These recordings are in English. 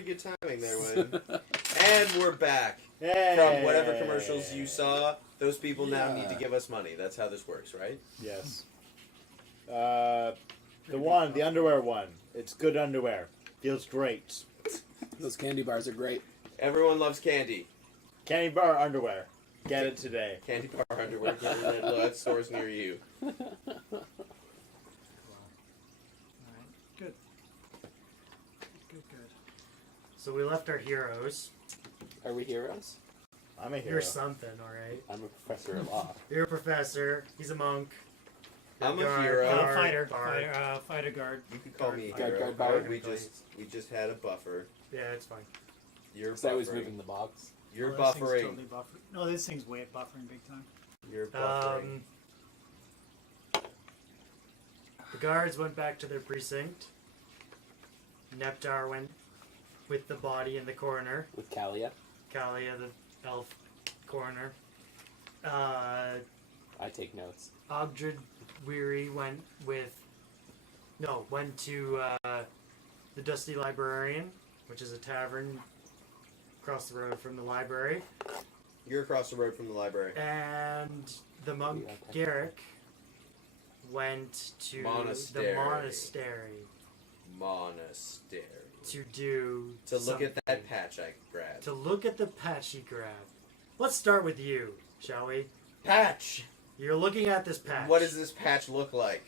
pretty good timing there, Wayne. And we're back. Hey. From whatever commercials you saw, those people now need to give us money. That's how this works, right? Yes. The underwear one. It's good underwear. Feels great. Those candy bars are great. Everyone loves candy. Candy bar underwear. Get it today. Candy bar underwear. Get it at stores near you. Alright, good. Good. So we left our heroes. Are we heroes? I'm a hero. You're something, alright? I'm a professor of law. You're a professor. He's a monk. I'm a Guard, hero. guard, Fighter, guard. fighter guard. You can call me a Guard, hero. guard, We just had a buffer. Yeah, it's fine. You're Because I was buffering. moving the box. You're Oh, this thing's buffering. totally No, this thing's way buffering big time. You're buffering. The guards went back to their precinct. Neptar went with the body in the coroner. With Kalia. Kalia, the elf coroner. I take notes. Ogdred Weary went to the Dusty Librarian, which is a tavern across the road from the library. You're across the road from the library. And the monk Garrick went to Monastery. the monastery to do To look at something. that patch I grabbed. To look at the patch he grabbed. Let's start with you, shall we? Patch! You're looking at this patch. What does this patch look like?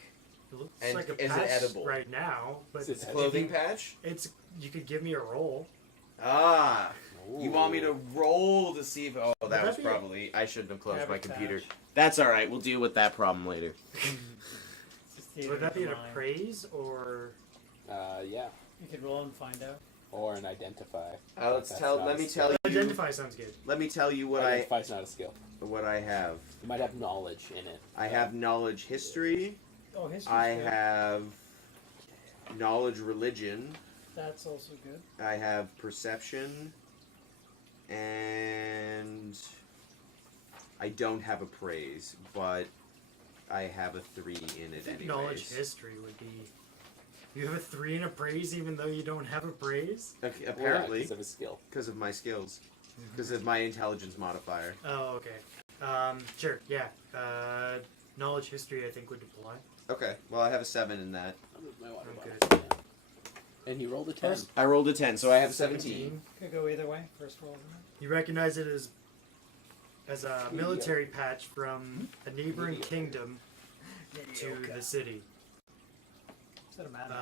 It looks and like a is it patch edible? right now, but It's a clothing patch? It's you could give me a roll. Ah! You want me to Ooh. roll to see if... Oh, that that was be probably... I shouldn't have closed Grab my a computer. patch. That's alright, we'll deal with that problem later. Would that be an line. appraise or? Yeah. You could roll and find out. Or an identify. Let me tell you... Identify sounds good. Let me tell you what Identify's not a skill. what I have. You might have knowledge in it. I have knowledge history. Oh, history's I good. have knowledge religion. That's also good. I have perception. And I don't have appraise, but I have a 3 in I it think anyways. knowledge history would be. You have a 3 in appraise even though you don't have appraise? Okay, Well, apparently, because of a skill. because of my skills. Because of my intelligence modifier. Oh, okay. Sure, yeah. Knowledge history I think would apply. Okay, well I have a 7 in that. I'll move my water I'm bottle. Yeah. And you rolled a 10. First- I rolled a 10, so I have a 17. Could go either way. First roll. You recognize it as a military patch from a neighboring kingdom to the city. Is that a matter?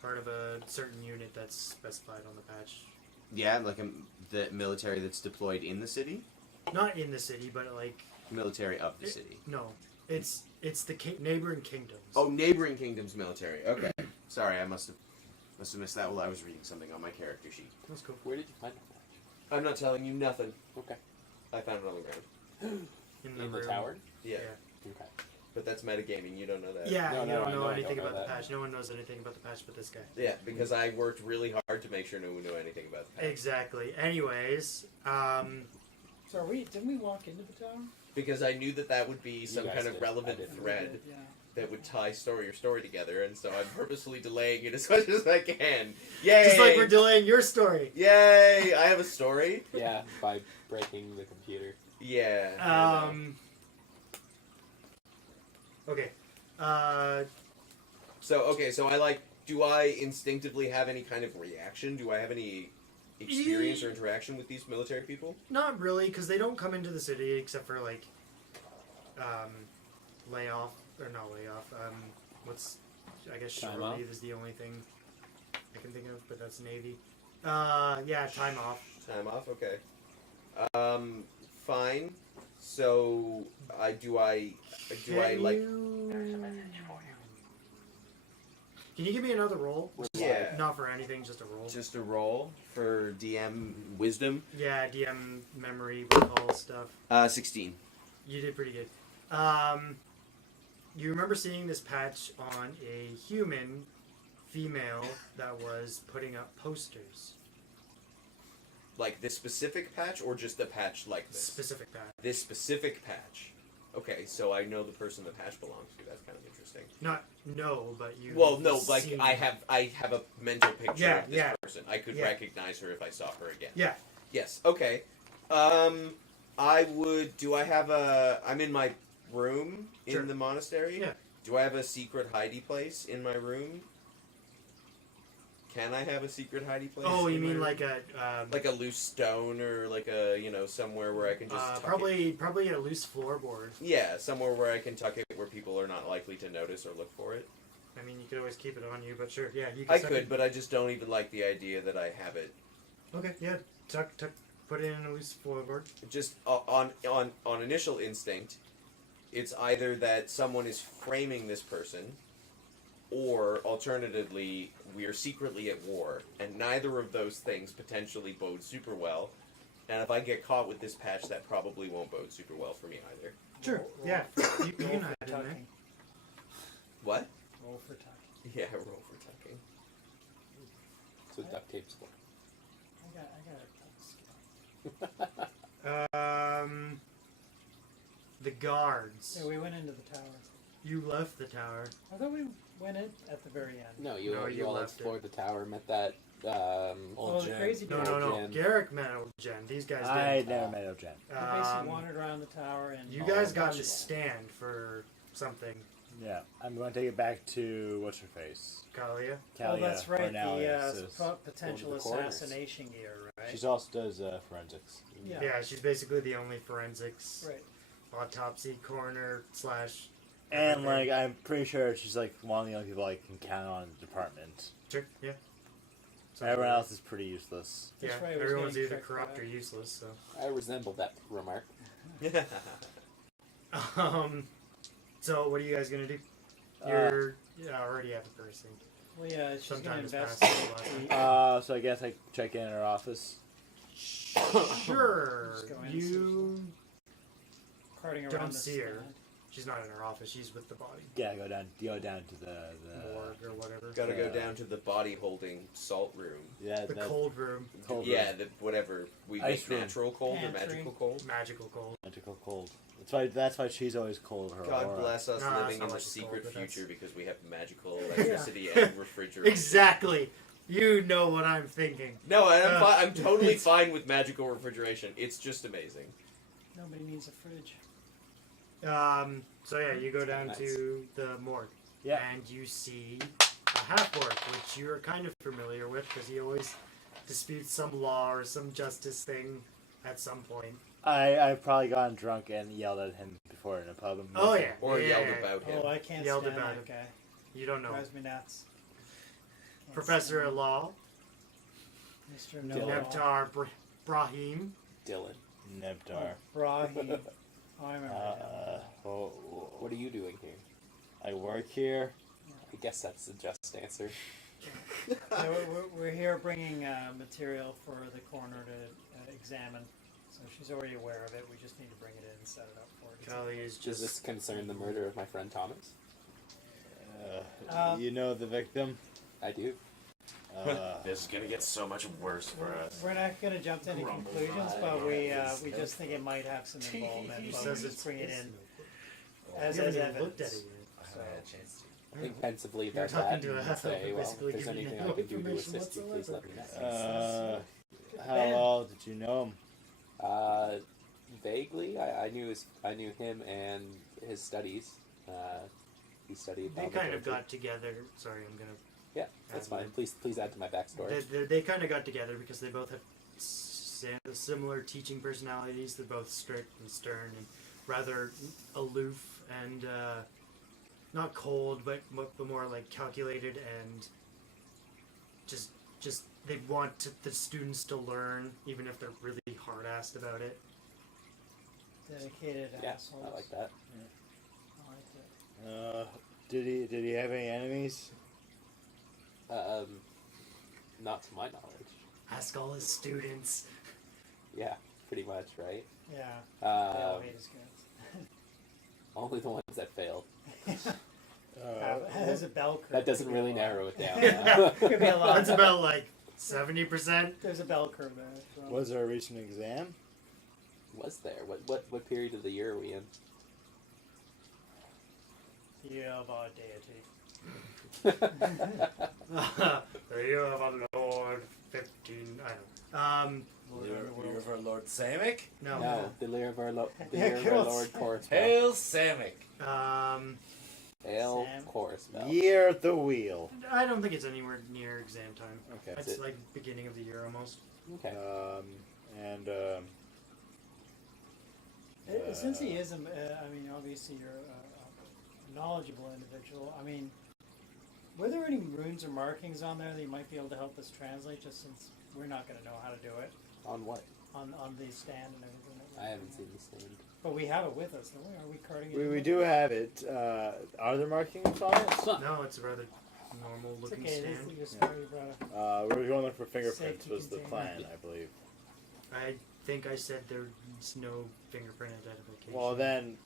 Part of a certain unit that's specified on the patch. Yeah, like the military that's deployed in the city? Not in the city, but like Military of the city. no, it's the neighboring kingdoms. Oh, neighboring kingdom's military. Okay. Sorry, I must have missed that while I was reading something on my character sheet. That's cool. Where did you find that? I'm not telling you nothing. Okay. I found it on the ground. In In the room. tower? Yeah. Okay. But that's metagaming, you don't know that. Yeah, No, you no, don't I know know I anything don't know about the that. patch. No one knows anything about the patch but this guy. Yeah, because I worked really hard to make sure no one knew anything about that. Exactly. Anyways, So didn't we walk into the tower? Because I knew that would be some guys kind of did. relevant I didn't. thread Yeah. that would tie your story together, and so I'm purposefully delaying it as much as I can. Yay! just like we're delaying your story. Yay! I have a story. Yeah, by breaking the computer. Yeah. I know. Okay. So I do I instinctively have any kind of reaction? Do I have any experience or interaction with these military people? Not really, because they don't come into the city except for like, layoff or not layoff. I guess Time shore off? leave is the only thing I can think of, but that's Navy. Yeah, time off. Time off. Okay. Fine. So Can you give me another roll? Yeah. Not for anything, just a roll. Just a roll for DM wisdom. Yeah, DM memory, recall stuff. 16. You did pretty good. You remember seeing this patch on a human female that was putting up posters. Like this specific patch, or just a patch like this? Specific patch. This specific patch. Okay, so I know the person the patch belongs to. That's kind of interesting. Not no, but you. Well, no, like seen- I have a mental picture Yeah, of this yeah. person. I could Yeah. recognize her if I saw her again. Yeah. Yes. Okay. I would. Do I have a? I'm in my room Sure. in the monastery. Yeah. Do I have a secret hidey place in my room? Can I have a secret hidey place? Oh, you in my mean room? like a a loose stone or like a somewhere where I can just tuck it? probably a loose floorboard. Yeah, somewhere where I can tuck it where people are not likely to notice or look for it. I mean, you could always keep it on you, but sure, yeah, you can. I tuck could, it. but I just don't even like the idea that I have it. Okay, yeah, tuck, put it in a loose floorboard. Just on initial instinct, it's either that someone is framing this person, or alternatively, we are secretly at war, and neither of those things potentially bode super well. And if I get caught with this patch, that probably won't bode super well for me either. Sure, yeah, you Roll can for hide in there. tucking. What? Roll for tucking. Yeah, roll for tucking. That's what duct tape's for. I got a skill. The guards. Yeah, we went into the tower. You left the tower. I thought we went in at the very end. No, you No, you all left explored the tower, met that Oh, Old the Jen. crazy No, people. no, no. Jen. Garrick met old Jen. These guys I didn't. never met Ojen. We basically Um, wandered around the tower and You guys Oh, got yeah. to stand for something. Yeah, I'm going to take it back to what's her face, Kalia. Oh, Kalia. that's right. Ornelas The is- potential one of the corners. assassination gear, right? She also does forensics. Yeah. Yeah, she's basically the only forensics Right. autopsy coroner slash. And like, I'm pretty sure she's like one of the only people I can count on in the department. Sure, yeah. Everyone else is pretty useless. Yeah, That's right, it was everyone's getting either tricked corrupt by- or useless. So. I resemble that remark. So what are you guys gonna do? Uh, You're already at the person. Well, yeah, she's Some going time to has investigate. passed. So I guess I check in her office. Sure. Just go in and You. Carting Don't around the see her. stand. She's not in her office. She's with the body. Yeah, go down to the Morgue or whatever. Gotta go Yeah. down to the body holding salt room. yeah The that cold room. cold Yeah, room. the whatever we Ice make room. natural cold or Pantry. magical cold. Magical cold. magical cold. That's why she's always cold. Her God aura. bless us No, that's living not in the like the secret cold, but future that's- because we have magical electricity and refrigeration. Exactly. You know what I'm thinking. No, and I'm totally it's- fine with magical refrigeration. It's just amazing. Nobody needs a fridge. So yeah, you go down Nice. to the morgue. Yeah. And you see a half-orc, which you're kind of familiar with because he always disputes some law or some justice thing at some point. I've probably gotten drunk and yelled at him before in a pub. And Oh yeah. Or yeah, yelled yeah, yeah. about him. Oh, I can't Yelled stand about that him. guy. You don't know. Drives me nuts. Can't Professor stand at law, him. Mr. Dylan. Know-it-all. Nebtar Brahim. Dylan, Nebtar. Brahim. Oh, I remember him. what are you doing here? I work here. I guess that's the just answer. Yeah, we're here bringing material for the coroner to examine. So she's already aware of it. We just need to bring it in and set it up for her. Kali is Does this just concern the murder of my friend Thomas? You know the victim. I do. This is gonna get so much worse for us. We're not going to jump to any Grumble conclusions, by but my we just think it might have some involvement. He But says we just it's bring it in as you haven't even evidence. looked at it yet. I haven't had a chance to. I think pensively You're about talking that to a and half-elf say, who well, basically if there's gives you anything no I can do to information assist you, please let whatsoever. me know. How well did you know him? Vaguely, I knew him and his studies. He studied. They kind of thaumaturgy. got together. Sorry, I'm gonna. Yeah, that's Add fine. Please add to my backstory. They kind of got together because they both have similar teaching personalities. They're both strict and stern and rather aloof and not cold, but more like calculated and just they want the students to learn, even if they're really hard-assed about it. Dedicated Yeah, assholes. I like that. I like it. Did he have any enemies? Not to my knowledge. Ask all his students. Yeah, pretty much, right? Yeah. They all hate his guts. Only the ones that failed. Has a bell curve. That doesn't really narrow it down. Could be a lot. That's about like 70%. There's a bell curve there. So. Was there a recent exam? Was there? What period of the year are we in? You have a deity. You have a Lord 15. I don't know. Lear of our Lord Samick? No. No, the Lear of our, Yeah, Lear of cool. our Lord Chorus Bell. Hail Samick! Hail Sam. Chorus Bell. Year at the wheel. I don't think it's anywhere near exam time. Okay. It's like beginning of the year almost. Okay. And Since he is, I mean, obviously you're a knowledgeable individual. I mean, were there any runes or markings on there that you might be able to help us translate, just since we're not going to know how to do it On what? on the stand and everything? That we're I haven't doing? seen the stand. But we have it with us, don't we? Are we carting it? we in do with us? have it. Are there markings on it? No, it's a rather normal It's looking okay. stand. This is just where you brought it. We were going for fingerprints. Safety Was the container. plan, I believe. I think I said there's no fingerprint identification. Well then,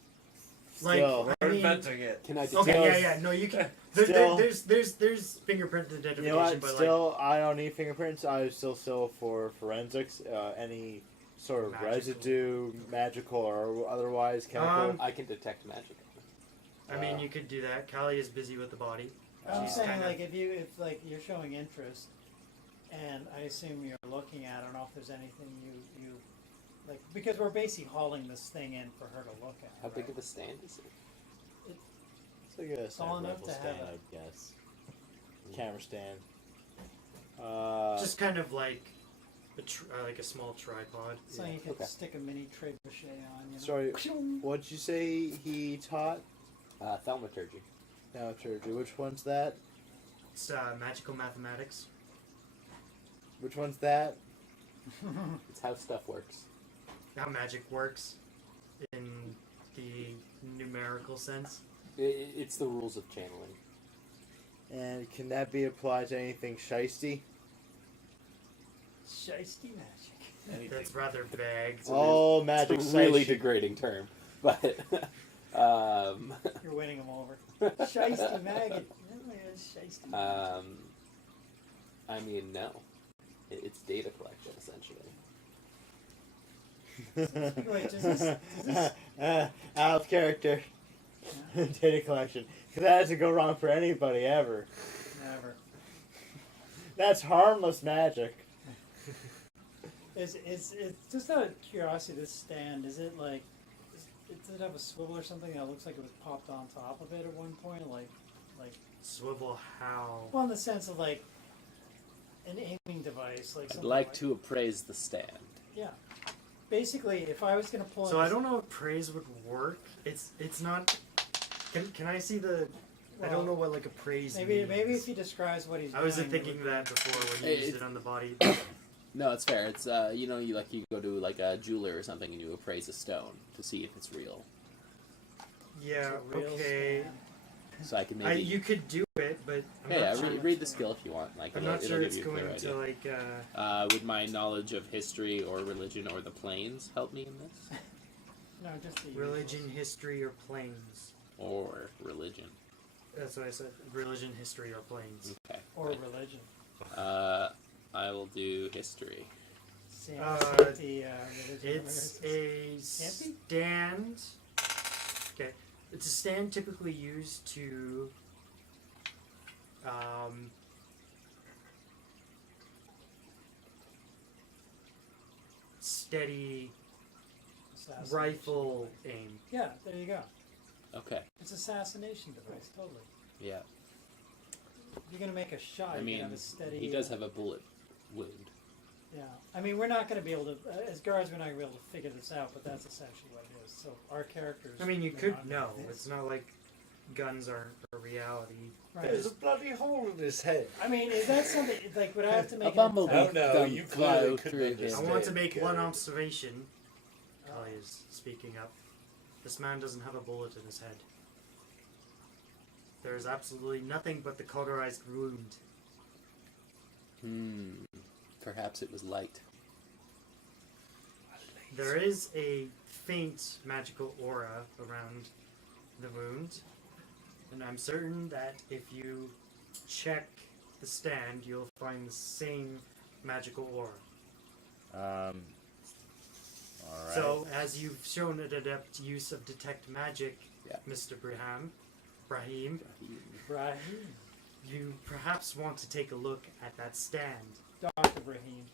Like, still, I We're mean- inventing it. Can I Okay, yeah. No, you can. Still- There's fingerprint you identification, know what? but Still, I don't need fingerprints. I still for forensics. Any sort of Magical. residue, magical or otherwise chemical. I can detect magic. I mean, you could do that. Callie is busy with the body. I'm She's saying, kinda- like, if you're showing interest, and I assume you're looking at, I don't know if there's anything you like, because we're basically hauling this thing in for her to look at. How big right? of a stand is it? It's like a Tall enough rifle to have stand, a- I guess. Camera stand. Just kind of like like a small tripod. So you could Okay. stick a mini trebuchet on. You know? Sorry, what'd you say he taught? Thaumaturgy. Thaumaturgy. Which one's that? It's magical mathematics. Which one's that? It's how stuff works. How magic works in the numerical sense. It's the rules of channeling. And can that be applied to anything shiesty? Shiesty magic. Anything. That's rather vague. Oh, magic It's a really shiesty. degrading term, but You're winning them over. Shiesty maggot. Oh, yeah, shiesty. I mean, no. It's data collection essentially. Wait, does this out of character. Data collection. Because that doesn't go wrong for anybody ever. never? That's harmless magic. Is just out of curiosity, this stand, is it like, does it have a swivel or something that looks like it was popped on top of it at one point? Like, Swivel how? well, in the sense of like an aiming device, like I'd something like to appraise the stand. Yeah. Basically, if I was going to pull. So in I this- don't know if praise would work. It's not. Can I see the? I don't know what like a praise. Maybe means. if he describes what he's I wasn't doing, thinking that before when you used it on the body. No, it's fair. It's you go to like a jeweler or something and you appraise a stone to see if it's real. Yeah. It's a real Okay. stand. So I can maybe You could do it, but I'm yeah, not sure. read the skill if you want. Like I'm it'll, not it'll sure give it's you a clear going idea. to like. Would my knowledge of history or religion or the planes help me in this? No, just the Religion, usuals. history, or planes. Or religion? That's what I said. Religion, history, or planes. Okay. Or religion. I will do history. Same, Uh, the religion. It's a stand. Okay, it's a stand typically used to steady Assassination rifle device. aim. Yeah, there you go. Okay. It's assassination device, totally. Yeah. If you're gonna make a shot, I you mean, can have a steady. he does have a bullet wound. Yeah, I mean, we're not gonna be able to, as guards, we're not gonna be able to figure this out, but that's essentially what it is. So our characters. I mean, you they're could not know. gonna- It's not like guns aren't a reality. Right. There's a bloody hole in his head. I mean, is that something like would I have to make A bumblebee No, no, gun you fly clearly through couldn't his I understand. want to make one Gary. observation. Kelly is speaking up. This man doesn't have a bullet in his head. There is absolutely nothing but the cauterized wound. Perhaps it was light. There is a faint magical aura around the wound, and I'm certain that if you check the stand, you'll find the same magical aura. Alright. So, as you've shown an adept use of detect magic, Yeah. Mr. Braham, Brahim, Brahim. you perhaps want to take a look at that stand. Dr. Brahim.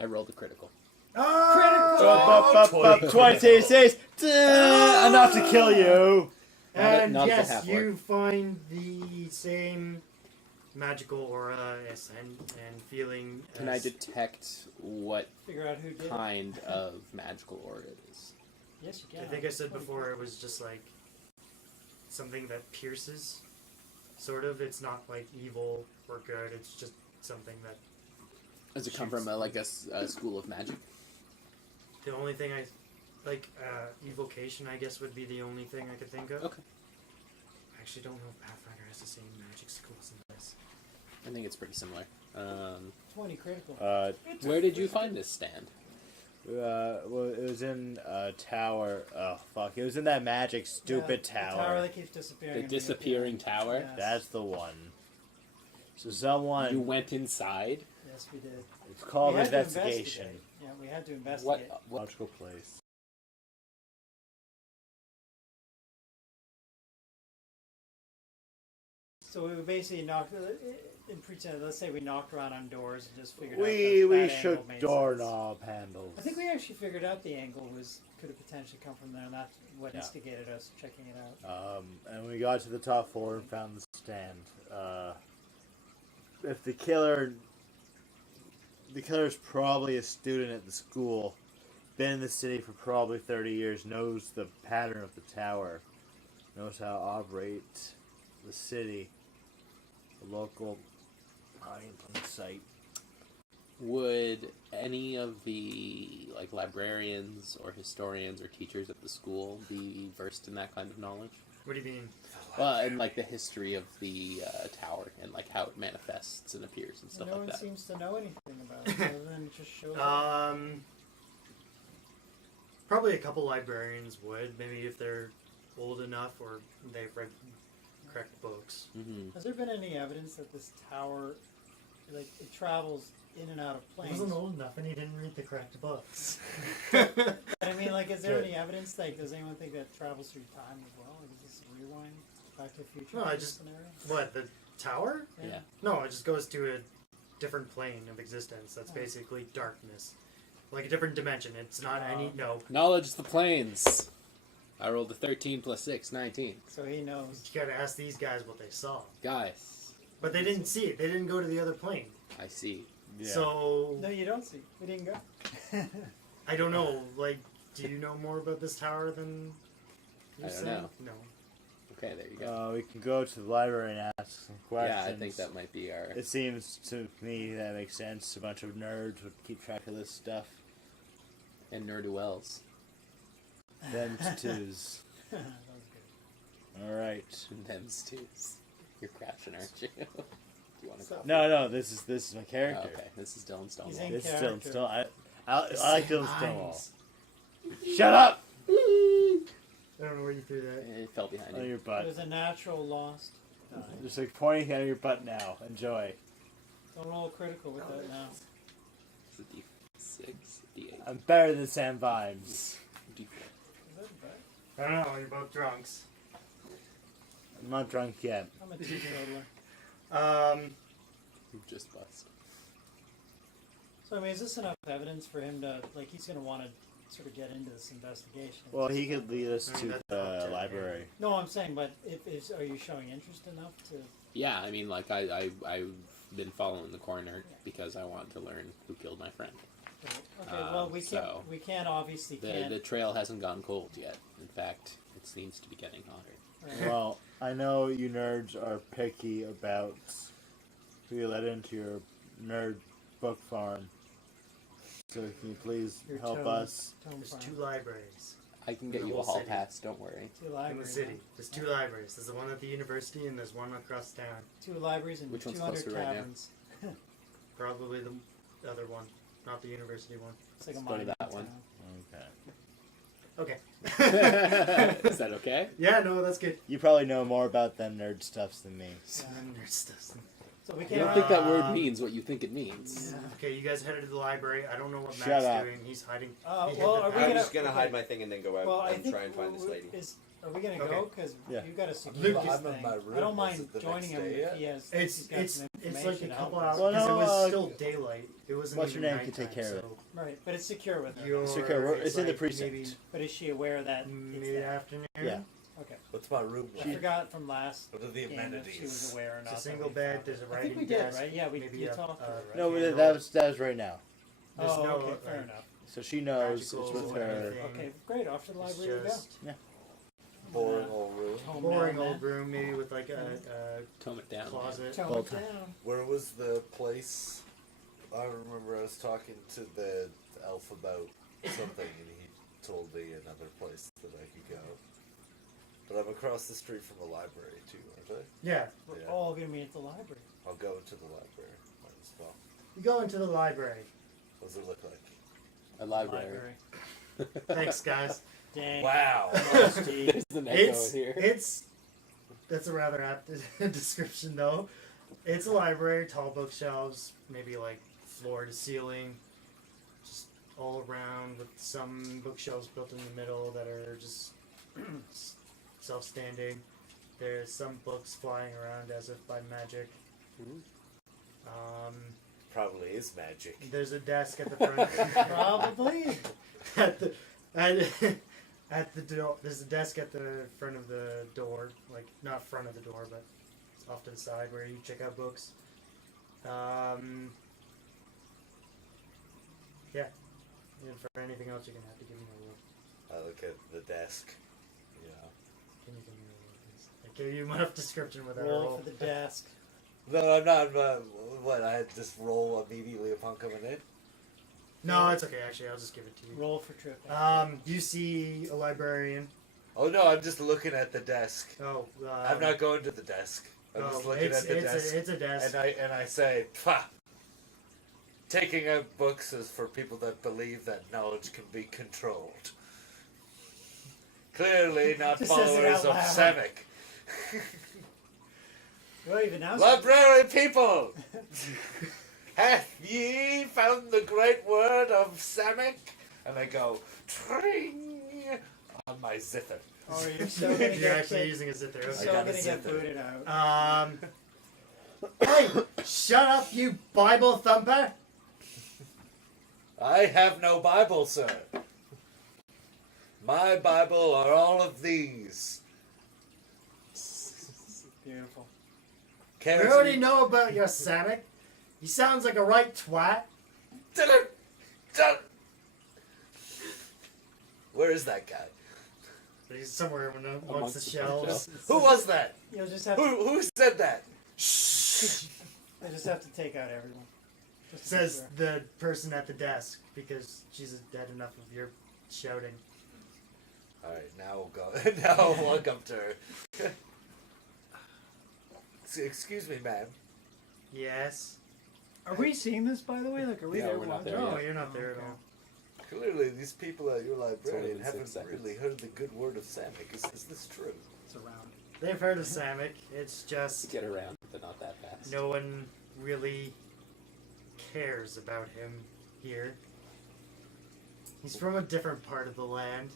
I rolled a critical. Critical! 26! Enough to kill you! And Not the yes, half you orc. find the same magical aura and feeling. Can I detect what Figure out who did it. kind of magical aura it is? Yes, you can. I think I said before it was just like something that pierces. Sort of. It's not like evil or good. It's just something that. Does it come from a school of magic? The only thing like evocation, I guess, would be the only thing I could think of. Okay. I actually don't know if Pathfinder has the same magic schools in this. I think it's pretty similar. 20 critical. Where did you find this stand? Well, it was in a tower. Oh, fuck. It was in that magic stupid The tower. tower that keeps disappearing. The and disappearing reappearing. tower? Yes. That's the one. So someone... You went inside? Yes, we did. It's called We had to investigation. investigate. Yeah, we had to investigate. What? Logical place. So we basically knocked, in pretend, let's say we knocked around on doors and just figured out We that angle shook made doorknob handles. sense. I think we actually figured out the angle could have potentially come from there, and that's what Yeah. instigated us checking it out. And we got to the top floor and found the stand. If the killer's probably a student at the school, been in the city for probably 30 years, knows the pattern of the tower, knows how to operate the city, the local hiding from sight. Would any of the librarians or historians or teachers at the school be versed in that kind of knowledge? What do you mean? Well, and the history of the tower and how it manifests and appears and stuff no like one that. seems to know anything about it, other than it just shows up. Probably a couple librarians would, maybe if they're old enough or they've read correct books. Mm-hmm. Has there been any evidence that this tower, it travels in and out of He planes? wasn't old enough and he didn't read the correct books. But I mean, is there Good. any evidence? Does anyone think that travels through time as well? Is this a rewind, Back to the Future No, I kind of just- scenario? What, the tower? Yeah. No, it just goes to a different plane of existence. That's Oh. basically darkness. Like a different dimension. It's not any. No. Knowledge of the planes. I rolled a 13 plus 6, 19. So he knows. You gotta ask these guys what they saw. Guys, But they didn't see it. They didn't go to the other plane. I see. Yeah. So, No, you don't see. We didn't go. I don't know. Do you know more about this tower than you I don't said? know. No. Okay, there you go. We can go to the library and ask some questions. Yeah, I think that might be our... It seems to me that makes sense. A bunch of nerds would keep track of this stuff. And Nerduels. Them twos. That was good. Alright. Them's twos. You're crashing, aren't you? Do you want to So- call No, this is my character. Okay, this is Dylan Stonewall. He's in This is Dylan character. Stonewall. I like Dylan Stonewall. Lines. Shut up! I don't know where you threw that. It fell behind On you. your It butt. was a natural lost. Just pointing at your butt now. Enjoy. Don't roll critical with that now. It's a D6, D8, I'm better than Sam Vimes. D4. Is that bad? I don't know. You're both drunks. I'm not drunk yet. I'm a teetotaler. You've just bust. So I mean, is this enough evidence for him to he's going to want to sort of get into this investigation? Well, he could lead us I mean, to that's up the to library. No, I'm saying, but are you showing interest enough to? Yeah, I mean, I've been following the coroner because I want to learn who killed my friend. Okay, well so we can't obviously The trail hasn't gone cold yet. In fact, it seems to be getting hotter. Right. Well, I know you nerds are picky about who you let into your nerd book farm. So can you please Your help tome- us? tome There's farm. 2 libraries I can get The you a whole hall city. pass, don't worry. Two in the libraries. city. There's 2 libraries. There's the one at the university and there's one across town. Two libraries and Which one's 200 closer right now? taverns. Probably the other one, not the university one. It's like Let's a go to mining that one. town. Okay. Okay. Is that okay? Yeah, no, that's good. You probably know more about them nerd stuffs than me. Nerd stuff. So we I can't. don't think that Uh, word means what you think it means. Okay, you guys headed to the library. I don't know what Shut Matt's up. doing. He's hiding. Uh, He hid well, the are we pack. I'm gonna- just gonna okay. hide my thing and then go out Well, I and think try and find this lady. Are we gonna Okay. go? Because Yeah. you got to secure Lucas, this I'm in thing. my I room. don't Was mind it the joining next him day if yet? he has. It's he's got it's some it's like information a to help couple us. hours Well, because no, it was uh, still daylight. It wasn't what's even your name can take nighttime, care of so Right, but it's secure with her. You're, okay, it's in the like precinct. maybe But is she aware that it's mid there? afternoon. Yeah. Okay. What's my room I like? forgot from last What are the game if amenities? she was aware or not. It's a that single we bed. found There's a it. writing I think we did, desk. right? Yeah, we maybe you a, talked to her, right? No, candle. that was right now. There's Oh, no, okay, fair enough. So she knows it's magical with her. anything. Okay, great. Off to the It's library we go. just Boring old room. Tome boring down old room, maybe with like a Tone it down. that. closet. Tone Full it time. down. Where was the place? I remember I was talking to the elf about something, and he told me another place that I could go. But I'm across the street from a library too, aren't I? Yeah, We're Yeah. all gonna meet at the library. I'll go into the library. Might as well. you go into the library. What does it look like? A library. Thanks, guys. Dang. Wow. There's an echo It's in here. it's that's a rather apt description though. It's a library, tall bookshelves, maybe like floor to ceiling, just all around with some bookshelves built in the middle that are just self-standing. There's some books flying around as if by magic. Probably is magic. There's a desk at the front. Probably. at the at the door. There's a desk at the front of the door, like not front of the door, but off to the side where you check out books. Yeah. And for anything else, you're gonna have to give me a roll. I look at the desk. You know. Can you give me a roll, please? I gave you enough description without a Roll roll. for the desk. No, I'm not. What? I had just roll immediately upon coming in. No, it's okay. Actually, I'll just give it to you. Roll for tripping. You see a librarian. Oh no, I'm just looking at the desk. Oh, I'm not going to the desk. I'm just looking it's, at the it's desk. it's a desk. And I say, Pah! Taking out books is for people that believe that knowledge can be controlled. Clearly not Just says it followers out of loud. Semic. Well, even now. Library people! Have ye found the great word of Samick? And I go, tring on my zither. Oh, you're so gonna You're get actually kicked. using a zither. You're Okay. so gotta gonna sit get there. booted out. Hey, shut up, you Bible thumper! I have no Bible, sir. My Bible are all of these. Beautiful. We already know about your Samick. He sounds like a right twat. Where is that guy? But he's somewhere amongst the Amongst the shelves. Who was that? You'll just have Who said that? Shh. I just have to take out everyone. Just to Says be sure. the person at the desk because she's had enough of your shouting. All right, now we'll go. Now I'll walk up to her. Excuse me, ma'am. Yes. Are we seeing this, by the way? Like, are we Yeah, there we're not watching? there No, yet. you're not there at all. Clearly, these people at your librarian been haven't 6 seconds. really heard the good word of Samick. Is this true? It's around. They've heard of Samick. It's just Get around, but not that fast. no one really cares about him here. He's from a different part of the land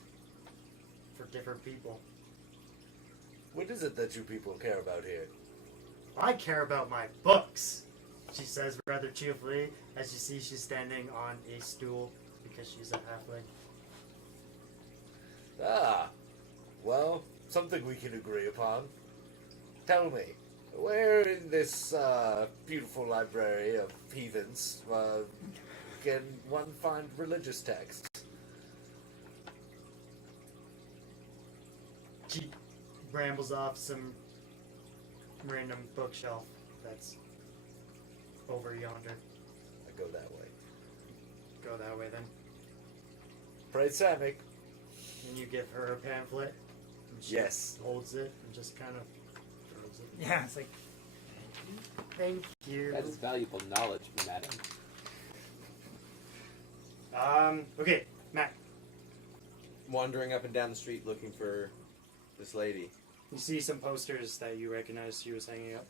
for different people. What is it that you people care about here? I care about my books, she says rather cheerfully as you see she's standing on a stool because she's a halfling. Ah, well, something we can agree upon. Tell me, where in this beautiful library of heathens can one find religious texts? She rambles off some random bookshelf that's over yonder. I go that way. Go that way then. Pray Samick. And you give her a pamphlet. And she Yes. holds it and just kind of throws it. Yeah, it's like, Thank you. That is valuable knowledge, madam. Okay, Matt. Wandering up and down the street looking for this lady. You see some posters that you recognize she was hanging up.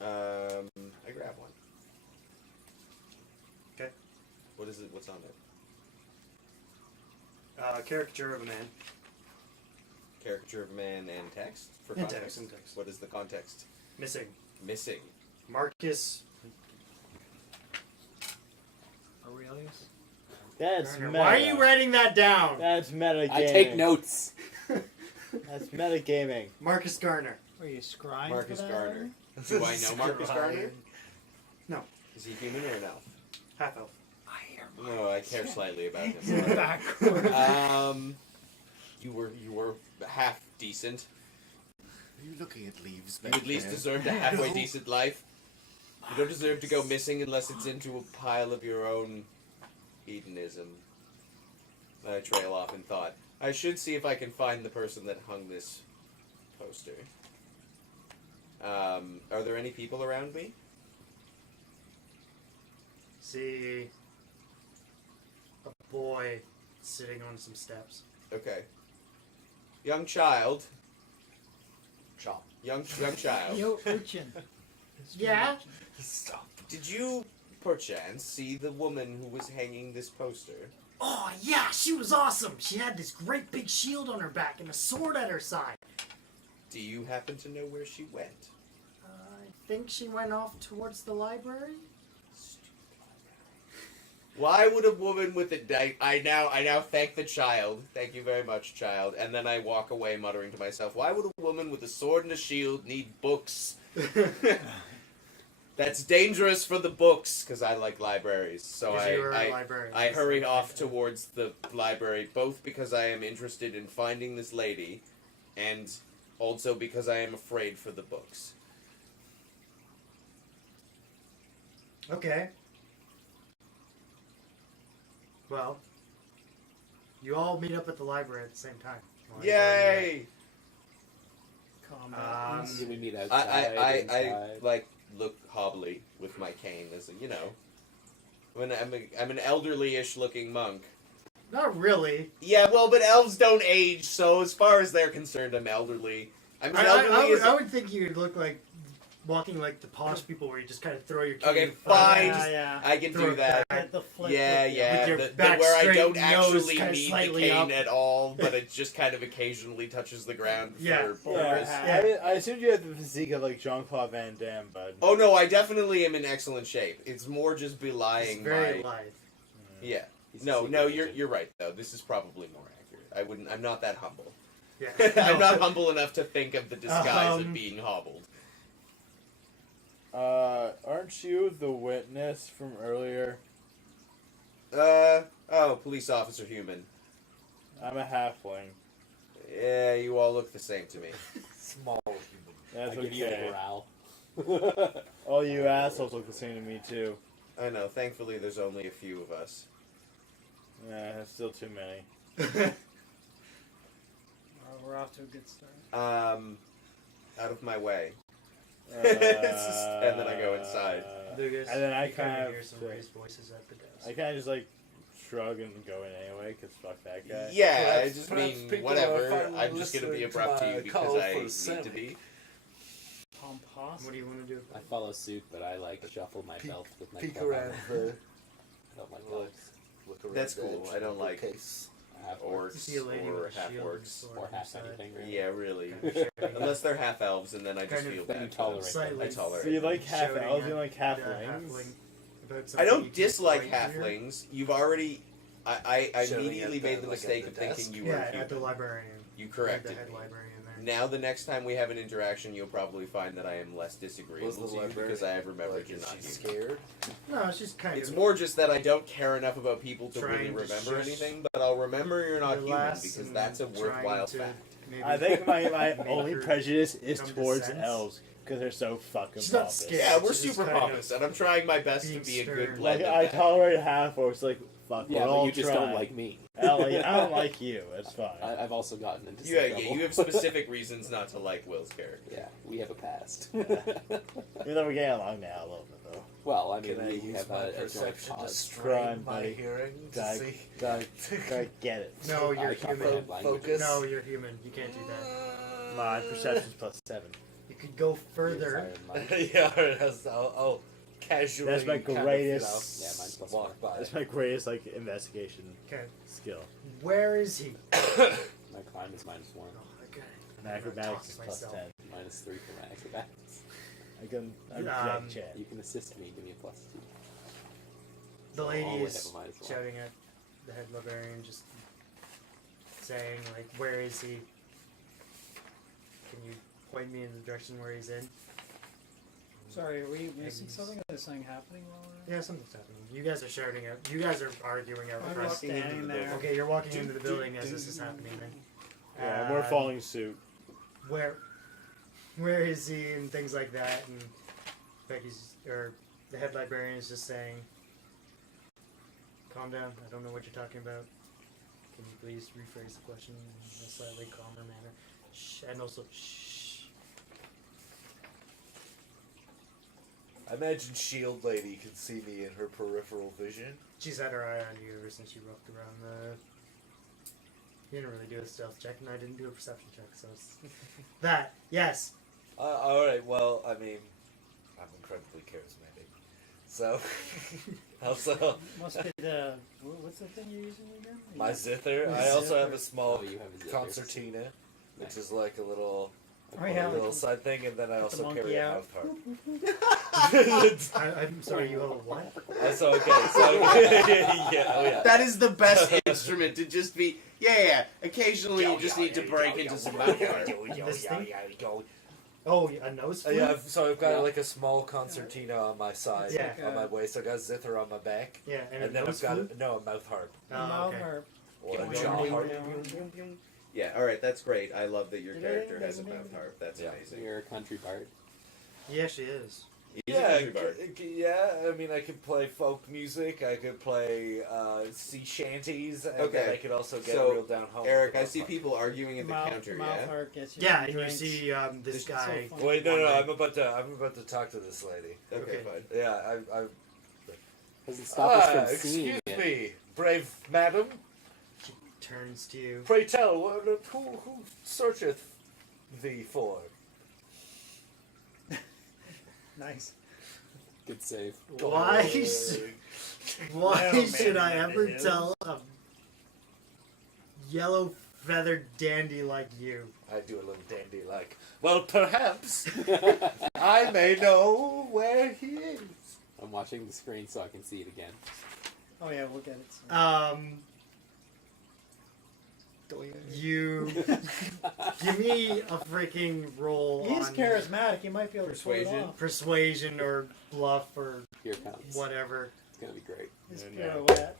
I grab one. Okay. What is it? What's on it? Caricature of a man. Caricature of man and text for And context. text, and text. What is the context? Missing. Missing. Marcus Aurelius? That's Garner. meta. Why are you writing that down? That's metagaming. I take notes. That's metagaming. Marcus Garner. Were you scrying Marcus for that? Garner. Do I know Marcus Garner? No. Is he human or an elf? Half elf. No, I care slightly about him. Backward. You were half decent. Are you looking at leaves? You back at least there? deserved a halfway decent life. You don't deserve to go missing unless it's into a pile of your own hedonism. I trail off in thought. I should see if I can find the person that hung this poster. Are there any people around me? See a boy sitting on some steps. Okay. Young child. Chop. Young child. Yo, urchin. Yeah? Stop. Did you, perchance, see the woman who was hanging this poster? Oh yeah, she was awesome. She had this great big shield on her back and a sword at her side. Do you happen to know where she went? I think she went off towards the library. Why would a woman with a knife? I now thank the child. Thank you very much, child. And then I walk away muttering to myself, why would a woman with a sword and a shield need books? That's dangerous for the books, because I like libraries. So Because you were a librarian. I hurry off towards the library, both because I am interested in finding this lady, and also because I am afraid for the books. Okay. Well, you all meet up at the library at the same time. Yay! Combat. Did we meet outside? I inside? like look hobbly with my cane as a, you know. When I'm an elderly-ish looking monk. Not really. Yeah, well, but elves don't age, so as far as they're concerned, I'm elderly. I'm as elderly as I would think you'd look like walking like the posh people where you just kind of throw your cane Okay, in front fine. and just yeah. I can throw do it that. back. At the flip. Yeah, with the- yeah. With your The back where I straight, don't nose actually kinda need the slightly cane up. at all, but it just kind of occasionally touches the ground Yeah. for Yeah, purpose. I assumed you had the physique of like Jean-Claude Van Damme, bud. Oh no, I definitely am in excellent shape. It's more just It's belying very my. lithe. Yeah. He's a No, secret no, agent. you're right though. This is probably more accurate. I'm not that humble. Yeah. I'm No. not humble enough to think of the disguise of Um, being hobbled. Aren't you the witness from earlier? Police officer human. I'm a halfling. Yeah, you all look the same to me. Small human. That's I give you a okay. growl. All you assholes look the same to me too. I know, thankfully there's only a few of us. Yeah, that's still too many. We're off to a good start. Out of my way. And And then I go inside. Lucas, And then I you kinda kind of hear some raised voices at the desk. I kind of just like shrug and go in anyway, cause fuck that guy. Yeah, I Perhaps- just perhaps mean, people whatever. are finally I'm just gonna be listening to abrupt to my you because call I for need to Sammy. be. Pomposity. What do you want to do? I follow suit, but I like shuffle my Peek- belt with my Peek club around hammer. the I don't like look, elves. look around That's the cool. edge I don't of the like case. I have Orcs You see a lady or with a half shield and a orcs. sword or on her half side. anything, really. Yeah, really. Kind of Unless they're half elves, and then I just Kind of- feel But you bad. for them. tolerate Slightly. I tolerate. So you like half Shouting elves, you at like the halflings? halfling about I something don't you can't dislike quite hear. halflings. You've already. I Shouting immediately at made the- the like, mistake at of the thinking desk? you were Yeah, at the human. librarian. You The corrected head me. librarian there. Now the next time we have an interaction, you'll probably find that I am less disagreeable Was the to you librarian because I have remembered like, you're is not she human. scared? No, it's just kind It's of. more just that I don't care enough about people to Trying really to remember shush anything, but I'll remember you're not human relax because and that's a trying worthwhile to fact. maybe I think my make only her prejudice is come to towards sense. elves because they're so fucking She's not pompous. scared. Yeah, we're She's just super kind of pompous, and I'm trying my best to being be a good stern. blend Like of I that. tolerate half orcs. Like fuck, Yeah, we'll but all you just try. don't like me. I don't like you. It's fine. I've also gotten into some Yeah, trouble. you have specific reasons not to like Will's character. Yeah, we have a past. Even though we're getting along now a little bit though. Well, I mean, Can I we use have my a joint perception to cause. strain Crime, my buddy. hearing to Gotta, see? gotta get it. No, you're I human. comprehend language. Focus. No, you're human. You can't do that. My perception's +7. You could go further. Yeah, I'll casually. That's my kind of, greatest- Yeah, mine's +4. walk by. That's my greatest like investigation Okay. skill. Where is he? My climb is -1. Oh, I And I'm gonna talk acrobatics to is plus myself. 10. -3 for my acrobatics. I'm correct, Chad. You can assist me. Give me a +2. The lady always is have a -1. shouting at the head librarian, just saying, like, where is he? Can you point me in the direction where he's in? Sorry, are we missing Eggs. something? Is something happening while we're... Yeah, something's happening. You guys are shouting out. You guys are arguing out I'm front. just standing there. Okay, you're walking into the building as this is happening then. Yeah, we're following suit. Where is he and things like that, and Becky's or the head librarian is just saying, calm down, I don't know what you're talking about. Can you please rephrase the question in a slightly calmer manner? Shh, and also shh. I imagine Shield Lady can see me in her peripheral vision. She's had her eye on you ever since you walked around the... You didn't really do a stealth check, and I didn't do a perception check, so it's... That, yes! Alright, well, I mean, I'm incredibly charismatic. So, also, Must be the... What's the thing you're using again? my zither. My I also have zither. a small Oh, you have a zither. concertina, which is like a little, Oh, yeah, a little like- side thing, and then I Put the also monkey carry a out. mouth harp. I'm sorry, you have a what? So, okay, so, yeah, oh yeah. That is the best instrument to just be. Yeah. Occasionally, you just need to break into some mouth art. This thing? Oh, a nose flute? Yeah, so I've got Yeah. like a small concertina on my side, Yeah. on my waist. I got a zither on my back, Yeah, and, and a then nose I've got flute? a mouth harp The Oh, mouth okay. harp. or a Yeah. jaw harp. Yeah, alright, that's great. I love that your character has a mouth harp. That's Yeah. amazing. You're a country bard. He actually is. He's a country bard. Yeah. I mean, I could play folk music. I could play sea shanties, and then Okay. I could also get So, real down home. Eric, with the I mouth see harp. people arguing at the counter, mouth yeah? harp gets you Yeah, some and you drinks. see this It's so guy. funny. Wait, no, One I'm about to talk to this lady. Okay, Okay. fine. Yeah, I Doesn't stop us from seeing excuse it. me, brave madam. She turns to you. Pray tell, who searcheth thee for? Nice. Good save. Why should I ever tell a yellow feathered dandy like you? I do a little dandy like. Well, perhaps I may know where he is. I'm watching the screen so I can see it again. Oh yeah, we'll get it soon. You give me a freaking roll He's on charismatic. He might be able to pull Persuasion? it off. persuasion or bluff or Here it comes. whatever. It's gonna be great. His No. pirouette.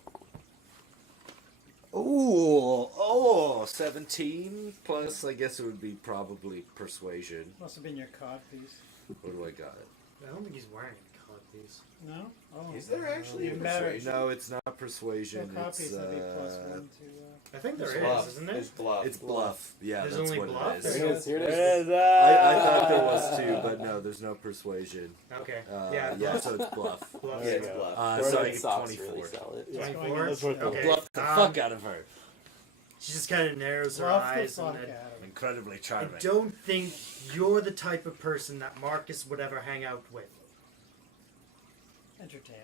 Oh, 17 plus, I guess it would be probably persuasion. Must have been your cod piece. What do I got? I don't think he's wearing a collar piece. No? Oh. Is there actually even a better. persuasion? No, it's not persuasion. Well, cod It's piece would be plus one to... I think there It's is, bluff. isn't there? It's bluff. it's bluff. Yeah, There's that's only what bluff? it There is. it is. Here it There is. it is. I thought there was two, but no, there's no persuasion. Okay. Yeah, bluff. so it's bluff. Bluff. Yeah, There it's you go. bluff. So I Red get Sox 24. really sell it. Yeah. 24? That's worth Okay. Bluff the fuck out of her. She just kind of narrows her Bluff the eyes fuck and then, out of him. Incredibly I charming. don't think you're the type of person that Marcus would ever hang out with. Entertainer.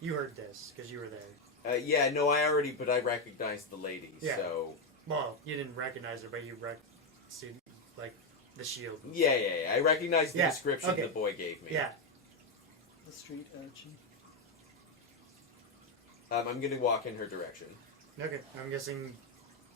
You heard this because you were there. Yeah, no, but I recognized the lady, Yeah. so... Well, you didn't recognize her, but you see, like, the shield. Yeah, I recognized the Yeah, description okay. the boy gave me. Yeah. The street urchin. I'm gonna walk in her direction. Okay. I'm guessing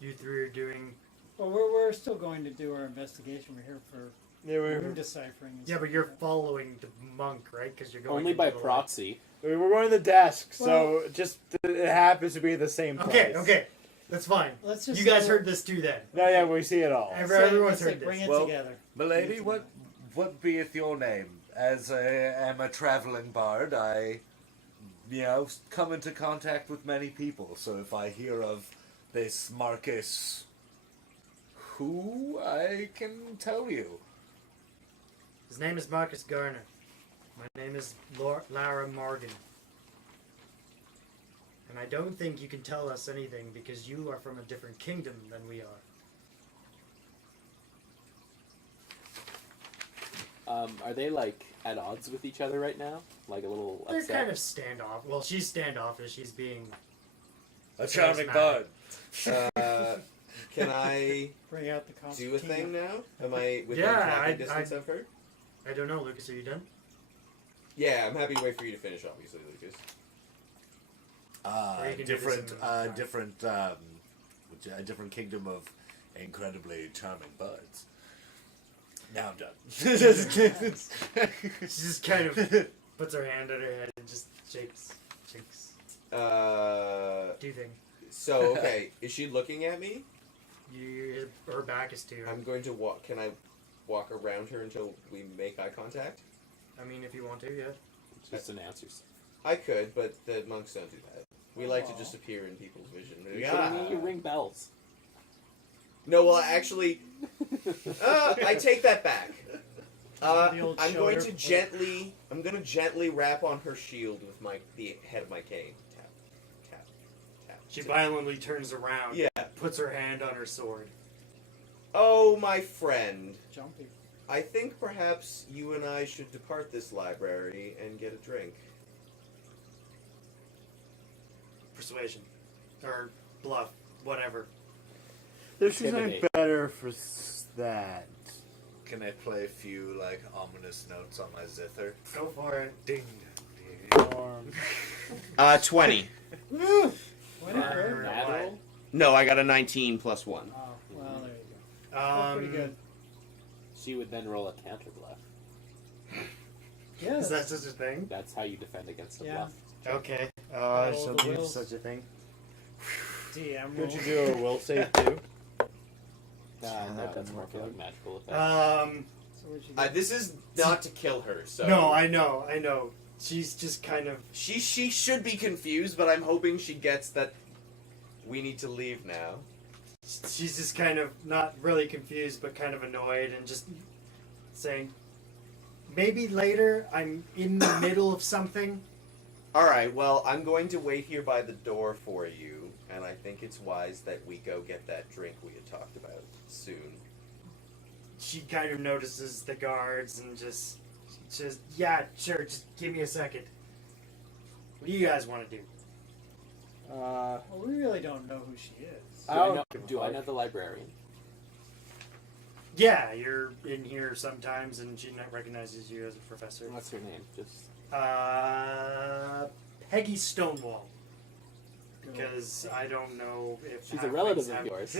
you three are doing. Well, we're still going to do our investigation. We're here for Yeah, rune deciphering. and Yeah, stuff but you're like that. following the monk, right? Because you're going Only into by the light. proxy. we're running the desk, so just it happens to be the same place. Okay. That's fine. Let's just You guys say- heard this too, then. No, yeah, we see it all. Every- everyone's let's say heard bring this. it Well, together. Milady, what beeth your name? As I am a traveling bard, I, come into contact with many people. So if I hear of this Marcus, who I can tell you. His name is Marcus Garner. My name is Lara Morgan. And I don't think you can tell us anything because you are from a different kingdom than we are. Are they like at odds with each other right now? Like a little They're upset? kind of standoff. Well, she's standoffish. She's being A charming Charismatic. bard. Can I Bring out the do a thing concertina. now? Am I within Yeah, talking I- distance of her? I don't know, Lucas. Are you done? Yeah, I'm happy to wait for you to finish, obviously, Lucas. Or you can do this Different, in time. a different kingdom of incredibly charming birds. Now I'm done. She just kind of puts her hand on her head and just shakes. Do thing. So, okay, is she looking at me? Her back is to you. I'm going to walk. Can I walk around her until we make eye contact? I mean, if you want to, yeah. Just an answer. I could, but the monks don't do that. We like to just appear in people's vision. You ring bells. No, well, actually, I take that back. The old I'm going shoulder. to gently. I'm going to gently rap on her shield with the head of my cane. Tap, tap, tap. She tap. violently turns around. Yeah. Puts her hand on her sword. Oh, my friend. Jumpy. I think perhaps you and I should depart this library and get a drink. Persuasion. Or bluff. Whatever. There's something Intimidate. better for that. Can I play a few like ominous notes on my zither? Go for it. Ding. 20. Woo! What a Or good. Natural? No, I got a 19 plus 1. Oh, well, there you go. That's pretty good. She would then roll a counter bluff. Yeah. Is that such a thing? That's how you defend against a Yeah. bluff. Okay. Roll So the do wills. Such a thing. DM Could you roll. do a will save too? No, that's more for like magical effect. So what'd you get? This is not to kill her, so No, I know. She's just kind of. she should be confused, but I'm hoping she gets that we need to leave now. She's just kind of not really confused, but kind of annoyed and just saying, maybe later. I'm in the middle of something. All right, well, I'm going to wait here by the door for you, and I think it's wise that we go get that drink we had talked about soon. She kind of notices the guards and just yeah, sure, just give me a second. What do you guys want to do? Well, we really don't know who she is. Do I know the librarian? Yeah, you're in here sometimes, and she recognizes you as a professor. What's her name? Just Peggy Stonewall. Because I don't know if she's a halflings relative have- of yours.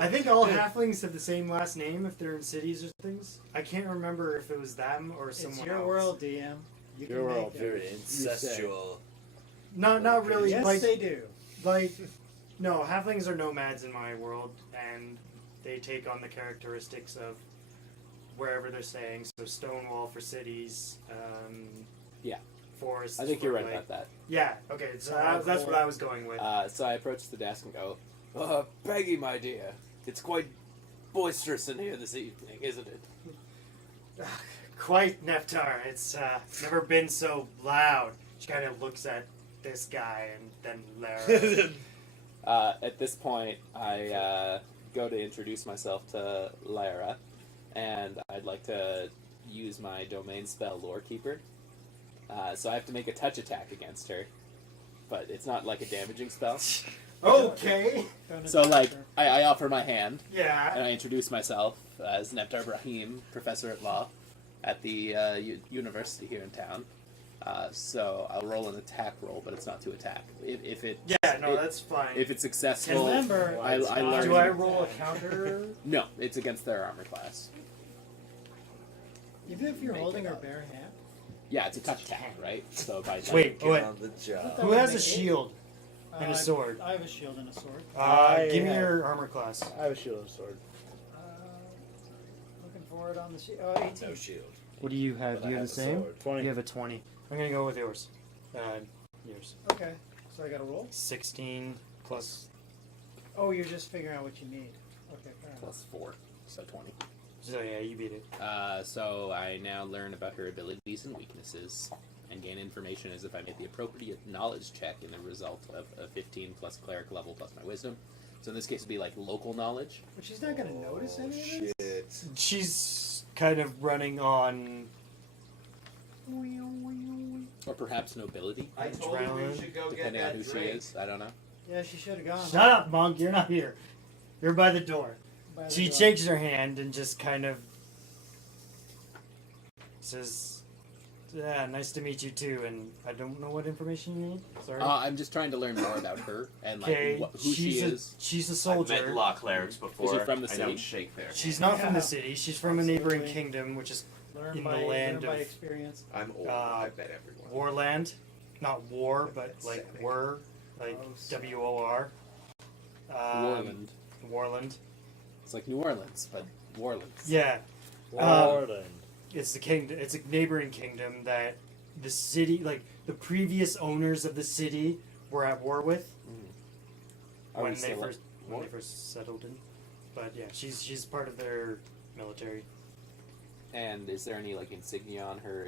I think all halflings have the same last name if they're in cities or things. I can't remember if it was them or someone It's your else. world, DM. You Your can world, make it. Very incestual. Not really. Yes, like, they do. like, no, halflings are nomads in my world, and they take on the characteristics of wherever they're staying. So Stonewall for cities. Yeah. Forests. I think for, you're right like- about that. Yeah. Okay. So that's what I was going with. So I approach the desk and go, Peggy, my dear, it's quite boisterous in here this evening, isn't it? Quite, Neftar. It's never been so loud. She kind of looks at this guy and then Lara. At this point, I go to introduce myself to Lyra, and I'd like to use my domain spell, Lore Keeper. So I have to make a touch attack against her, but it's not like a damaging spell. Okay. Don't So, attack like, her. I offer my hand, and Yeah. I introduce myself as Neftar Brahim, professor at law at the university here in town. So I'll roll an attack roll, but it's not to attack. If it Yeah. No, that's fine. if it's successful, Remember, I it's learn. not- Do I roll a counter? No, it's against their armor class. Even if you're Make holding it her up. bare hand. Yeah, it's a touch attack, right? So by Wait. Get on the job. Who has a shield and a I- sword? I have a shield and a sword. Give me have- your armor class. I have a shield and a sword. Looking for it on the shield. Oh, 18. No shield. What do you have? But I have a sword. 20. You have a 20. I'm gonna go with yours. Yours. Okay. So I got to roll. 16 plus. Oh, you're just figuring out what you need. Okay, fair enough. plus 4, so 20. So yeah, you beat it. So I now learn about her abilities and weaknesses, and gain information as if I made the appropriate knowledge check in the result of a 15 plus cleric level plus my wisdom. So in this case, it'd be like local knowledge. But she's not going to notice any of this? Shit. She's kind of running on. Or perhaps nobility, I told you we Adrenaline, should go get depending on that who she drink. is. I don't know. Yeah, she should have gone. Shut up, monk! You're not here. You're by the door. By the She door. shakes her hand and just kind of says, "Yeah, nice to meet you too." And I don't know what information you need. Sorry. I'm just trying to learn more about her and like Okay, who she is. She's a I've soldier. met law clerics before. Is she from the I city? don't shake their She's hand. not from Yeah. the city. She's from a neighboring Absolutely. kingdom, which is Learn in the by, land learn by of- experience. I'm old. Uh, I bet everyone. Warland. Not war, but That's like savage. were, like Oh, sorry. WOR. Warland. Warland. It's like New Orleans, but Warland. Yeah, Warden. it's the kingdom. It's a neighboring kingdom that the city, like the previous owners of the city, were at war with Are when we they still first at when war? they first settled in. But yeah, she's part of their military. And is there any like insignia on her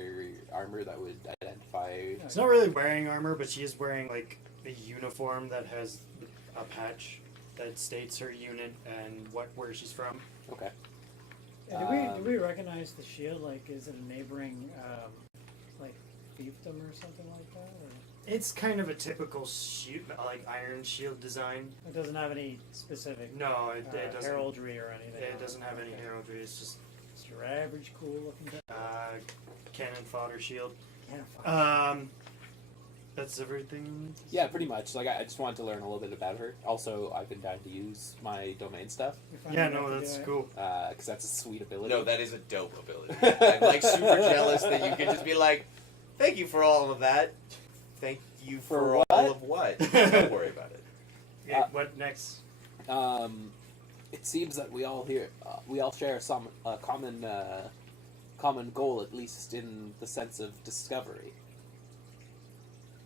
armor that would identify? She's not really wearing armor, but she is wearing like a uniform that has a patch that states her unit and where she's from. Okay. Yeah, do we recognize the shield? Like, is it a neighboring, like, fiefdom or something like that? Or It's kind of a typical shield, like iron shield design. it doesn't have any specific No, it doesn't. heraldry or anything? It on doesn't have any Okay. heraldry. It's just It's your average cool looking cannon fodder shield. guy. That's everything. Yeah, pretty much. Like I just wanted to learn a little bit about her. Also, I've been dying to use my domain stuff Yeah, no, that's cool. because that's a sweet ability. No, that is a dope ability. I'm like super jealous that you can just be like, "Thank you for all of that. Thank you for For all what? of what? Don't worry about it." Yeah, what next? It seems that we all share some common goal, at least in the sense of discovery.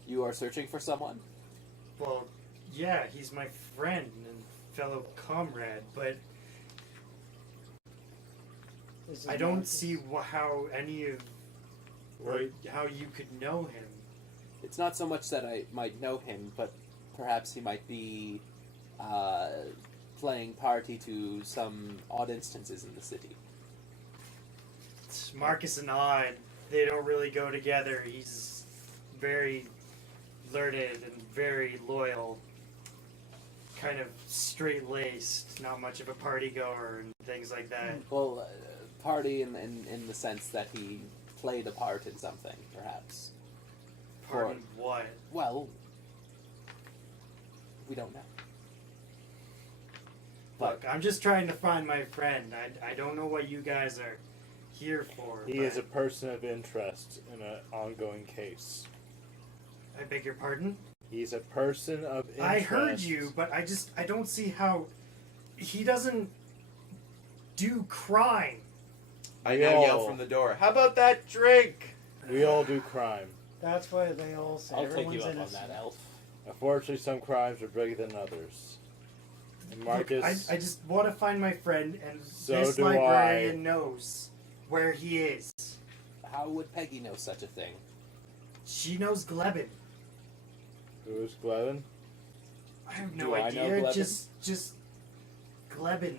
You are searching for someone? Well, yeah, he's my friend and fellow comrade, but This is I don't Marcus. see how any of or how you could know him. It's not so much that I might know him, but perhaps he might be playing party to some odd instances in the city. Marcus and Odd, they don't really go together. He's very learned and very loyal, kind of straight-laced, not much of a party goer and things like that. Well, party in the sense that he played a part in something, perhaps. Pardon what? Well, we don't know. But Look, I'm just trying to find my friend. I don't know what you guys are here for. He but is a person of interest in an ongoing case. I beg your pardon? He's a person of interest. I heard you, but I don't see how he doesn't do crime. I now yell from the door. How about that drink? We all do crime. That's why they all say I'll take everyone's you up on innocent. that, elf. Unfortunately, some crimes are bigger than others. And Marcus, Look, I just want to find my friend, and So this do librarian knows where he is. How would Peggy know such a thing? She knows Glebin. who's Glevin? I have no Do I know idea. Glebin? Just Glebin.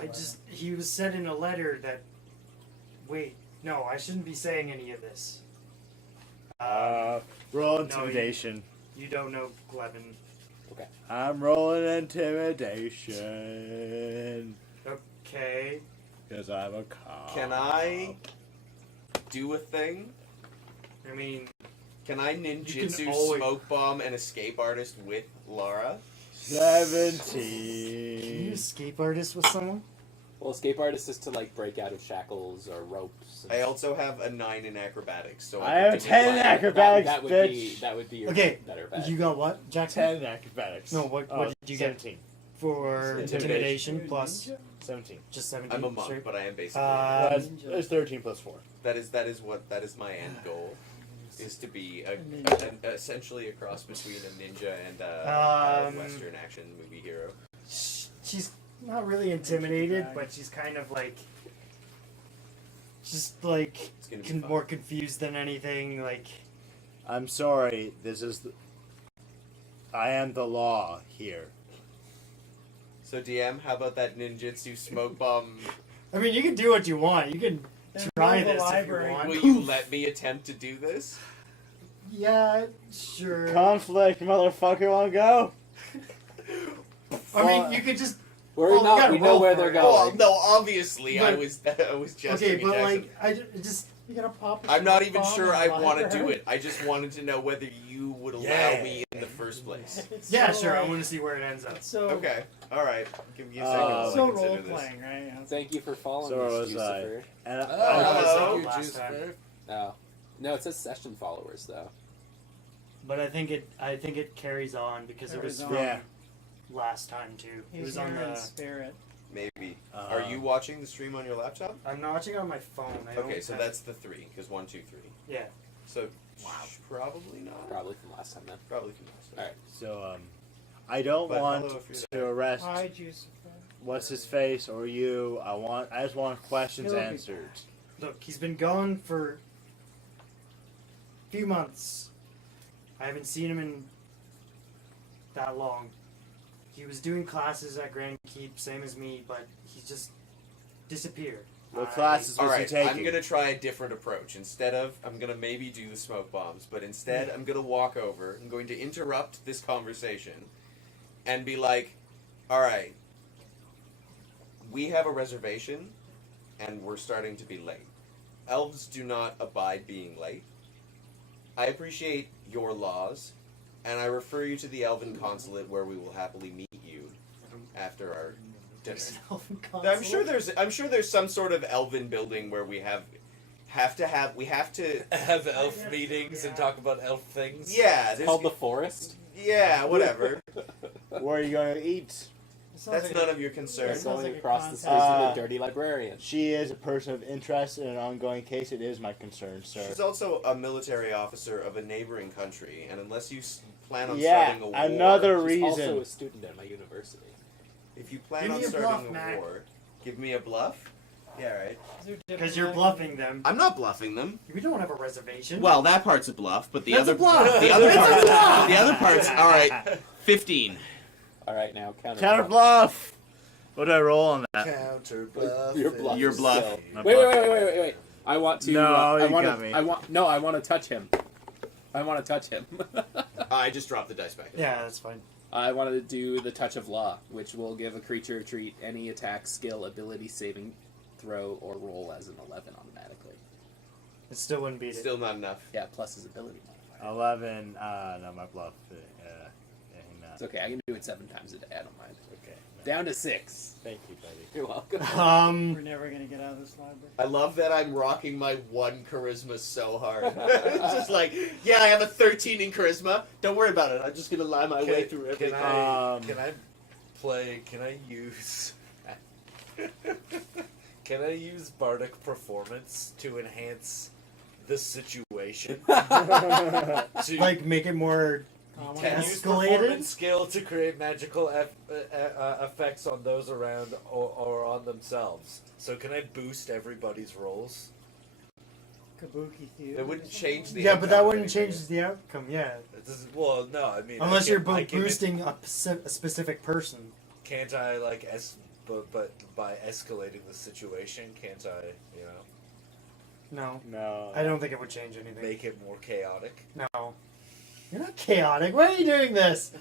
That's He was said in a letter that. Wait, no, I shouldn't be saying any of this. Roll no, intimidation. You don't know Glebin. I'm rolling intimidation. Okay. Because I'm a cop. Can I do a thing? I mean, Can I You ninjutsu can always- smoke bomb an escape artist with Lara? 17. can you escape artist with someone? Well, escape artist is to like break out of shackles or ropes. and- I also have a 9 in acrobatics, so I have could 10 in fly. acrobatics, that would bitch. be your Okay, better bet. You got what, Jackson? 10 in acrobatics. No, what did you get? 17. For Intimidation. intimidation plus 17. just 17. I'm a monk, straight? but I am basically. It's 13 plus 4. that is my end goal. Is to be essentially a cross between a ninja and a Western action movie hero. She's not really intimidated, but she's kind of like, just like It's gonna be fun. more confused than anything. Like, I'm sorry. I am the law here. So DM, how about that ninjutsu smoke bomb? I mean, you can do what you want. You can try Roll the this if you library. want. Will you let me attempt to do this? Yeah, sure. Conflict, motherfucker, wanna go? I mean, you could just We're Oh, we not. gotta We know roll where for they're it. going. Well, no, obviously I But- was gesturing Okay, at but Jackson. like, just You gonna pop? a I'm not smoke even bomb sure in I the want to do library? it. I just wanted to know whether you would allow Yeah. me in the first place. It's yeah, so, sure. I like, want to see where it ends up. So Okay, all right. Give me a second while I so consider role this. playing, right? Yeah. Thank you for following So us, was I. Lucifer. And hello. thank you, Last time. Juicefer. Oh. No, it says session followers though. But I think it carries on because it was Carries from on. Yeah. last time too. It He's was here on in the. spirit. Maybe. Are you watching the stream on your laptop? I'm watching it on my phone. I Okay, don't so have- that's the 3, because 1, 2, 3. yeah. So probably not. Probably from last time then. Probably from last time. Alright. So I don't But want hello if you're to there. arrest Hi, Juice. what's his face or you. I just want questions He'll be answered. Look, he's been gone for a few months. I haven't seen him in that long. He was doing classes at Grand Keep, same as me, but he just disappeared. What classes All was he right, taking? I'm gonna try a different approach. Instead of, I'm gonna maybe do the smoke bombs, but instead I'm gonna walk over. I'm going to interrupt this conversation, and be like, "All right, we have a reservation, and we're starting to be late. Elves do not abide being late. I appreciate your laws, and I refer you to the Elven Consulate, where we will happily meet you after our dinner." I'm sure there's some sort of elven building where we have to Have elf meetings and talk about elf things. yeah, It's there's, called the Forest. yeah, whatever. Where are you going to eat? That's none of your concern. Sounds Going like a across the contest. street from the dirty librarian. She is a person of interest in an ongoing case. It is my concern, sir. She's also a military officer of a neighboring country, and unless you plan on Yeah, starting a war, another She's also reason. a student at my university. if you plan Give on me a starting bluff, a Mac. war, give me a bluff. Yeah, right. Because you're bluffing them. I'm not bluffing them. We don't have a reservation. Well, that part's a bluff, but the That's other a bluff. the other That's a part, bluff. the other part's all right. 15. All right, now counter. Counter bluff. What do I roll on that? Counter bluff. Your bluff. Your bluff. So- My Wait, bluff. wait. I want to. No, I you want got me. I want to touch him. I want to touch him. I just dropped the dice back. Yeah, that's fine. I wanted to do the Touch of Law, which will give a creature treat any attack, skill, ability, saving, throw, or roll as an 11 automatically. It still wouldn't beat it. Still not enough. Yeah, plus his ability modifier. 11. No, my bluff. It's okay. I can do it 7 times a day. I don't mind. Okay. Down to 6. Thank you, buddy. You're welcome. We're never gonna get out of this library. I love that I'm rocking my 1 charisma so hard. It's just like, yeah, I have a 13 in charisma. Don't worry about it. I'm just gonna lie my way through everything. Can I use can I use bardic performance to enhance the situation? Like, make it more Can use escalated? performance skill to create magical effects on those around or on themselves. So can I boost everybody's rolls? Kabuki theater. It wouldn't change the Yeah, outcome but that of wouldn't anything. change the outcome, yeah. It doesn't, well, no, I mean Unless I you're can- I can- boosting a specific person. Can't I like but by escalating the situation, can't I, you know, No. No. I don't think it would change anything. make it more chaotic? No. You're not chaotic. Why are you doing this?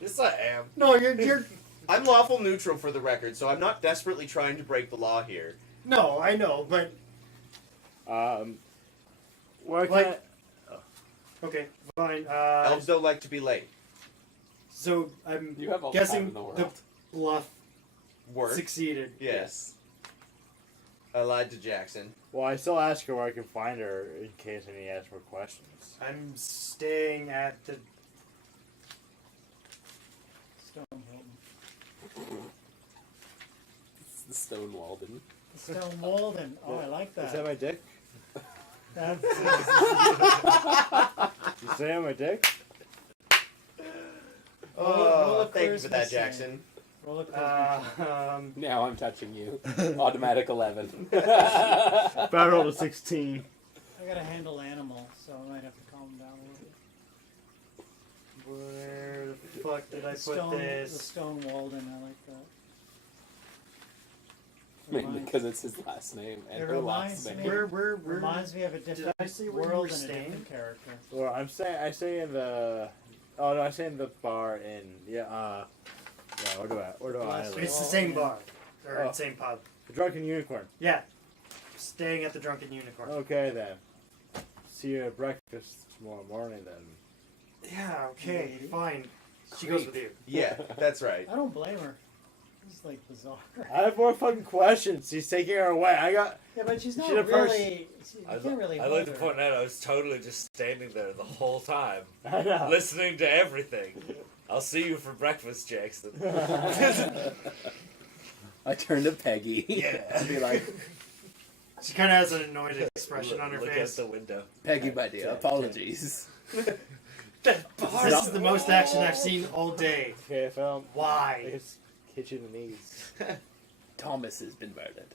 Yes, I am. No, you're I'm lawful neutral for the record, so I'm not desperately trying to break the law here. No, I know, but Where can Like- okay, fine. Elves don't like to be late. So I'm You have all the time guessing in the world. the bluff Work. succeeded. Yes. I lied to Jackson. Well, I still ask her where I can find her in case any asks more questions. I'm staying at the. Stone Hilton. It's the Stone Walden. Stone Walden. Oh, I like Is that that. my dick? That's You say I'm my dick? roll a Thank you for charisma that, save. Jackson. Roll a charisma. Now I'm touching you. Automatic 11. But I rolled a 16. I got a handle animal, so I might have to calm down a little bit. Where the fuck did I put The this? Stone Walden. I like that. Mainly Reminds- because it's his last name and It her reminds last me- name. Where Reminds me of a different I see where you world were and a staying? different character. Well, I stay in the. Oh no, I stay in the bar in Yeah, where do I live? It's the same bar. Or Oh. same pub. The Drunken Unicorn. Yeah. Staying at the Drunken Unicorn. Okay then. See you at breakfast tomorrow morning then. Yeah, okay, fine. She goes with you. Yeah, that's right. I don't blame her. This is like bizarre. I have more fucking questions. He's taking her away. I got. Yeah, but she's not She's a really. You can't really. I'd hold like to her. point out I was totally just standing there the whole time, I know. listening to everything. I'll see you for breakfast, Jackson. I turn to Peggy. Yeah. I'll be like, She kind of has an annoyed expression on her Look face. out the window. Peggy, my dear, apologies. This is the most action I've seen all day. Okay, I found. Why? It's kitchen needs. Thomas has been murdered.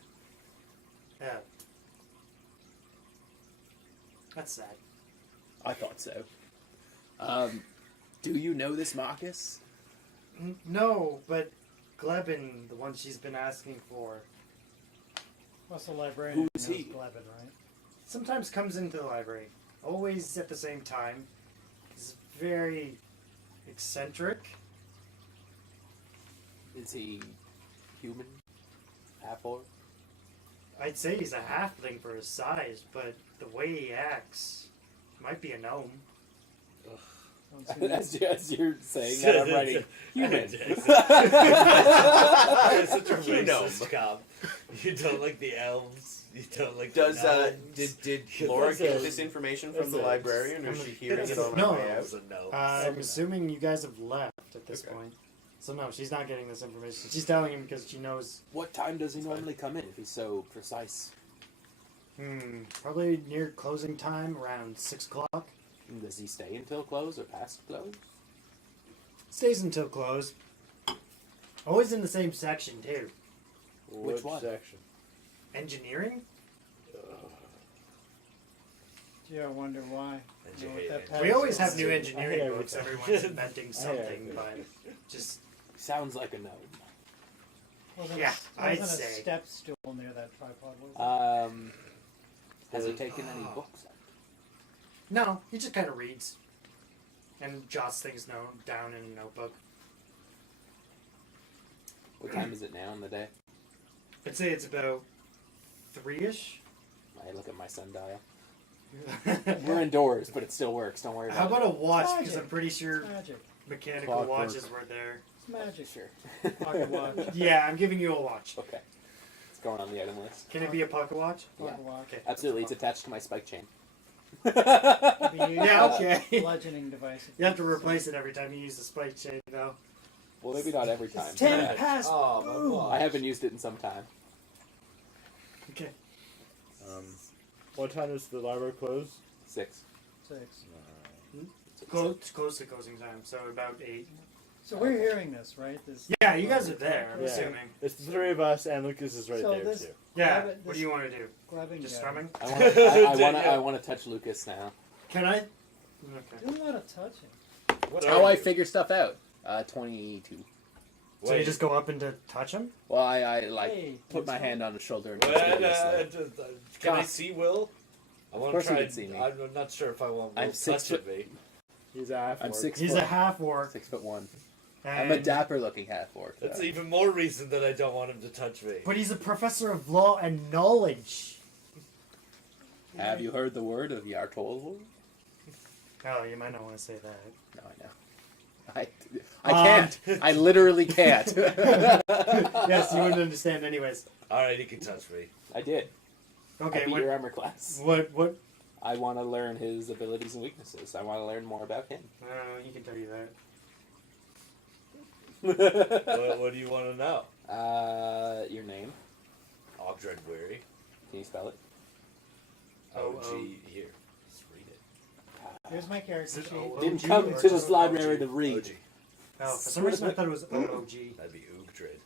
Yeah. That's sad. I thought so. Do you know this Marcus? No, but Glebin, the one she's been asking for, What's the librarian? Who's knows he? Glebin, right? sometimes comes into the library. Always at the same time. He's very eccentric. Is he human? Half-orc? I'd say he's a halfling for his size, but the way he acts might be a gnome. Don't see that. As you're saying that, I'm writing human. It's such a You know. racist cop. You don't like the elves. You don't like Does the gnomes. did Laura get this information from the librarian, or is she hearing it on her No. way out? Elves and gnomes. I'm assuming you guys have left at this Okay. point. So no, she's not getting this information. She's telling him because she knows. What time does he normally come in if he's so precise? Probably near closing time, around 6 o'clock. And does he stay until close or past close? Stays until close. Always in the same section too. Which one? section? Engineering? Gee, I wonder why. And You you know, hate with it. that We always have pedestal- new I engineering hate books. everything. Everyone's inventing something, everything. but just Sounds like a gnome. Wasn't Yeah, I'd wasn't a say. step stool near that tripod, was it? Has he taken any books out? no. He just kind of reads and jots things down in a notebook. What time is it now in the day? I'd say it's about 3-ish. I look at my sundial. We're indoors, but it still works. Don't worry How about about a watch? Magic. Because I'm pretty sure It's magic. mechanical Clockwork. watches were there. It's magic. it. Sure. Pocket watch. Yeah, I'm giving you a watch. Okay. It's going on the item list. Can it be a pocket watch? Pocket watch. Okay. Absolutely. It's attached to my spike chain. Could be used Yeah, as a okay. bludgeoning device. You have to replace it every time you use the spike chain, though. Well, maybe not every time. It's 10 Yeah. past. Oh, my boom. God. I haven't used it in some time. Okay. What time does the library close? 6. 6. Close to closing time, so about 8. So we're hearing this, right? This. Yeah, you guys are there, I'm Yeah. assuming. It's the three of us, and Lucas is right So there this- too. Yeah. Grab it, What do you want to do? Grabbing Just guy. strumming? I want to touch Lucas now. Can I? Okay. Do a lot of touching. What How are I you? figure stuff out. 22. So you just go up and to touch him? Well, I like Hey, put my that's hand on his shoulder and Well, touch it. can I God. see Will? I want course to he try. can see me. I'm not sure if I want Will I'm 6 touching me. He's a half I'm 6 He's foot. a half orc. 6'1". And, I'm a dapper looking half orc. That's even more reason that I don't want him to touch me. But he's a professor of law and knowledge. Have you heard the word of Yartol? Oh, you might not want to say that. No, I know. I can't. I literally can't. Yes, you wouldn't understand anyways. All right, he can touch me. I did. I Okay, beat your armor class. what? I want to learn his abilities and weaknesses. I want to learn more about him. He can tell you that. What do you want to know? Your name. Ogdred Weary. Can you spell it? O-G. Here. Just read it. Here's my character Is it sheet. O- Didn't OG come or to this OG? library to read. O-G. Oh, for some reason I thought it was OOG. That'd be Ogdred.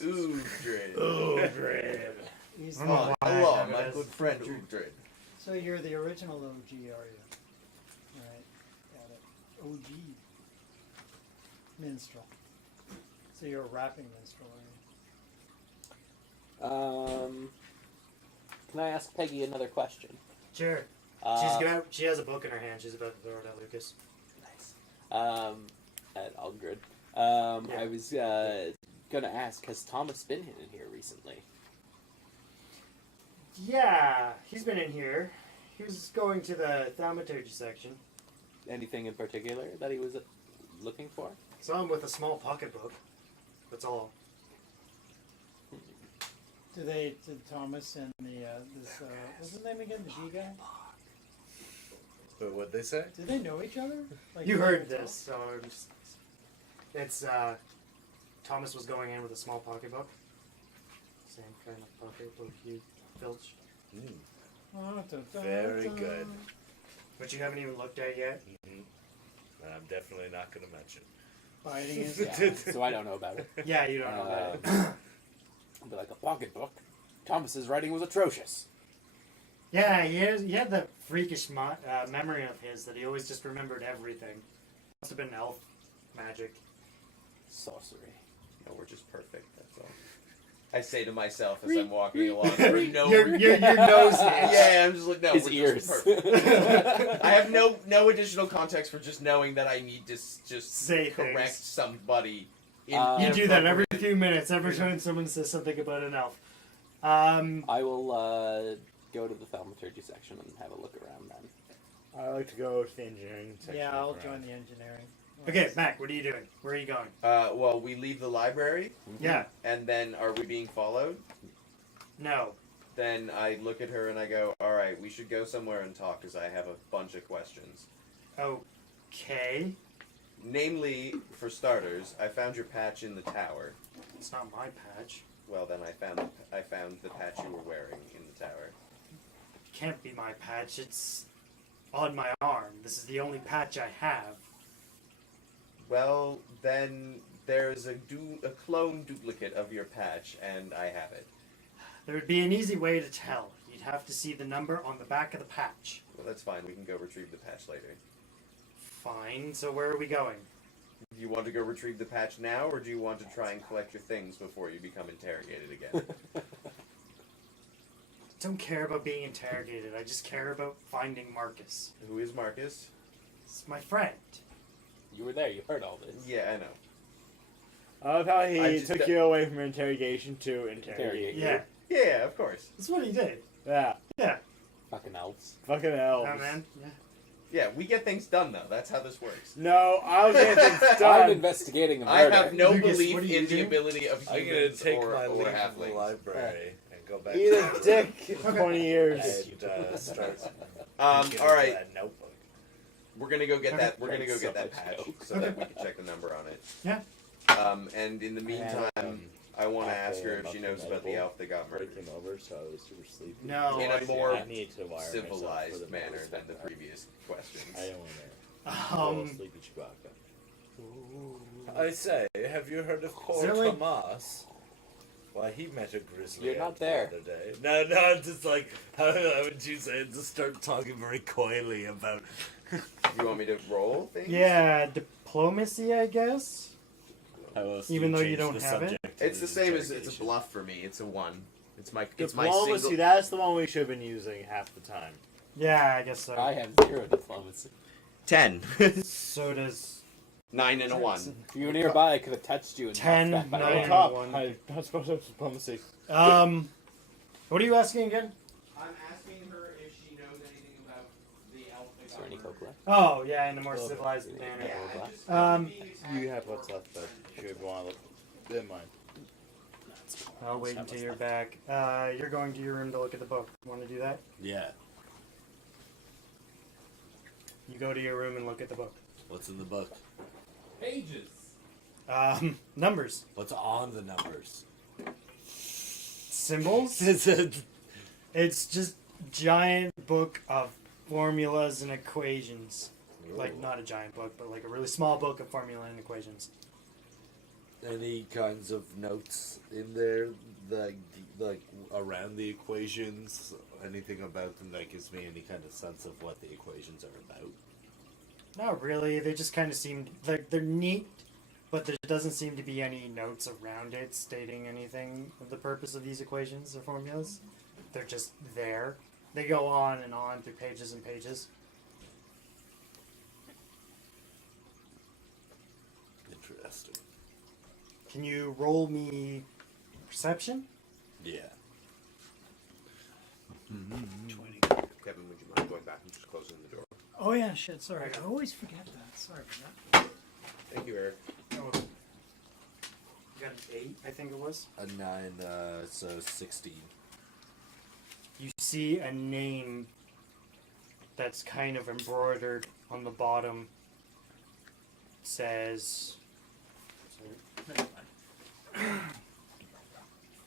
Ugdred. Ogdred. He's I don't know the- why I Hello, have it my as good friend OG. Ugdred. So you're the original OG, are you? Alright, got it. OG. Minstrel. So you're a rapping minstrel, are you? Can I ask Peggy another question? Sure. She has a book in her hand. She's about to throw it at Lucas. Nice. At Aldred. I was gonna ask, has Thomas been in here recently? Yeah, he's been in here. He was going to the thaumaturgy section. Anything in particular that he was looking for? Saw him with a small pocketbook. That's all. Did Thomas and what's his name again? The G guy? But what'd they say? Did they know each other? Like, You did heard they talk? this, so I'm just, it's Thomas was going in with a small pocketbook. Same kind of pocketbook you filched, Very good. but you haven't even looked at yet. I'm definitely not going to mention. Fighting is Yeah, so I don't know about it. Yeah, you don't know that. I'll be like, a pocketbook? Thomas's writing was atrocious. Yeah, he had that freakish memory of his that he always just remembered everything. Must have been elf magic. Sorcery. No, we're just perfect. That's all. I say to myself as I'm walking along for no Your nose itch. Yeah, I'm just like, no, His we're ears. just perfect. I have no additional context for just knowing that I need to just Say correct things. somebody. You do that every few minutes, every time someone says something about an elf. I will go to the thaumaturgy section and have a look around then. I like to go to the engineering section. Yeah, I'll around. join the engineering. Okay, Mac, what are you doing? Where are you going? Well, we leave the library, Yeah, and then are we being followed? no. Then I look at her and I go, all right, we should go somewhere and talk because I have a bunch of questions. Okay. Namely, for starters, I found your patch in the tower. It's not my patch. Well, then I found the patch you were wearing in the tower. It can't be my patch. It's on my arm. This is the only patch I have. Well, then there's a clone duplicate of your patch, and I have it. There would be an easy way to tell. You'd have to see the number on the back of the patch. Well, that's fine. We can go retrieve the patch later. Fine, so where are we going? Do you want to go retrieve the patch now, or do you want to try and collect your things before you become interrogated again? Don't care about being interrogated. I just care about finding Marcus. Who is Marcus? It's my friend. You were there, you heard all this. Yeah, I know. I love how I he just took don't- you away from interrogation to interrogate. Yeah, Yeah, of course. that's what he did. Yeah. Yeah. Fucking elves. Fucking elves. Oh, man. Yeah. Yeah, we get things done, though. That's how this works. No, I'll get things I'm done. investigating a I murder. have no Lucas, belief what are you in the doing? ability of I'm going to humans take or my leave of the halflings. library and go back Eat to a my dick in Okay. 20 years. and start All looking right. into that notebook. We're gonna go get Okay. that. We're gonna go That's get so that much patch jokes. so that we can check the number on it. Yeah. And in the meantime, I want to ask her if she knows about the elf that got murdered Came over, so I was super sleepy. No. in I a see. more I need to wire myself for civilized the manner notice than the that previous questions. I don't want to fall Um, asleep at Chewbacca. I say, have you heard of poor there like- Tomas? Why, he met a grizzly You're not elf there. the other day. No, I'm just like, how would you say, just start talking very coyly about... You want me to roll things? yeah, diplomacy, I guess. How else Even do though you change don't the have it? subject to It's the same as it's a interrogation? bluff for me. It's a 1. It's my Diplomacy, single. that's the one we should have been using half the time. Yeah, I guess so. I have 0 diplomacy. 10. So does 9 and a 1. If you were nearby, I could have touched you and 10, knocked that back 9, down. Cop, one. I'm not supposed to have diplomacy. What are you asking again? I'm asking her if she knows anything about the elf that Is there any coke left? Oh, yeah, in a more civilized manner. You have what's left, but if you want to look in mine. I'll wait until you're back. You're going to your room to look at the book. Want to do that? Yeah. You go to your room and look at the book. What's in the book? Pages. Numbers. What's on the numbers? Symbols. It's just giant book of formulas and equations. Like, not a giant book, but like a really small book of formula and equations. Any kinds of notes in there, like around the equations? Anything about them that gives me any kind of sense of what the equations are about? Not really. They just kind of seem like they're neat, but there doesn't seem to be any notes around it stating anything of the purpose of these equations or formulas. They're just there. They go on and on through pages and pages. bastard. Can you roll me perception? Yeah. 20. Kevin, would you mind going back and just closing the door? Oh yeah, shit. Sorry, I always forget that. Sorry about that. Thank you, Eric. Oh. You got an 8, I think it was. A 9, so 16. You see a name that's kind of embroidered on the bottom. Says. Sorry.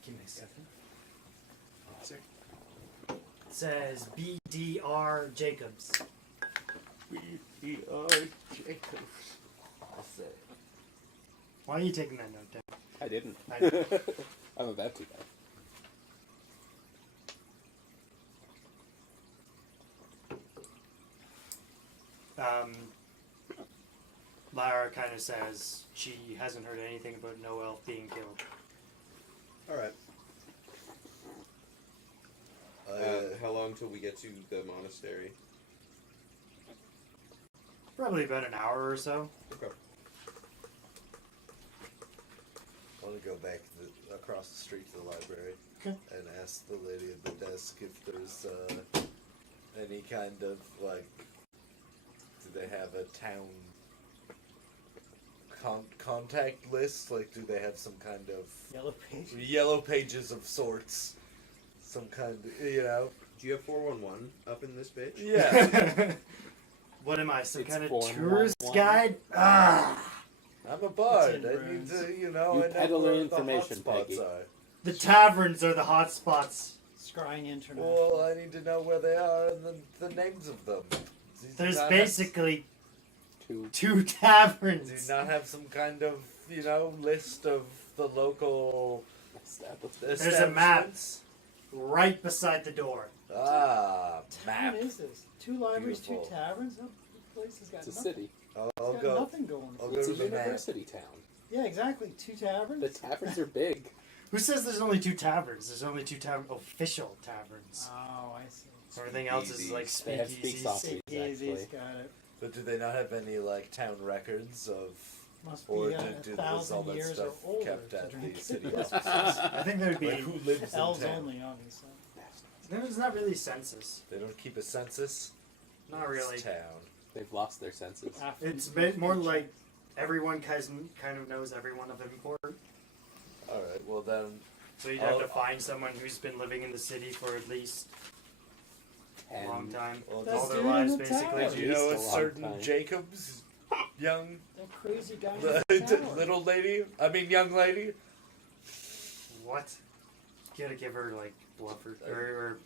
Give me a second. Says BDR Jacobs. B.E.R. Jacobs. I'll say. Why are you taking that note down? I didn't. I know. I'm about to though. Lara kind of says she hasn't heard anything about no elf being killed. All right. How long till we get to the monastery? Probably about an hour or so. Okay. I want to go back across the street to the library. Okay. And ask the lady at the desk if there's any kind of, like, do they have a town contact list? Like, do they have some kind of Yellow page. pages of sorts? Some kind of, you know? Do you have 411 up in this bitch? Yeah. What am I, some It's kind of 411. tourist guide? Ah! I'm a bard. It's in I need runes. to, you know, You I know peddle where information, the hotspots Peggy. are. The taverns are the hot spots. Scrying internet. Well, I need to know where they are and the names of them. Do you There's not basically Two. 2 do you taverns. not have some kind of, you know, list of the local Establishment. There's a map. establishments? Right beside the door. Ah, What map. is this? 2 libraries, Beautiful. 2 taverns? That place has got It's a nothing. city. I'll It's got go. nothing going I'll for go It's to a the map. university town. Yeah, exactly. 2 taverns. The taverns are big. Who says there's only 2 taverns? There's only 2 official taverns. Oh, I see. Everything else is like They have speakeasies. speak-soft. Easy, Actually. got it. But do they not have any, like, town records of... Must Or be do was 1,000 all that years or stuff older kept to at drink the city it. offices? I think there'd be. Like, who lives in Elves town? only, obviously. There's not really census. They don't keep a census? Not really. It's town. They've lost their senses. After It's a bit more like everyone kind of knows everyone of import. Alright, well then... So you'd have to find someone who's been living in the city for at least a long time. Well, That's All their dude in lives, the basically. tower. do you know a At least a long certain time. Jacobs? Young... That crazy guy in the the tower. little lady? I mean, young lady? What? You gotta give her like bluff or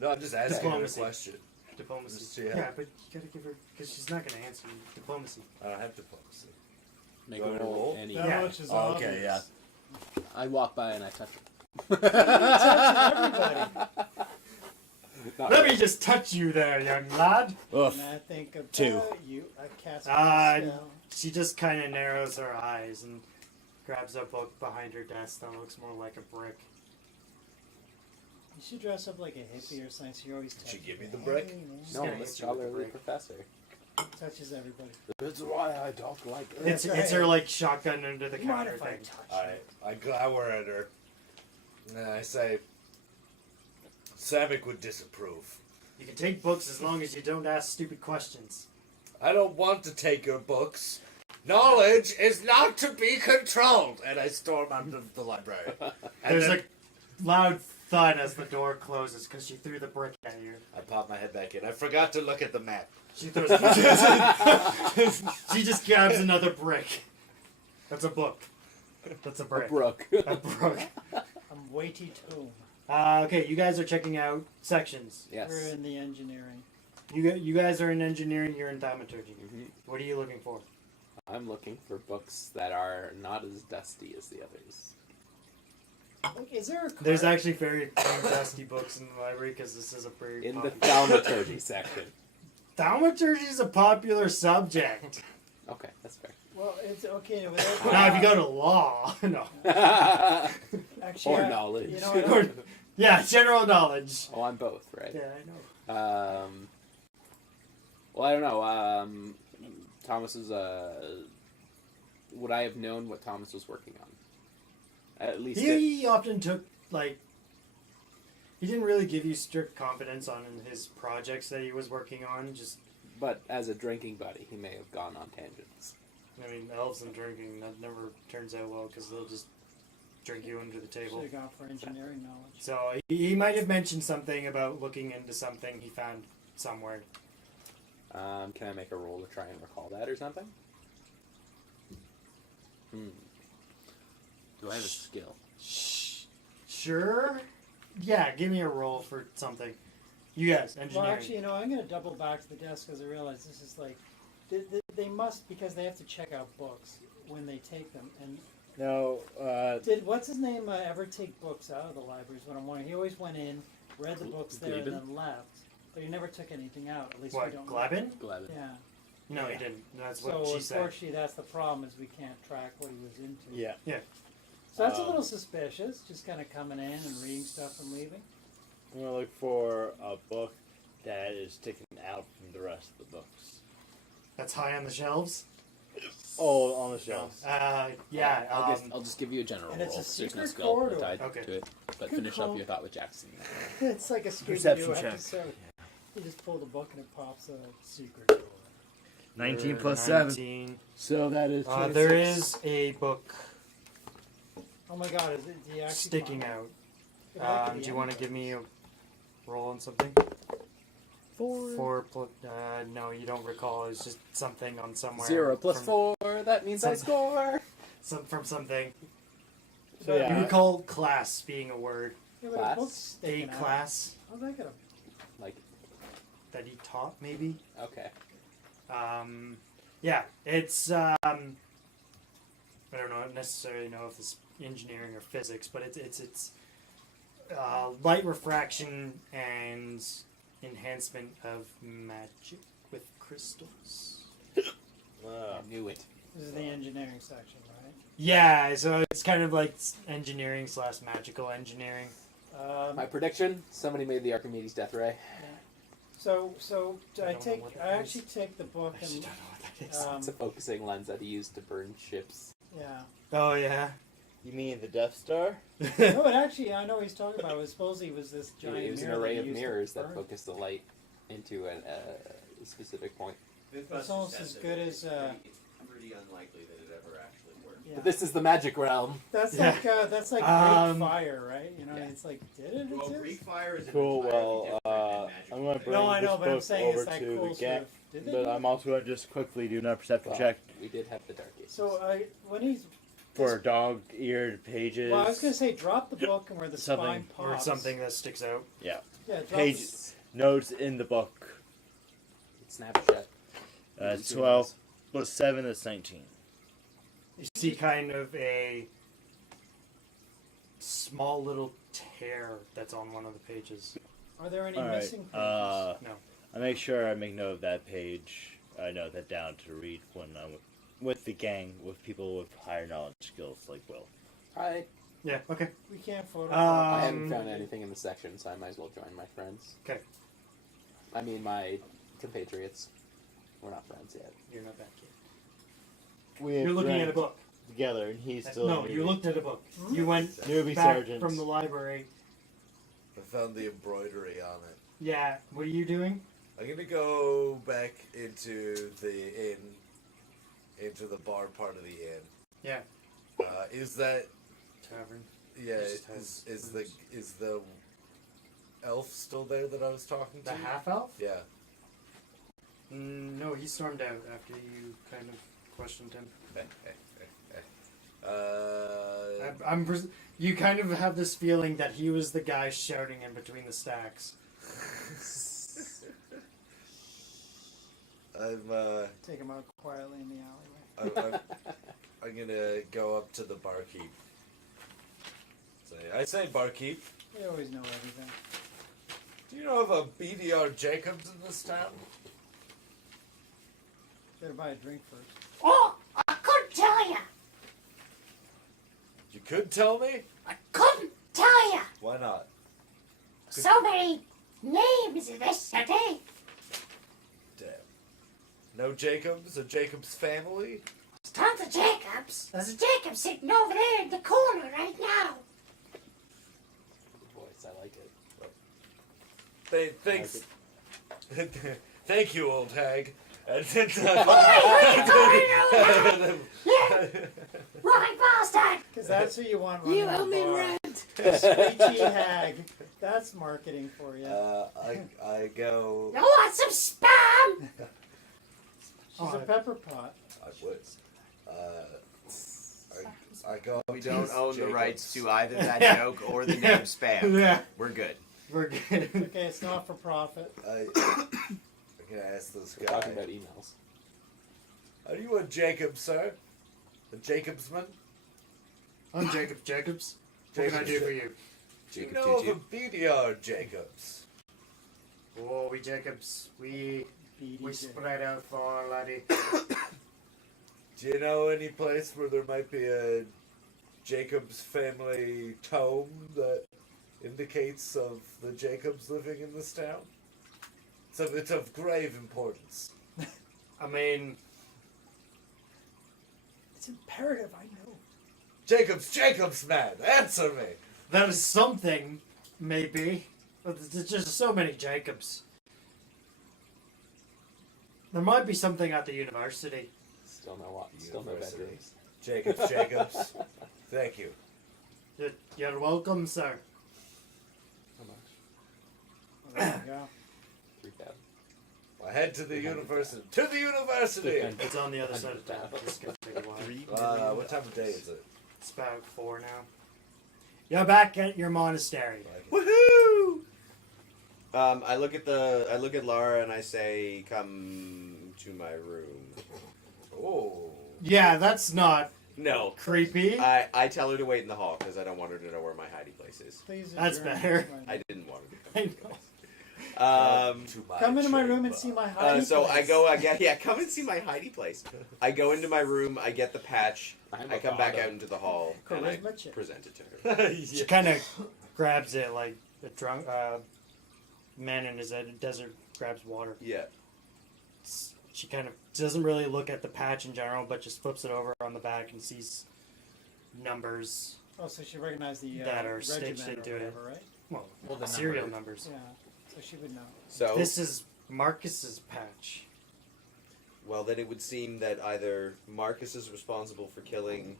No, I'm just asking her a Diplomacy. question. diplomacy. Yeah. Yeah, but you gotta give her because she's not gonna answer you. Diplomacy. I don't have diplomacy. Make Do a I roll? roll. Any. That Yeah. much is Oh, okay, obvious. I walk by and I touch it. Everybody. Not Let really. me just touch you there, young lad. And I think about 2. you. I cast Uh, my spell. She just kind of narrows her eyes and grabs a book behind her desk that looks more like a brick. You should dress up like a hippie or something. So you're always Did you touching give me me. the brick? Hey, man. No, gonna I'm a hit you with the scholarly brick. professor. Touches everybody. That's why I talk like It's her like shotgun under the You mind counter if I thing. touch Alright, I glower at her. And I say... Savick would disapprove. You can take books as long as you don't ask stupid questions. I don't want to take your books. Knowledge is not to be controlled. And I storm out of the library. And There's then a loud thud as the door closes because she threw the brick at you. I pop my head back in. I forgot to look at the map. She throws. She just grabs another brick. That's a book. That's a brick. Brooke. A brook. I'm weighty too. Okay, you guys are checking out sections. We're Yes. in the engineering. You guys are in engineering. You're in thaumaturgy. Mhm. What are you looking for? I'm looking for books that are not as dusty as the others. Like, is there a car? There's actually very few dusty books in the library because this is a pretty In the popular. thaumaturgy section. Thaumaturgy is a popular subject. Okay, that's fair. Well, it's okay. Without Now, if you go to law, no. actually, or I- knowledge. You know what? Yeah, general knowledge. Oh, I'm both, right? Yeah, I know. Well, I don't know. Thomas is would I have known what Thomas was working on? At least He often took, like, he didn't really give you strict confidence on his projects that he was working on. Just, but as a drinking buddy, he may have gone on tangents. I mean, elves and drinking, that never turns out well because they'll just drink you under the Should table. have gone for engineering knowledge. So he might have mentioned something about looking into something he found somewhere. Can I make a roll to try and recall that or something? Do I have a skill? Sure. Yeah, give me a roll for something. You guys, engineering. Well, actually, I'm going to double back to the desk because I realize this is like, they must, because they have to check out books when they take them. And No, did what's his name ever take books out of the library? Is what I'm wondering. He always went in, read the books there, and then left. But he never took anything out. At least we What, don't. Glabin? Glad. Yeah. No, he Yeah. didn't. That's what So she said. unfortunately, that's the problem is we can't track what he was into. yeah. So that's a little suspicious. Just kind of coming in and reading stuff and leaving. I'm gonna look for a book that is sticking out from the rest of the books. That's high on the shelves. Oh, on the shelves. Yeah. I'll just give you a general And it's roll. a 'cause there's no secret skill corridor. tied Okay. to it. But Good finish call. up your thought with Jackson. It's like a Scooby-Doo Perception check. episode. You just pull the book and it pops a secret door. 19 plus 7. 19. So that is There 26. is a book Oh my God! Is it? Do you actually sticking find it? out. Go back to the Do you end want to of give it. me a roll on something? 4. No, you don't recall. It's just something on somewhere. 0 plus from, 4, that means I score! From something. So yeah, You recall class being a word. Yeah, but Class? a book's A sticking out. class How's that gonna? Like, that he taught, maybe? okay. Yeah, it's, I don't necessarily know if it's engineering or physics, but it's light refraction and enhancement of magic with crystals. I knew it. This is the engineering section, right? Yeah, so it's kind of like engineering / magical engineering. My prediction, somebody made the Archimedes death ray. So I don't know what that I is. actually take the book I actually and don't know what that is. It's a focusing lens that he used to burn ships. yeah. Oh, yeah. You mean the Death Star? No, but actually, I know what he's talking about. It was supposedly was this giant It was an mirror array that of he used to mirrors that burn. focused the light into a specific point. It's almost as good as It's pretty unlikely that it ever actually worked. yeah. But this is the magic realm. That's Yeah. that's like Um, Greek fire, right? You know, yeah. it's like did it Well, exist? Greek fire is an Cool, entirely well, different and magical I'm gonna thing. bring No, I know, this but I'm book saying over it's that to cool the sort gap, of. Did they? but I'm also going to just quickly do a perception Well, check we did have the dark ages. So when he's for dog-eared pages. well, I was gonna say drop the book and where the Something- spine Or pops. something that sticks out. Yeah, drop Page notes in the book. Snapchat. It's 12 plus 7 is 19. You see kind of a small little tear that's on one of the pages. Are there any All right. missing pages? No. I make sure I make note of that page. I note that down to read when I'm with the gang, with people with higher knowledge skills like Will. Alright. Yeah, okay. We can't photo. I haven't found anything in the section, so I might as well join my friends. Okay. I mean, my compatriots. We're not friends yet. You're not back yet. We You're looking at a book. together, and he's still No, a you newbie. looked at a book. You went Newbie back sergeants. from the library. I found the embroidery on it. Yeah, what are you doing? I'm gonna go back into the inn, into the bar part of the inn. Yeah. Is that Tavern. yeah? It just has Is the elf still there that I was talking to? The half elf? Yeah. No, he stormed out after you kind of questioned him. You kind of have this feeling that he was the guy shouting in between the stacks. Take him out quietly in the alleyway. I'm gonna go up to the barkeep. I say barkeep. They always know everything. Do you know of a BDR Jacobs in this town? Better buy a drink first. Oh, I couldn't tell you. You could tell me? I couldn't tell you. Why not? So many names in this city. Damn. No Jacobs? A Jacobs family? It's not the Jacobs. There's a Jacob sitting over there in the corner right now. Voice, I like it. Thanks. Thank you, old hag. Yeah, right, bastard. Because that's who you want You running owe me the bar. rent. Screechy hag. That's marketing for you. I go. You want some spam? She's a pepper pot. I would. I go. We don't own the Jacobs. rights to either that joke or the name spam. Yeah. We're good. We're good. Okay, it's not for profit. I can ask this We're guy. talking about emails. Are you a Jacob, sir? A Jacobsman? I'm Jacob Jacobs. What can I do for you? Do you Jacob know of Tucci. a BDR Jacobs? Oh, we Jacobs, we BDJ. spread out far, laddie. Do you know any place where there might be a Jacobs family tome that indicates of the Jacobs living in this town? It's of grave importance. I mean, It's imperative, I know. Jacobs, man, answer me! that is something, maybe. But there's just so many Jacobs. There might be something at the university. Still no what? Still no University. bedrooms. Jacobs. Thank you. You're welcome, sir. How much? Well, there you go. 3,000. I head to the university. To the university! It's on the other side of town. It's gonna take a while. What time of day is it? It's about 4 now. You're back at your monastery. Woohoo! I look at Lara and I say, "Come to my room." Oh. Yeah, that's not No, creepy. I tell her to wait in the hall because I don't want her to know where my hiding place is. Please That's adjourn. better. I didn't want her I to come. know. To Come into my room and see my hiding so place. I go. Come and see my hiding place. I go into my room. I get the patch. I'm I a come back bottom. out into the hall and I Charisma check. present it to her. She kind of grabs it like a drunk man in his desert grabs water. Yeah. She kind of doesn't really look at the patch in general, but just flips it over on the back and sees numbers. Oh, so she recognized the That are regiment stitched or into it. whatever, right? Well, the serial numbers. Yeah. So she would know. So This is Marcus's patch. well, then it would seem that either Marcus is responsible for killing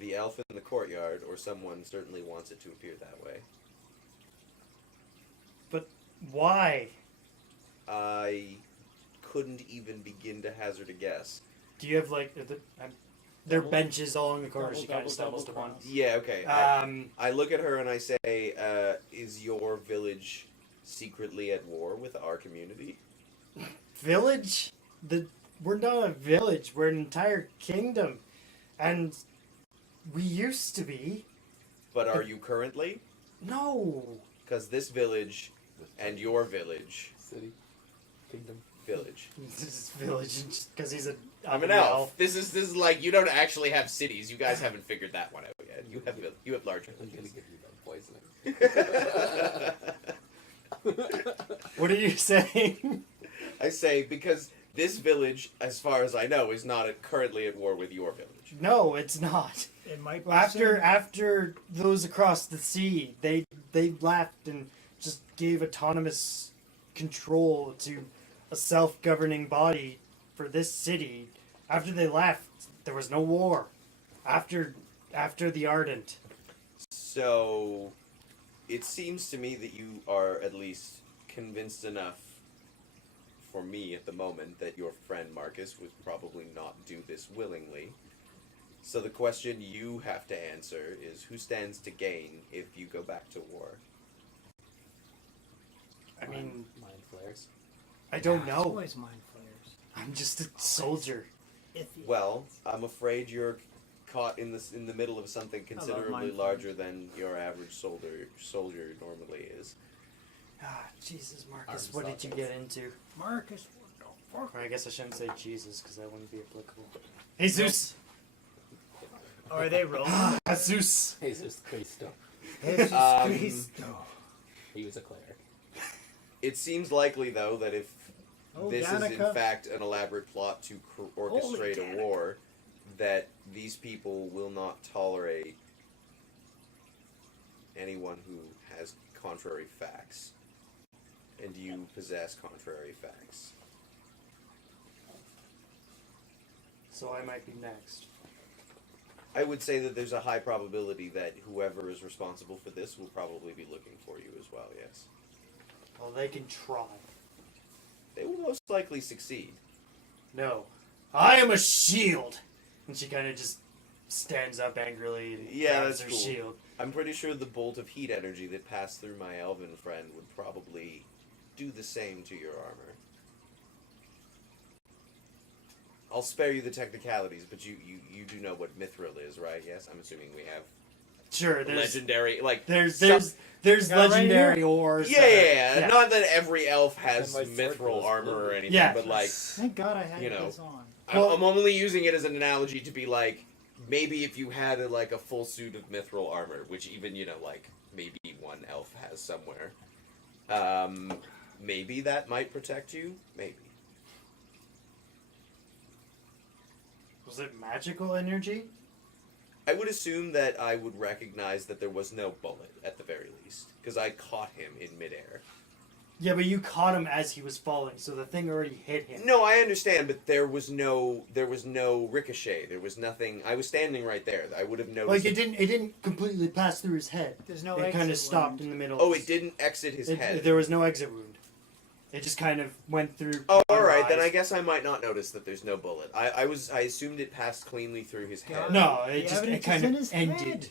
the elf in the courtyard, or someone certainly wants it to appear that way. But why? I couldn't even begin to hazard a guess. Do you have like there are Double- benches all along the corner? She kind double, of stumbles to double one. cross. Yeah, okay. I look at her and I say, is your village secretly at war with our community? Village? We're not a village. We're an entire kingdom, and we used to be. But are you currently? No. Because this village and your village, City. Kingdom. village. This is village because he's a. I'm an elf. This is like, you don't actually have cities. You guys haven't figured that one out yet. You have large I'm gonna villages. give you that poisoning. What are you saying? I say because this village, as far as I know, is not currently at war with your village. No, it's not. It might be After those across the sea, they left and just gave autonomous control to a self-governing body for this city. After they left, there was no war. After the Ardent. So, it seems to me that you are at least convinced enough for me at the moment that your friend Marcus would probably not do this willingly. So the question you have to answer is who stands to gain if you go back to war? I mean, Mind flares. I don't It's know. always mind flares. I'm just a soldier. Iffy. Well, I'm afraid you're caught in the middle of something considerably mindfulness. larger than your average soldier normally is. Ah, Jesus, Marcus, Arms what did you sockets. get into? Marcus, what Or I guess I shouldn't say Jesus because that wouldn't be applicable. Jesus! the Are they rolling? Jesus! Jesus Cristo. He was a cleric. It seems likely, though, that if Oh, this is in Danica. fact an elaborate plot to orchestrate a Holy war, that these people will not tolerate anyone who has contrary facts. And you possess contrary facts. So I might be next. I would say that there's a high probability that whoever is responsible for this will probably be looking for you as well, yes. Well, they can try. They will most likely succeed. No. I am a shield! And she kind of just stands up angrily and Yeah, grabs that's her cool. shield. I'm pretty sure the bolt of heat energy that passed through my elven friend would probably do the same to your armor. I'll spare you the technicalities, but you do know what mithril is, right? Yes, I'm assuming we have Sure, there's legendary, like there's Got it right legendary here? ores. yeah, that are- yeah. Not that every elf has And my sword mithril goes armor blue. or anything, Yeah. but like Thank God I had You know. this on. I'm only using it as an analogy to be like maybe if you had a full suit of mithril armor, which even like maybe one elf has somewhere, maybe that might protect you. Maybe. Was it magical energy? I would assume that I would recognize that there was no bullet at the very least, because I caught him in midair. Yeah, but you caught him as he was falling, so the thing already hit him. No, I understand, but there was no ricochet. There was nothing. I was standing right there. I would have noticed. Like it didn't completely pass through his head. There's no It kind of exit stopped wound. in the middle. Oh, it didn't exit his head. There was no exit wound. It just kind of went through. Oh, all your right. Then eyes. I guess I might not notice that there's no bullet. I assumed it passed cleanly through his head. No, The it just evidence kind is in of his ended head.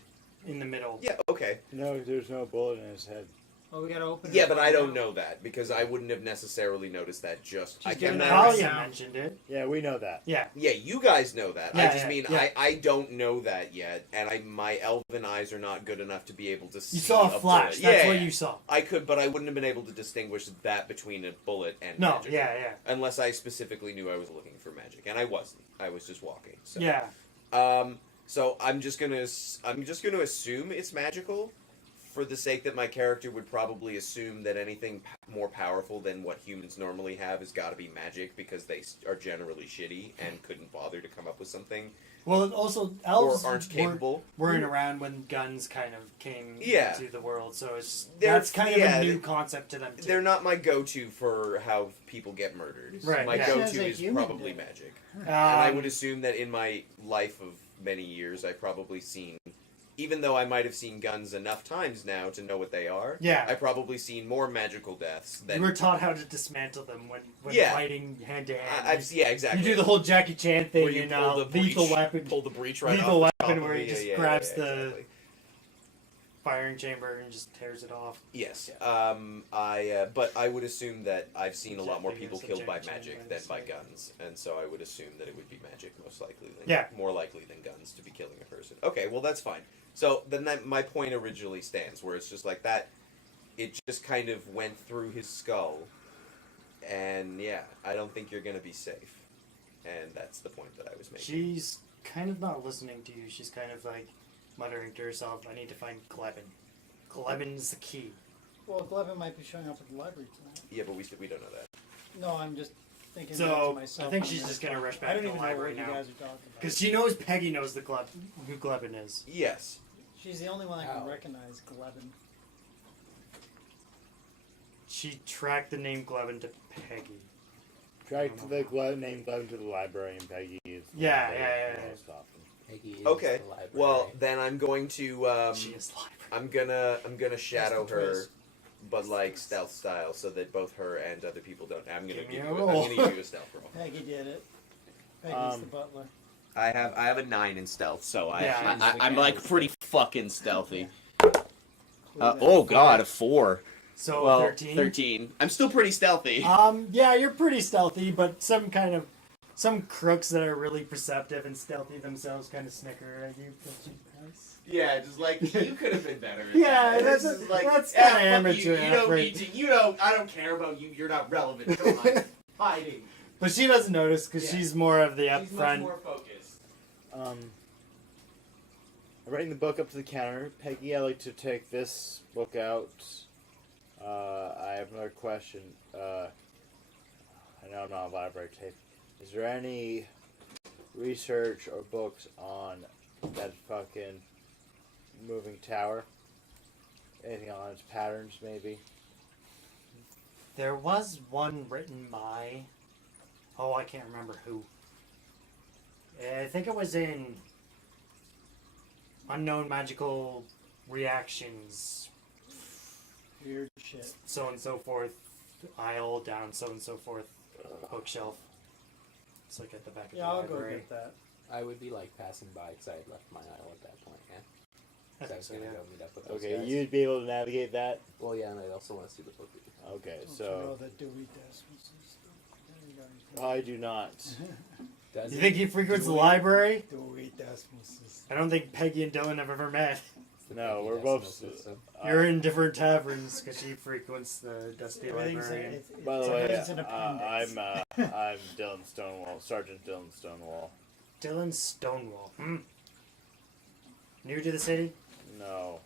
in the middle. Yeah. Okay. No, there's no bullet in his head. Oh, we gotta open it. Yeah, but I right don't now. know that because I wouldn't have necessarily noticed that. Just I giving can it imagine. a Talia now. mentioned it. Yeah, we know that. Yeah. Yeah, you guys know that. I Yeah, just yeah, mean yeah. I don't know that yet, and my elven eyes are not good enough to be able to see. You saw a flash. bullet. That's Yeah, what yeah. you saw. I could, but I wouldn't have been able to distinguish that between a bullet and No. magic. Yeah. Unless I specifically knew I was looking for magic, and I wasn't. I was just walking. So. Yeah. So I'm just gonna assume it's magical, for the sake that my character would probably assume that anything more powerful than what humans normally have has got to be magic because they are generally shitty and couldn't bother to come up with something Well, also or elves aren't capable. weren't around when guns kind of came Yeah. into the world, so it's They're- that's kind of yeah, a new they- concept to them too. They're not my go-to for how people get murdered. Right, My yeah. go-to As a is human, probably then. magic. And I would Um, assume that in my life of many years, I've probably seen, even though I might have seen guns enough times now to know what they are, Yeah. I've probably seen more magical deaths you than... were taught how to dismantle them when Yeah. fighting hand to hand. yeah, exactly. You do the whole Jackie Chan thing where you in pull the Lethal breech, Weapon. pull the breach right Lethal off the Weapon top where of he it. just Yeah, grabs the exactly. firing chamber and just tears it off. Yes. But I would assume that I've seen a lot more Exactly, people yes, killed by Jackie Chan magic was, than by yeah. guns, and so I would assume that it would be magic most likely than Yeah. more likely than guns to be killing a person. Okay, well that's fine. So then my point originally stands, where it's just like that. It just kind of went through his skull, and yeah, I don't think you're gonna be safe, and that's the point that I was making. She's kind of not listening to you. She's kind of like muttering to herself, I need to find Glevin. Glevin's the key. Well, Glevin might be showing up at the library tonight. Yeah, but we don't know that. No, I'm just thinking So, that to myself. I think on she's this just gonna one. rush back I don't to the even know library what you now. guys are talking about. Because she knows Peggy knows who Glevin is. Yes. She's the only one that can Ow. recognize Glevin. She tracked the name Glevin to Peggy. Track to the name Glevin to the library, and Peggy is. the Yeah, one yeah, that yeah, most often. Peggy is Okay. the library. Well, then I'm going to She is library. I'm gonna shadow the her, twist. but like stealth style, so that both her and other people don't. I'm gonna Give me give a you. roll. I'm gonna give you a stealth roll. Peggy did it. Peggy's the Um, butler. I have a 9 in stealth, so Yeah. I'm like pretty fucking stealthy. Clue Oh that. god, a 4. So Well, 13. 13. I'm still pretty stealthy. Yeah, you're pretty stealthy, but some crooks that are really perceptive and stealthy themselves kind of snicker at you. But you pass. Yeah, just like you could have been better. At Yeah, that. that's- This is like, that's yeah, kinda fuck amateur You don't effort. need to. You don't. I don't care about you. You're not relevant. Come on, hiding. But she doesn't notice because Yeah. she's more of the up She's much front. more focused. Writing the book up to the counter. Peggy, I'd like to take this book out. I have another question. I know I'm not a library tape. Is there any research or books on that fucking moving tower? Anything on its patterns, maybe? There was one written by. Oh, I can't remember who. I think it was in Unknown Magical Reactions, Weird shit. so and so forth, aisle down, so and so forth, bookshelf. It's like at the back of Yeah, the I'll go library. get that. I would be like passing by because I had left my aisle at that point. Yeah. I 'Cause I think was so, gonna yeah. go meet up with those Okay, guys. you'd be able to navigate that? Well, yeah, and I also want to see the book. Okay, Don't you so know that Dewey Desmos is there you go. I do not. Does You it? think he frequents the library? Dewey Desmos is. I don't think Peggy and Dylan have ever met. No, Peggy we're Decimus both. system. You're in different taverns because she frequents the Dusty Everything's Library. By the it's way, an appendix. I'm Dylan Stonewall, Sergeant Dylan Stonewall. Dylan Stonewall. New to the city? No,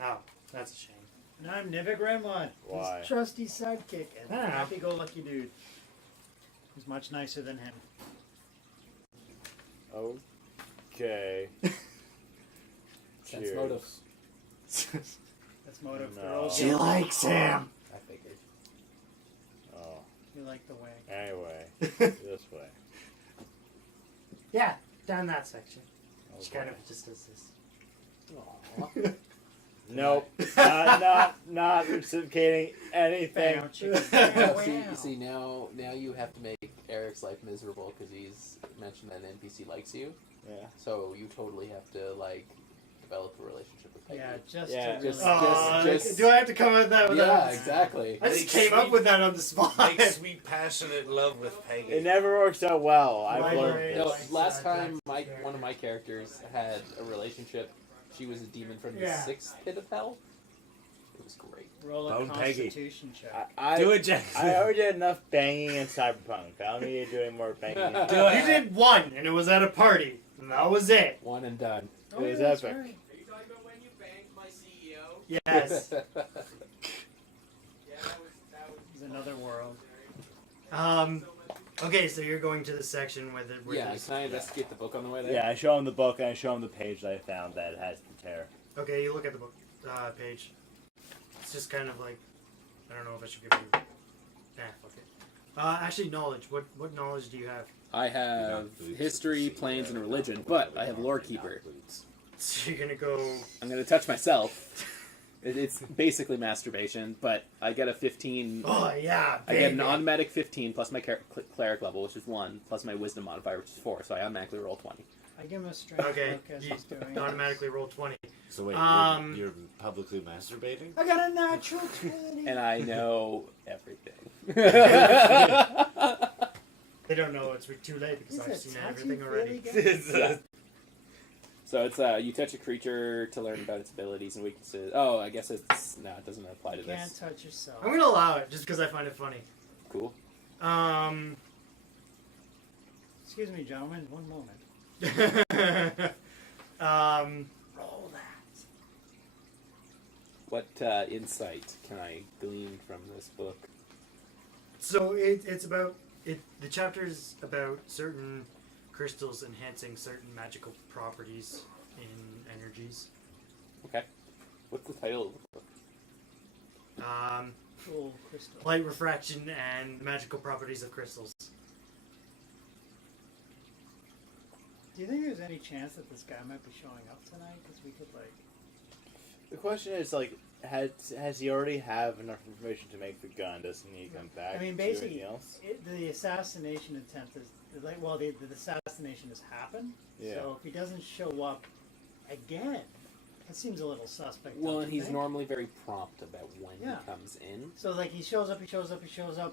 Oh, that's a shame. And I'm Nivik Renmon. Why? His trusty sidekick and I don't know. happy-go-lucky dude. He's much nicer than him. okay. Sense Cheers. motive. That's motive No. for old. She likes him. I figured. Oh, You like the way. anyway, this way. Yeah, down that section. She Okay. kind of just does this. Aww. Nope, not reciprocating anything. Bam, chicken. Well, Wow. see now you have to make Eric's life miserable because he's mentioned that an NPC likes you. Yeah. So you totally have to like develop a relationship with Peggy. Yeah, just Yeah, to really. just- do I have to come with that? Yeah, exactly. I just Make came up sweet- with that on the spot. Make sweet, passionate love with Peggy. It never works out well. I've Library. learned No, this. last Jack's time character. one of my characters had a relationship. She was a demon from the Yeah. 6th pit of hell. It was great. Roll a Bone Peggy. constitution check. I Do it, Jack. I already did enough banging in Cyberpunk. I don't need to do any more banging. Do it. You did one, and it was at a party, and that was it. One and done. It was that's epic. right. Are you talking about when you banged my CEO? Yes. Yeah, that was. It's another world. Okay, so you're going to the section where Yeah, there's- can I investigate the book on the way there? Yeah, I show him the book and I show him the page that I found that has the tear. Okay, you look at the book page. It's just kind of like, I don't know if I should give you. Fuck it. Actually, knowledge. What knowledge do you have? I have history, planes, and religion, but I have lore keeper. So you're gonna go. I'm gonna touch myself. It's basically masturbation, but I get a 15. Oh yeah, I get an baby. automatic 15 plus my cleric level, which is 1, plus my wisdom modifier, which is 4, so I automatically roll 20. I give him a strength Okay, look as you he's doing it. automatically roll 20. So wait, you're publicly masturbating? I got a natural 20. And I know everything. They don't know it's too late because Is I've it seen touchy everything already. feely, guys? So it's you touch a creature to learn about its abilities and weaknesses. Oh, I guess it's no, it doesn't apply to You can't this. touch yourself. I'm gonna allow it just because I find it funny. Cool. Excuse me, gentlemen. One moment. Roll that. What insight can I glean from this book? So it's about it. The chapter is about certain crystals enhancing certain magical properties in energies. Okay. What's the title of the book? Cool crystal. Light refraction and the magical properties of crystals. Do you think there's any chance that this guy might be showing up tonight? Because we could like. The question is, like, has he already have enough information to make the gun? Doesn't he come back? I mean, to basically, anything else? the assassination attempt is like, well, the assassination has happened. Yeah. So if he doesn't show up again, it seems a little suspect. Well, don't and you he's think? normally very prompt about when Yeah. he comes in. So like he shows up,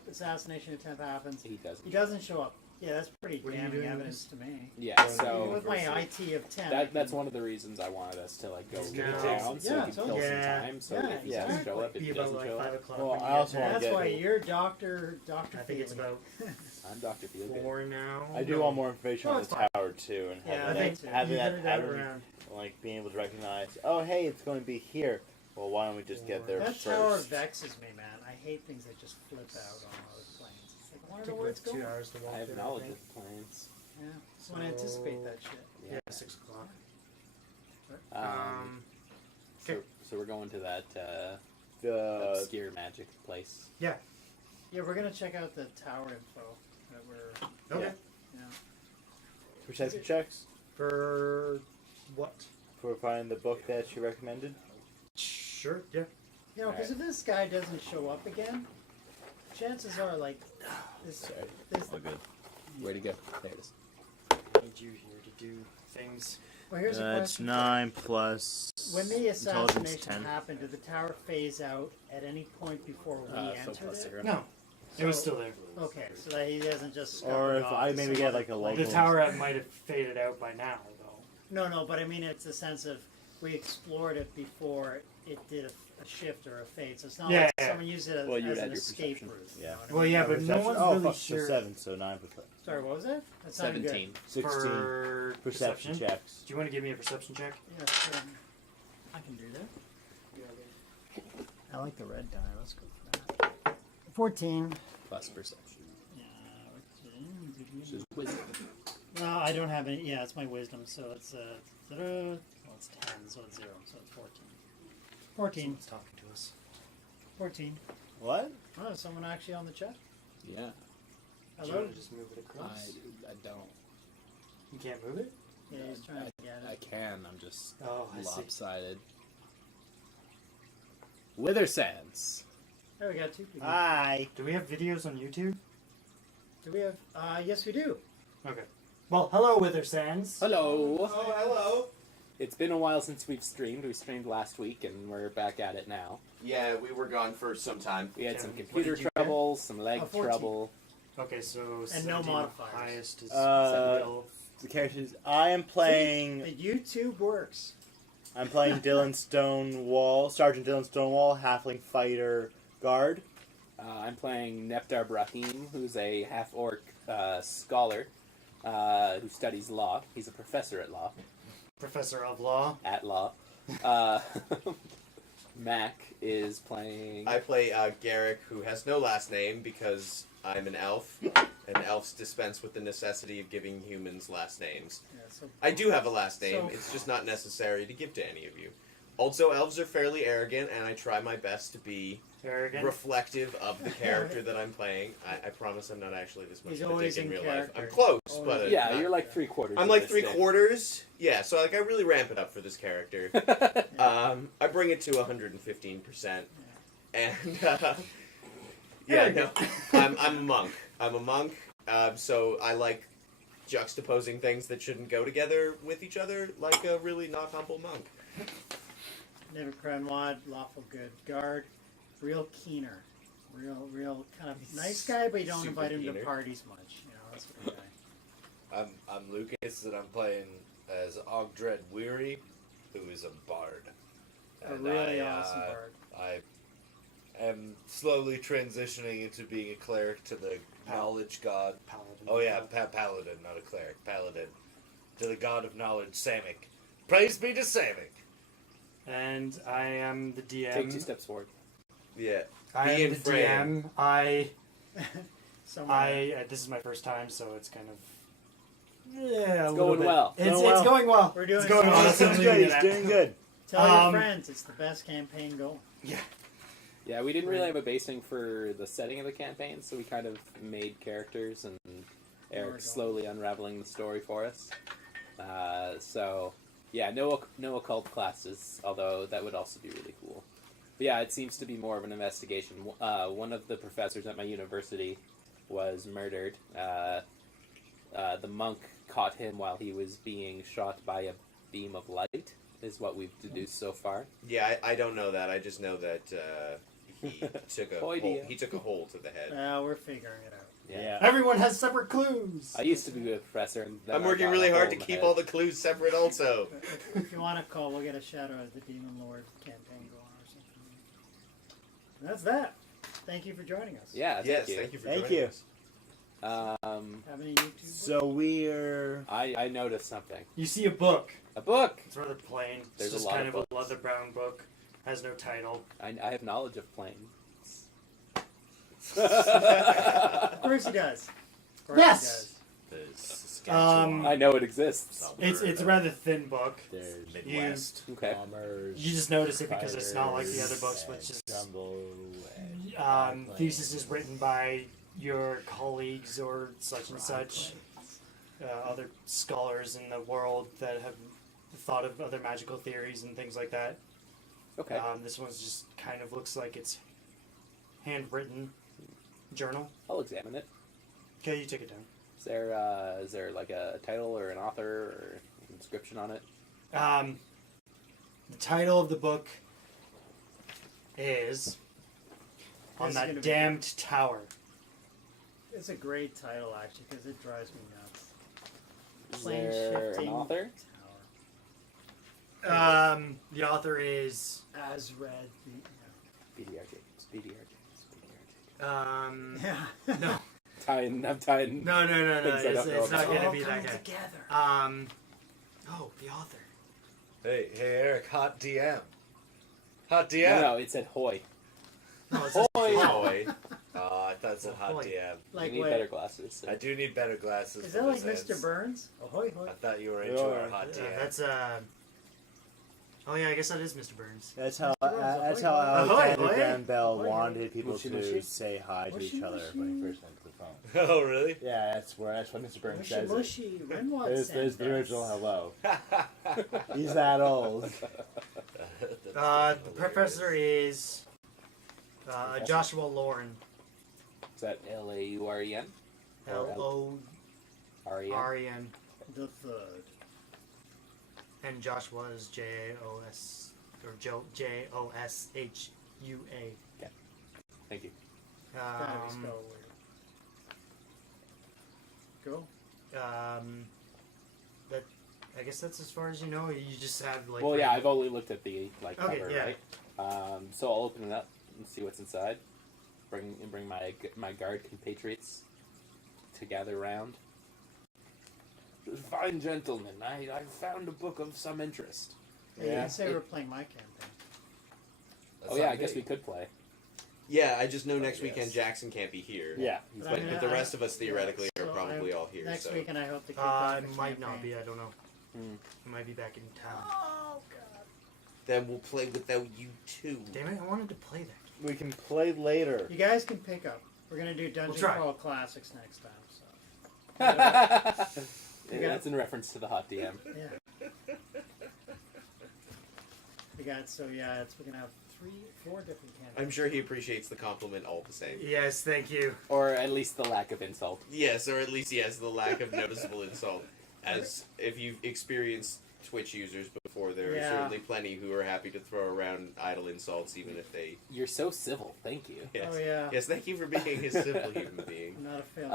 assassination attempt happens. He doesn't. He doesn't show up. Yeah, that's pretty What are you damning doing evidence to me. Yeah, Even so with my IT of 10. that's one of the reasons I wanted us to like go Just get gonna it take down some- so yeah, we could kill totally. some Yeah. time. So Yeah, if he doesn't exactly. show up, if Be he about doesn't like show 5 up, o'clock. Well, when you I get also there. wanna That's get why it. you're Doctor I think it's Feely. about I'm Dr. Feelgood. 4 now. I do No. want more information Oh, on it's the fine. tower too, and Yeah, I having think that, so. having You that, headed out having around. like being able to recognize. Oh, hey, it's going to be here. Well, why don't we just get there That first? tower vexes me, man. I hate things that just flip out on other planes. It's like, I want to Took know where like it's 2 going. hours to walk I have through, knowledge think. of the planes. Yeah. I want to anticipate that shit. Yeah, 6 o'clock. So we're going to that The obscure magic place. Yeah, we're gonna check out the tower info that we're. Okay. Yeah. perception checks For what? for finding the book that you recommended. Sure. Yeah. You know, because if this guy doesn't show up again, chances are like this. All good. Where'd he go? There it is. I need you here to do things. Well, here's a That's question. 9 plus. When the intelligence assassination 10. happened, did the tower phase out at any point before we So entered plus it? 0. No, it was still there. Okay, so that he hasn't just. Or scuppered if off I to maybe some get other like a place. The local. tower might have faded out by now, though. No, but I mean it's a sense of we explored it before it did a shift or a fade. So it's not Yeah, like yeah. someone used it as, Well, you would as add an your escape perception. route. Yeah. You know what I Well, mean? yeah, but no Perception- one's oh, really fuck, sure. So 7, so 9 plus Sorry, what was that? That sounded 17. 16. For Perception checks. Do you want to give me a perception check? Good. Yeah, sure. I can do that. I like the red die. Let's go for that. 14. Plus perception. Yeah. Which is wisdom. No, I don't have any. Yeah, it's my wisdom, so it's well, it's 10, so it's 0, so it's 14. 14. Someone's talking to us. 14. What? Oh, is someone actually on the chat? Yeah. Do you Hello? want to just move it across? I don't. You can't move it? Yeah, he's trying to get I it. can. I'm just Oh, I see. lopsided. Wither Sands. There we got 2 people. Hi. Do we have videos on YouTube? Do we have? Yes, we do. Okay. Well, hello, Wither Sands. Hello. Oh, hello. It's been a while since we've streamed. We streamed last week, and we're back at it now. Yeah, we were gone for some time. We had Okay, some what computer did you trouble, some leg 14. trouble. Okay, so And no 17 modifiers. highest is The characters. I am The playing. YouTube works. I'm playing Dylan Stonewall, Sergeant Dylan Stonewall, halfling fighter guard. I'm playing Neptar Brahim, who's a half-orc scholar who studies law. He's a professor at law. Professor of Law. At law. Uh, Mac is playing... I play Garrick, who has no last name because I'm an elf, and elves dispense with the necessity of giving humans last names. Yeah, so I do have a last name, So- it's just not necessary to give to any of you. Also, elves are fairly arrogant, and I try my best to be Arrogant. reflective of the character that I'm playing. I promise I'm not actually this much He's of a always dick in in real life. I'm character. close, Always. but yeah, not- you're like 3/4. I'm like 3/4. Yeah, so like I really ramp it up for this character. I bring it to 115%, and yeah, no, I'm a monk. I'm a monk, so I like juxtaposing things that shouldn't go together with each other, like a really not humble monk. Never Crenwad, lawful good guard, real keener, real kind of nice guy, but you don't Super invite him to keener. parties much. You know, that's what guy. I'm Lucas, and I'm playing as Ogdred Weary, who is a bard. A And really I, awesome bard. I am slowly transitioning into being a cleric to the knowledge god. Paladin. Oh yeah, paladin, not a cleric. Paladin. To the god of knowledge, Samick. Praise be to Samick. And I am the DM. Take 2 steps forward. Yeah, I Be am in the frame. DM. I Someone, this is my first time, so it's kind of yeah. It's going well. It's Going well. going well. We're doing it's going well. well. He's I'm doing leaving good. it He's at- doing good. tell your Um, friends it's the best campaign going. Yeah, we didn't really have a basing for the setting of the campaign, so we kind of made characters, and Eric's slowly unraveling the story for us. So, yeah, no occult classes, although that would also be really cool. But yeah, it seems to be more of an investigation. One of the professors at my university was murdered. The monk caught him while he was being shot by a beam of light, is what we've deduced so far. yeah. I don't know that. I just know that he took a hole, Idea. he took a hole to the head. We're figuring it out. Yeah. Everyone has separate clues. I used to be a professor, and then I'm I working got really a hard hole to in the keep head. all the clues separate. Also, If you want to call, we'll get a shadow of the Demon Lord campaign going or something. And that's that. Thank you for joining us. Yeah, yes, thank you. thank you for Thank joining you. us. Have any YouTube? So we're. I noticed something. You see a book. A book! It's rather plain. There's a It's just lot kind of of a books. leather brown book. Has no title. I have knowledge of planes. Of course he does. Of course Yes. he does. Saskatchewan. I know it exists. It's a rather thin book. There's Midwest. Okay. bombers. You just notice it because it's not like the other books, and which is Jumbo and thesis is written by your colleagues or such and such, other scholars in the world that have thought of other magical theories and things like that. Okay. This one's just kind of looks like it's handwritten journal. I'll examine it. Okay, you take it down. Is there like a title or an author or a description on it? The title of the book is On This is gonna That be- Damned Tower. It's a great title, actually, because it drives me nuts. Is Plane there an shifting author? tower. The author is As read. BDRJ. Yeah. no, I'm tying. no. Things I don't know It's not about. going to all be that coming guy. together. The author. Hey, Eric, hot DM. Hot DM. No, it said Hoy. No, it's Hoy. Boy. Oh, I thought it said hot Hoy. DM. Like you need what? better glasses. I do need better glasses. Is for that like this Mr. ends. Burns? Ahoy, hoy. I thought you were into our hot DM. That's Oh yeah, I guess that is Mr. Burns. That's how Ahoy, Alexander ahoy. Graham Bell Ahoy, wanted people Mushy, to mushy. say hi to Mushy, each other mushy. when he first went to the phone. Oh, really? Yeah, that's what Mr. Burns Mushy, says. mushy. Renwat There's the sent original us. hello. He's that old. The professor is Joshua Lauren. Is that Lauren? L-O-R-E-N. R-E-N? The third. And Joshua is J-O-S or J-O-S-H-U-A. Thank you. Gotta be spelled weird. Go. That I guess that's as far as you know. You just have like. Well, yeah, I've only looked at the Okay, cover, yeah. right? So I'll open it up and see what's inside. Bring my guard compatriots to gather round. Fine gentlemen, I found a book of some interest. Hey, you Yeah. didn't say we're playing my campaign. That's Oh yeah, not I guess me. we could play. Yeah, I just know next yes. weekend Jackson can't be here. Yeah. He's But But the rest of us theoretically so are probably all here. Next so. week, and I hope to kick off I the might not campaign. be. I don't know. Hmm. I might be back in town. Oh god. Then we'll play without you too. Damn it! I wanted to play that. We can play later. You guys can pick up. We're gonna do Dungeon try. Crawl Classics next time. So Yeah, that's in reference to the hot DM. yeah. We got we're gonna have 4 different campaigns. I'm sure he appreciates the compliment all the same. Yes, thank you. Or at least the lack of insult. Yes, or at least yes, the lack of noticeable insult. As if you've experienced Twitch users before, there are Yeah. certainly plenty who are happy to throw around idle insults, even if they. You're so civil. Thank you. Yes. Oh yeah. Yes, thank you for being a simple human being. I'm not a failed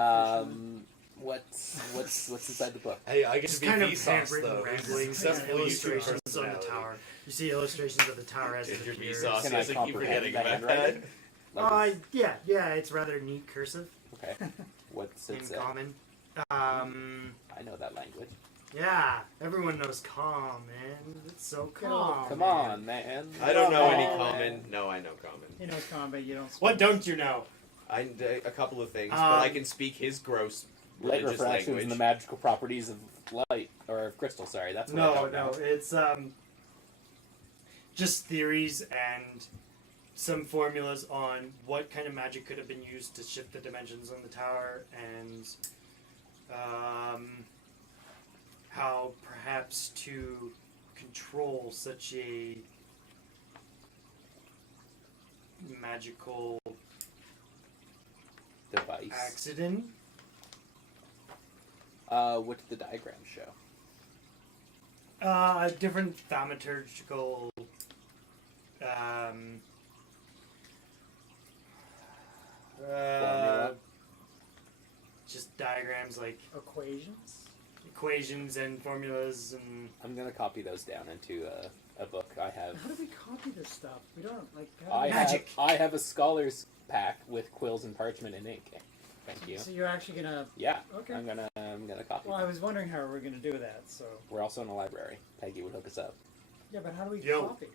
fisherman. What's inside the book? Hey, I get Just to be kind of Vsauce, handwritten though. ramblings Successful and YouTube illustrations on the personality. tower. You see illustrations of the tower as it If you're appears. Vsauce, Can yes, I I keep comprehend forgetting the about handwriting? that. Like, Yeah, it's rather neat cursive okay. What's it in say? common. I know that language. Yeah, everyone knows calm, man. It's so calm. Come man. on, man. I don't know any Come on, common. man. No, I know common. You know combat. You don't. What don't you know? I a couple of things, but I can speak his gross Light religious refractions language. and the magical properties of light or of crystal. Sorry, that's what I No, don't no, know. it's just theories and some formulas on what kind of magic could have been used to shift the dimensions on the tower and how perhaps to control such a magical Device. accident. What did the diagram show? Different thaumaturgical Formula? just diagrams like Equations. equations and formulas and I'm gonna copy those down into a book. I have. How do we copy this stuff? We don't like. I Magic. have a scholar's pack with quills and parchment and ink. Thank you. So you're actually gonna. Yeah. Okay. I'm gonna copy. Well, I was wondering how we're gonna do that. So We're also in a library. Peggy would hook us up. yeah, but how do we Yo. copy?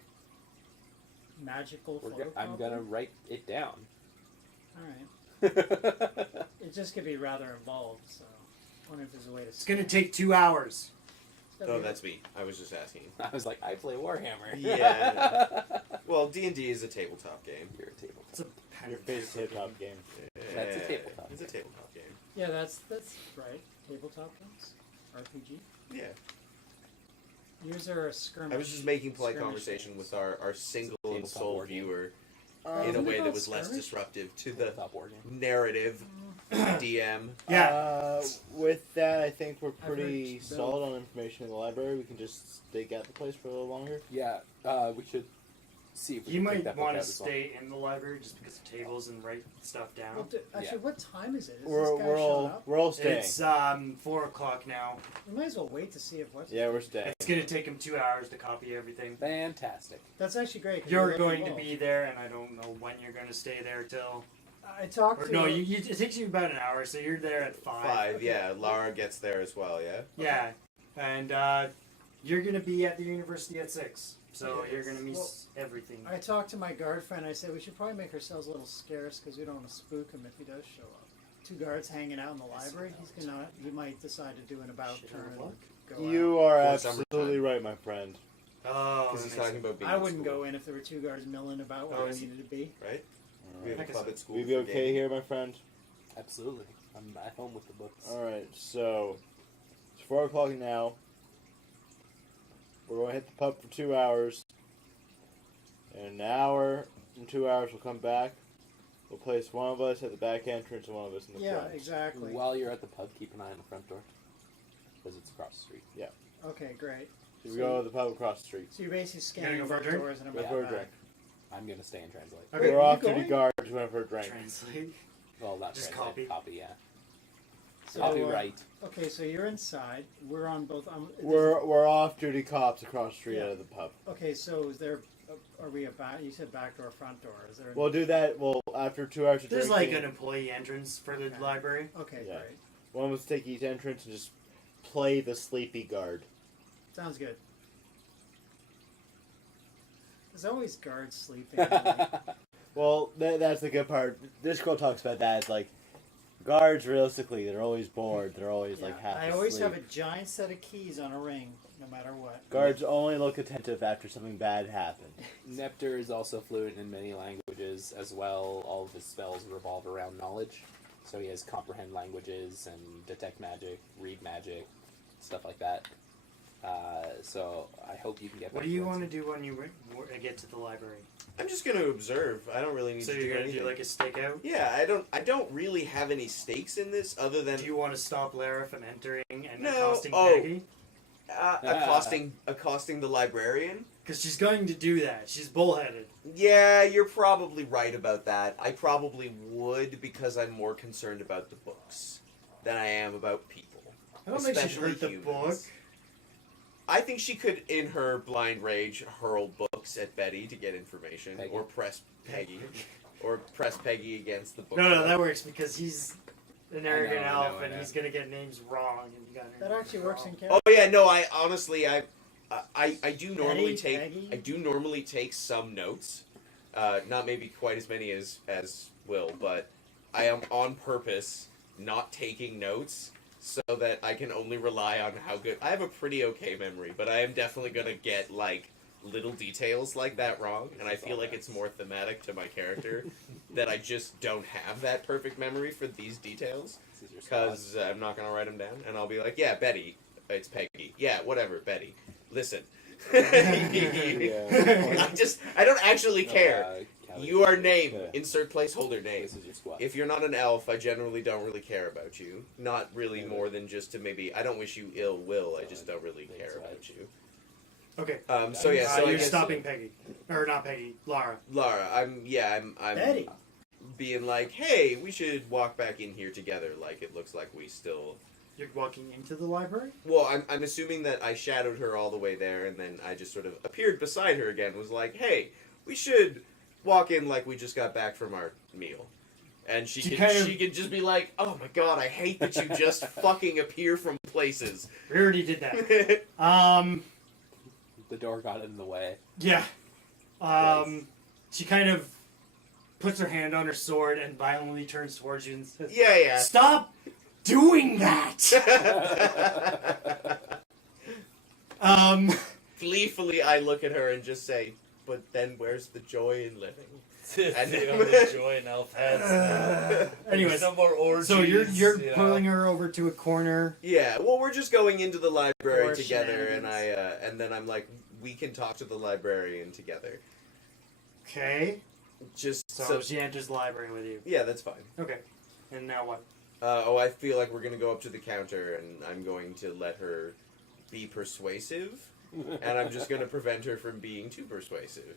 Magical photocopy. I'm gonna write it down. All right. It just could be rather involved. So wonder if there's a way to. It's gonna take 2 hours. Oh, that's me. I was just asking. I was like, I play Warhammer. Yeah. Well, D&D is a tabletop game. You're a tabletop. It's a Your favorite tabletop game. That's a tabletop. It's a tabletop game. Yeah, that's right. Tabletop games, RPG. Yeah. Yours are a skirmish. I was just making polite skirmish conversation games. with our single and Tabletop sole war game. viewer Isn't in a it way that called was less skirmish? disruptive to the Tabletop war game. narrative DM. Yeah. With that, I think we're I've pretty heard solid on information in the library. We can just stake out the place for a little longer. Yeah, we should see if we You can take might that book want out to as well. stay in the library just because of tables and write stuff down. Well, actually, Yeah. what time is it? Is We're, this guy we're showing all up? we're all staying. It's 4 o'clock now. We might as well wait to see if what's. Yeah, we're staying. It's gonna take him 2 hours to copy everything. Fantastic. That's actually great. 'cause You're really going to involved. be there, and I don't know when you're going to stay there till. I talked Or to. no, it takes you about an hour, so you're there at 5. 5, Okay. yeah. Lara gets there as well, yeah? Yeah, and you're going to be at the university at 6, so Yes. you're going to miss Well, everything. I talked to my guard friend. I said we should probably make ourselves a little scarce because we don't want to spook him if he does show up. 2 guards hanging out in the library. He might decide to do an about Shit, turn what? and go You are Or absolutely summertime. right, my friend. Oh, Because he's talking about being out. I in wouldn't school, go in if there were 2 guards milling about where Oh, I is he- needed to be. right? All We have right. a club at school. We be for okay gaming. here, my friend? Absolutely. I'm at home with the books. All right. So it's 4 o'clock now. We're going to hit the pub for 2 hours. In an hour and 2 hours, we'll come back. We'll place one of us at the back entrance and one of us in the Yeah, front. exactly. While you're at the pub, keep an eye on the front door. Because it's across the street. Okay, great. So we go to the pub across the street. So you're basically You scanning gonna go for a both drink? doors and I'm Go going for a back. drink. I'm going to stay and translate. Okay, We're you off duty going? guards. We went for a drink. Translate. Well, not Just translate. Copy, yeah. So, Copyright. Okay, so you're inside. We're on both. We're off duty cops across the street Yeah. out of the pub. Okay, so is there? Are we a back? You said back door, front door. Is there? We'll do that. Well, after 2 hours of There's like drinking, an employee entrance for the Okay. library. Okay, Yeah. great. one of us take each entrance and just play the sleepy guard. Sounds good. There's always guards sleeping. Like, Well, that's the good part. This girl talks about that. It's like guards. Realistically, they're always bored. They're always like half I always asleep. have a giant set of keys on a ring, no matter what. Guards only look attentive after something bad happened. Nepter is also fluent in many languages as well. All of his spells revolve around knowledge. So he has comprehend languages and detect magic, read magic, stuff like that. So I hope you can get What back do you to want to it. do when you get to the library? I'm just going to observe. I don't really need So to do you're gonna anything. do like a stakeout? Yeah, I don't really have any stakes in this other than Do you want to stop Lara from entering and No, accosting oh. Peggy? accosting the librarian. Because she's going to do that. She's bullheaded. Yeah, you're probably right about that. I probably would because I'm more concerned about the books than I am about people. I don't think she'd Especially hurt the humans. book. I think she could, in her blind rage, hurl books at Betty to get information, Peggy. or press Peggy, or press Peggy against the book. No, that works because he's an arrogant I elf know. and he's gonna get names wrong. And you got That actually works in Oh character. yeah, no. I honestly, I do normally Peggy? I do normally take some notes, not maybe quite as many as Will, but I am on purpose not taking notes so that I can only rely on how good. I have a pretty okay memory, but I am definitely gonna get like little details like that wrong, and I feel like it's more thematic to my character that I just don't have that perfect memory for these details. This is your spot. Because I'm not gonna write them down, and I'll be like, "Yeah, Betty, it's Peggy. Yeah, whatever, Betty. Listen, I don't actually care. Callie, You are named. Yeah. Insert placeholder name. This is your squad. If you're not an elf, I generally don't really care about you. Not really more than just to maybe. I don't wish you ill will. I just don't really care about you. Okay. So yeah, so I you're guess, stopping Peggy, or not Peggy, Lara. Lara. I'm Betty. being like, hey, we should walk back in here together. Like it looks like we still. You're walking into the library. Well, I'm assuming that I shadowed her all the way there, and then I just sort of appeared beside her again. Was like, hey, we should walk in like we just got back from our meal. And she She can kind of- she can just be like, oh my god, I hate that you just fucking appear from places. We already did that. The door got in the way. Yeah. She kind of puts her hand on her sword and violently turns towards you and says, Yeah. "Stop doing that. Gleefully, I look at her and just say, "But then, where's the joy in living?" It's the only joy an elf has. Anyways, no more orgies. so you're you know. pulling her over to a corner. Yeah, well, we're just going into the library Or together, and shenanigans. and then I'm like, we can talk to the librarian together. Okay. Just So she enters the library with you. yeah, that's fine. Okay. And now what? I feel like we're gonna go up to the counter, and I'm going to let her be persuasive, and I'm just gonna prevent her from being too persuasive.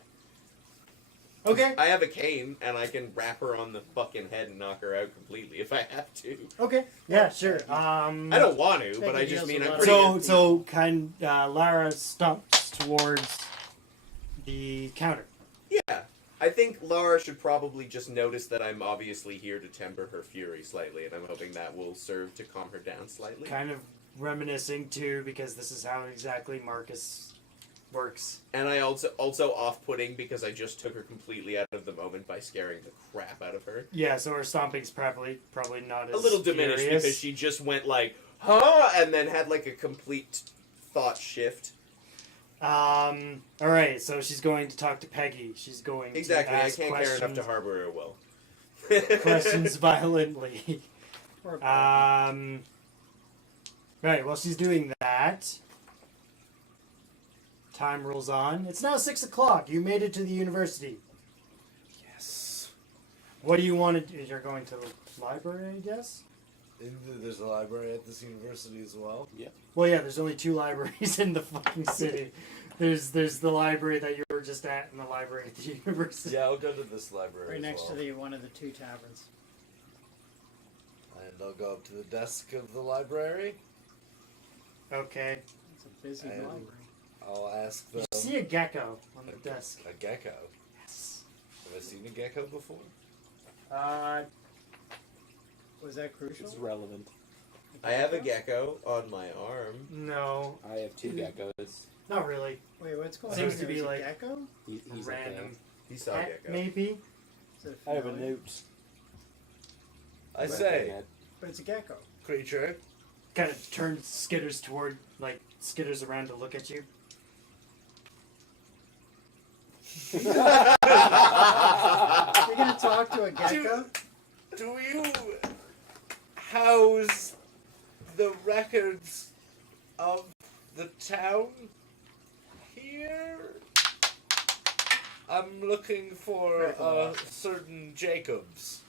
Okay. I have a cane, and I can wrap her on the fucking head and knock her out completely if I have to. Okay. Yeah, sure. I don't want to, but I just deals mean with I'm a lot pretty. So Lara stumps towards the counter. Yeah. I think Lara should probably just notice that I'm obviously here to temper her fury slightly, and I'm hoping that will serve to calm her down slightly. Kind of reminiscing too, because this is how exactly Marcus works. And I also off-putting because I just took her completely out of the moment by scaring the crap out of her. Yeah, so her stomping's probably not as A little diminished furious. because she just went like, huh, and then had like a complete thought shift. Alright, so she's going to talk to Peggy. She's going Exactly, to I ask can't care enough to questions, harbor her well. questions violently. Poor guy. Right, while she's doing that, time rolls on. It's now 6 o'clock. You made it to the university. Yes. What do you want to do? You're going to the library, I guess? There's a library at this university as well. Well, yeah, there's only 2 libraries in the fucking city. There's the library that you were just at and the library at the university. Yeah, I'll go to this library Right as next well. to one of the 2 taverns. And I'll go up to the desk of the library. Okay. It's a busy And- library. I'll ask You them. see a gecko on the desk. A gecko. Yes. Have I seen a gecko before? Was that crucial? It's relevant. I have a gecko on my arm. No, I have 2 geckos. not really. Wait, what's going Seems on? to There? be Is it like- gecko? He's a Random. thing. He saw a Cat, gecko. maybe? Is it I have a familiar? note. I Red say, thing. But it's a gecko. creature, Kind of turns, skitters toward, like, skitters around to look at you. You're gonna talk to a gecko? do you house the records of the town here? I'm looking for Critical a loss. certain Jacobs.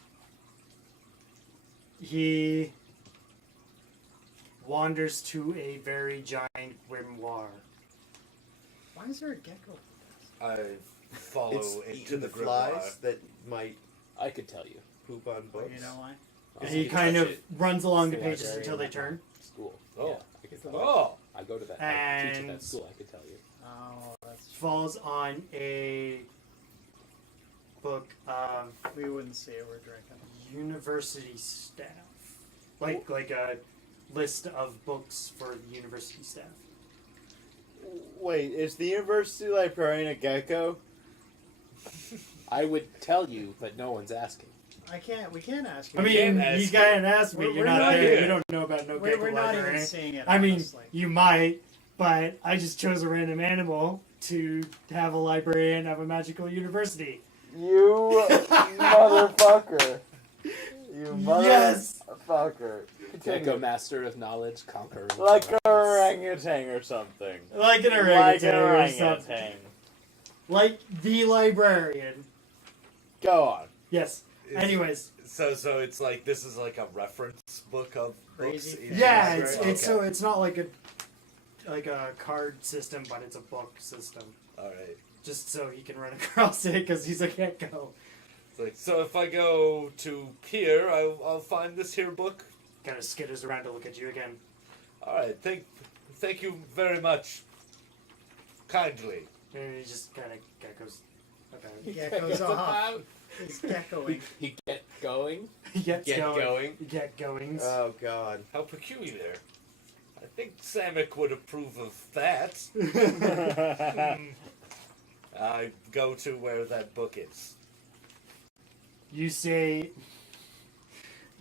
He wanders to a very giant grimoire. Why is there a gecko? I follow It's into eating the the flies grimoire. that might I could tell you. poop on Well, books. you know why? And So he you kind touch of it. runs along the It's pages library until they in that turn. School. Oh. Yeah, I could tell you. Oh, I go to that. I teach at And- that school. I could tell you. Oh, that's Falls on a book, we wouldn't see it. We're drinking. university staff. Like a list of books for the university staff. Wait, is the university librarian a gecko? I would tell you, but no one's asking. We can't ask you. I mean, can't you ask can't ask me. We're You're not not there. here. You don't know about no we're, gecko we're not library. even seeing it. I mean, honestly. you might, but I just chose a random animal to have a librarian of a magical university. You motherfucker. You Yes! motherfucker. Gecko master of knowledge, conqueror. of Like a giants. orangutan or something. Like an Like orangutan an or something. orangutan. Like the librarian. Go on. Yes. Is- Anyways, So it's like this is like a reference book of Crazy. books. in the yeah, library? it's Okay. so it's not like a card system, but it's a book system. All right. Just so he can run across it because he's a gecko. It's like, so if I go to here, I'll find this here book. Kind of skitters around to look at you again. All right. Thank you very much. Kindly. And he just kind of geckos about it. Gecko's off. He's geckoing. He get going. He gets Get going. going. Get goings. Oh God. How peculiar. I think Samek would approve of that. I go to where that book is. You say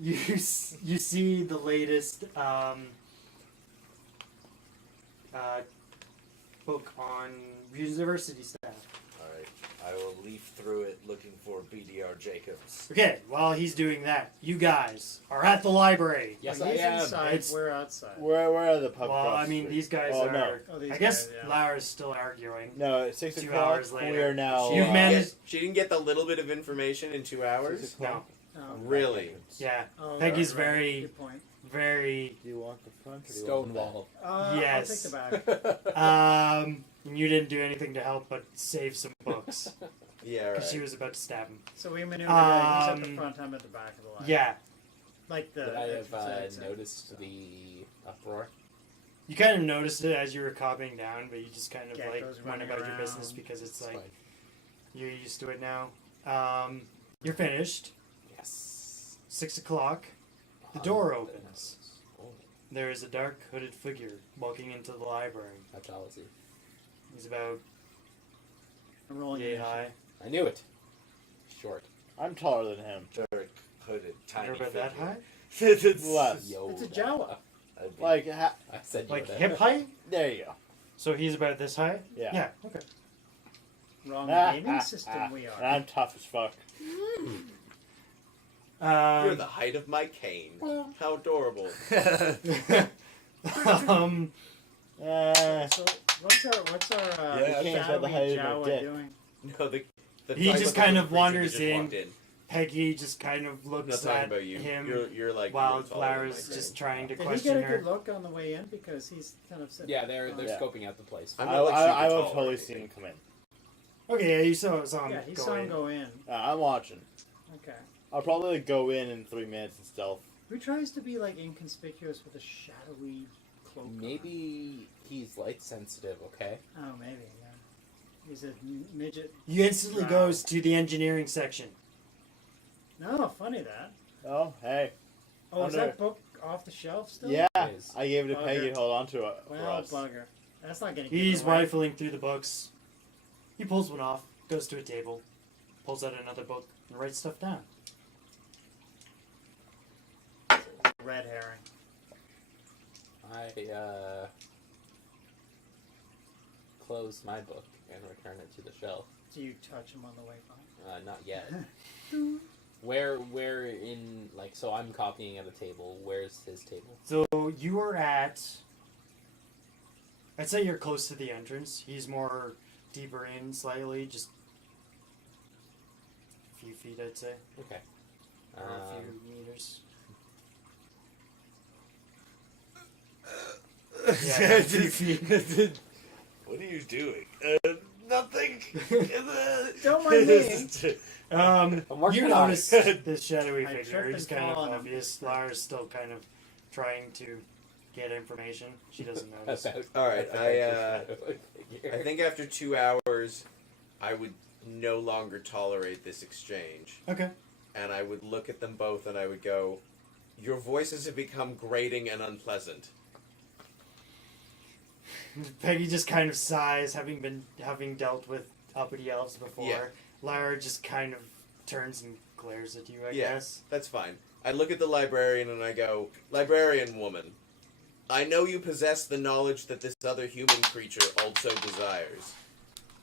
you see the latest book on university staff. Alright, I will leaf through it looking for BDR Jacobs. Okay, while he's doing that, you guys are at the library. Yes, Well, I he's am. inside. It's- We're outside. Where are the pub Well, across I the mean, street? these guys Oh, are. no. Oh, these I guess guys, yeah. Lara's still arguing. No, at 6 2 o'clock. hours later. We are now. You've managed- She didn't get the little bit of information in 2 hours. 6 No. o'clock. Oh, Really? Yeah, oh, Peggy's right, right. very, Good point. very. Do you want the front or do you want the back? Stonewall. Yes. I'll take the back. And you didn't do anything to help but save some books Yeah, because right. she was about to stab him. So we maneuver. He's at the Um, front. I'm at the back of the line. Yeah, Like the. Would I have entrance exit. noticed the uproar? you kind of noticed it as you were copying down, but you just kind of Geckos like went running about your business around. because it's It's like fine. you're used to it now. You're finished. Yes. 6 o'clock. The door Um, opens. Oh, There is a dark hooded figure walking into the library. how tall is he? He's about I'm rolling yay initiative. high. I knew it. Short. I'm taller than him. Dark, hooded, tiny You're about that figure. high? It's less. Yoda. It's a Jawa. I'd be- Like, I said Like Yoda. hip height? there you go. So he's about this high? Yeah. Yeah, okay. Wrong Ah, gaming ah, system ah. we And are. I'm tough as fuck. You're the height of my cane. How adorable. um, So what's our Yeah, I can't tell the shadowy height of my Jawa dick. doing? No, the He talking just about kind the of creature that wanders just in. walked Peggy just kind of Not looks talking at about you. him You're like while way taller than Lara's my just cane. trying to Did he question get a her. good look on the way in because he's kind of sitting? Yeah, they're Yeah. scoping out the place. I'm I, not like I super will tall or totally anything. see him come in. Okay, yeah, you saw him Yeah, he go saw in. him go in. I'm watching. Okay. I'll probably go in 3 minutes in stealth. Who tries to be like inconspicuous with a shadowy cloak? on? Maybe he's light sensitive. Okay. Oh, maybe. Yeah. He's a midget. He instantly Wow. goes to the engineering section. No, funny that. Oh, hey. Oh, is Wonder- that book off the shelf still? Yeah, It is. I gave it to Bugger. Peggy to hold on to it for Well, us. bugger. That's not getting. He's given away. rifling through the books. He pulls one off, goes to a table, pulls out another book, and writes stuff down. Red herring. I close my book and return it to the shelf. Do you touch him on the way by? Not yet. Where in like so I'm copying at a table. Where's his table? So you are at. I'd say you're close to the entrance. He's more deeper in slightly, just a few feet, I'd say, Okay. or a few meters. Yeah, a few feet. What are you doing? Nothing. Don't mind me. I'm working You on notice this shadowy I figure. trip He's and kind of fall on him. obvious. Lara's still kind of trying to get information. She doesn't notice. About, All right, about I, the shadow figure. I think after 2 hours, I would no longer tolerate this exchange. Okay. And I would look at them both and I would go, your voices have become grating and unpleasant. Peggy just kind of sighs, having dealt with uppity elves before. Yeah. Lara just kind of turns and glares at you, I Yeah. guess. That's fine. I look at the librarian and I go, librarian woman, I know you possess the knowledge that this other human creature also desires.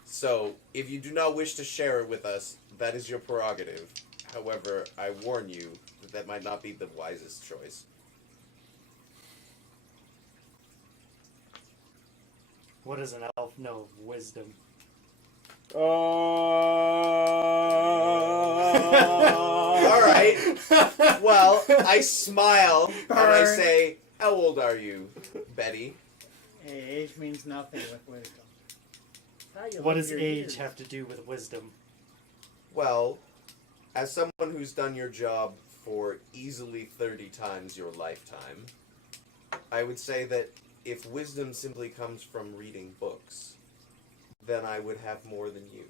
So, if you do not wish to share it with us, that is your prerogative. However, I warn you that that might not be the wisest choice. What does an elf know of wisdom? All right. Well, I smile and I say, how old are you, Betty? Hey, age means nothing with wisdom. How you What love does your age years. have to do with wisdom? Well, as someone who's done your job for easily 30 times your lifetime, I would say that if wisdom simply comes from reading books, then I would have more than you.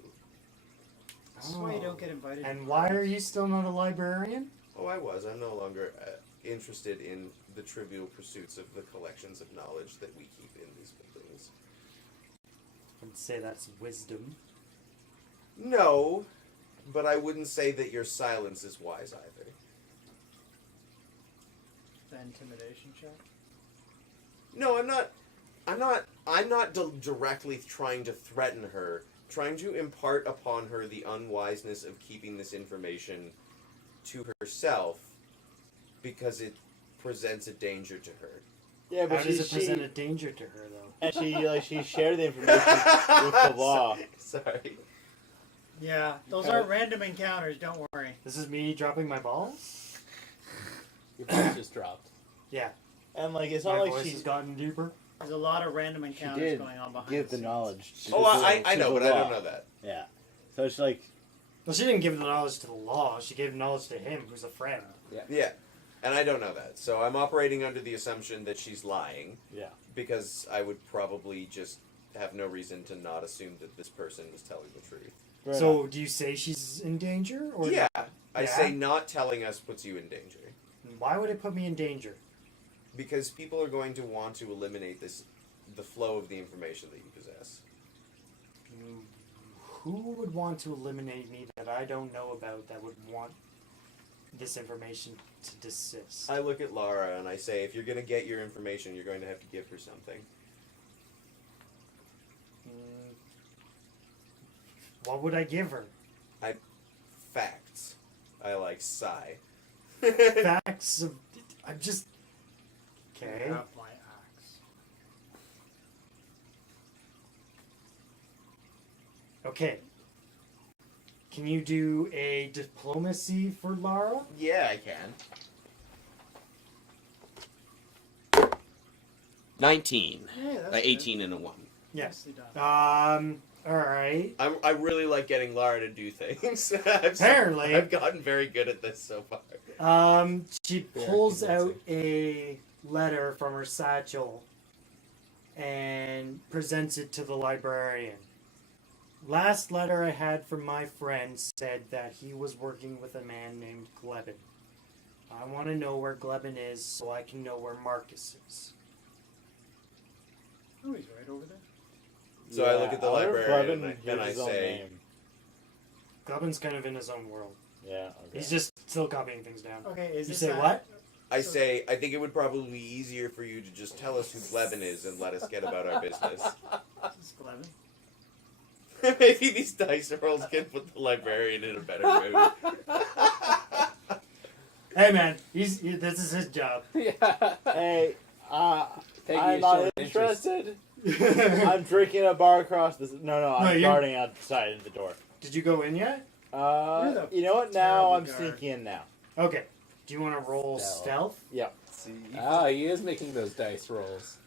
This is why you don't get invited. And to why are parties. you still not a librarian? Oh, I was. I'm no longer interested in the trivial pursuits of the collections of knowledge that we keep in these buildings. I would say that's wisdom. No, but I wouldn't say that your silence is wise either. intimidation check? No, I'm not. I'm not directly trying to threaten her. Trying to impart upon her the unwiseness of keeping this information to herself because it presents a danger to her. Yeah, but How does it present a danger to her, though? And she shared the information with the law. Sorry. Yeah, those are random encounters. Don't worry. This is me dropping my balls? Your voice just dropped. Yeah. And like it's My not like voice she's has gotten deeper. There's a lot of random she encounters did going on behind give the the scenes. knowledge. To Oh, the, I to know, the but I law. don't know that. Yeah, so it's like Well, she didn't give the knowledge to the law. She gave knowledge to him, who's a friend. Yeah, and I don't know that. So I'm operating under the assumption that she's lying. Yeah. Because I would probably just have no reason to not assume that this person was telling the truth. fair So, enough. do you say she's in danger? Or Yeah. not? I Yeah? say not telling us puts you in danger. Why would it put me in danger? Because people are going to want to eliminate the flow of the information that you possess. Who would want to eliminate me that I don't know about that would want this information to desist? I look at Lara and I say, if you're going to get your information, you're going to have to give her something. What would I give her? Facts. I like sigh. Facts of... I'm just... Okay. You have my axe. Okay. Can you do a diplomacy for Lara? Yeah, I can. 19. Yeah, that's 18 and a 1. Yes. Nicely done. Alright. I really like getting Lara to do things. Apparently. I've gotten very good at this so far. She pulls out a letter from her satchel and presents it to the librarian. Last letter I had from my friend said that he was working with a man named Glebin. I want to know where Glebin is so I can know where Marcus is. Oh, he's right over there. So I look at the I wonder if librarian Glebin and I gives his own say, name. Glebin's kind of in his own world. Yeah. Okay. He's just still copying things down. Okay, is You this say that- what? I say, I think it would probably be easier for you to just tell us who Glebin is and let us get about our business. Is this Glevin? Maybe these dice rolls can put the librarian in a better mood. Hey man, this is his job. Yeah. Hey, Peggy I'm is not showing interest. interested. I'm drinking a bar across this. No, I'm you- guarding outside the door. Did you go in yet? You're the You know what? Now terrible I'm guard. sneaking in now. Okay. Do you want to roll Stealth. stealth? See, Ah, he is making those dice rolls.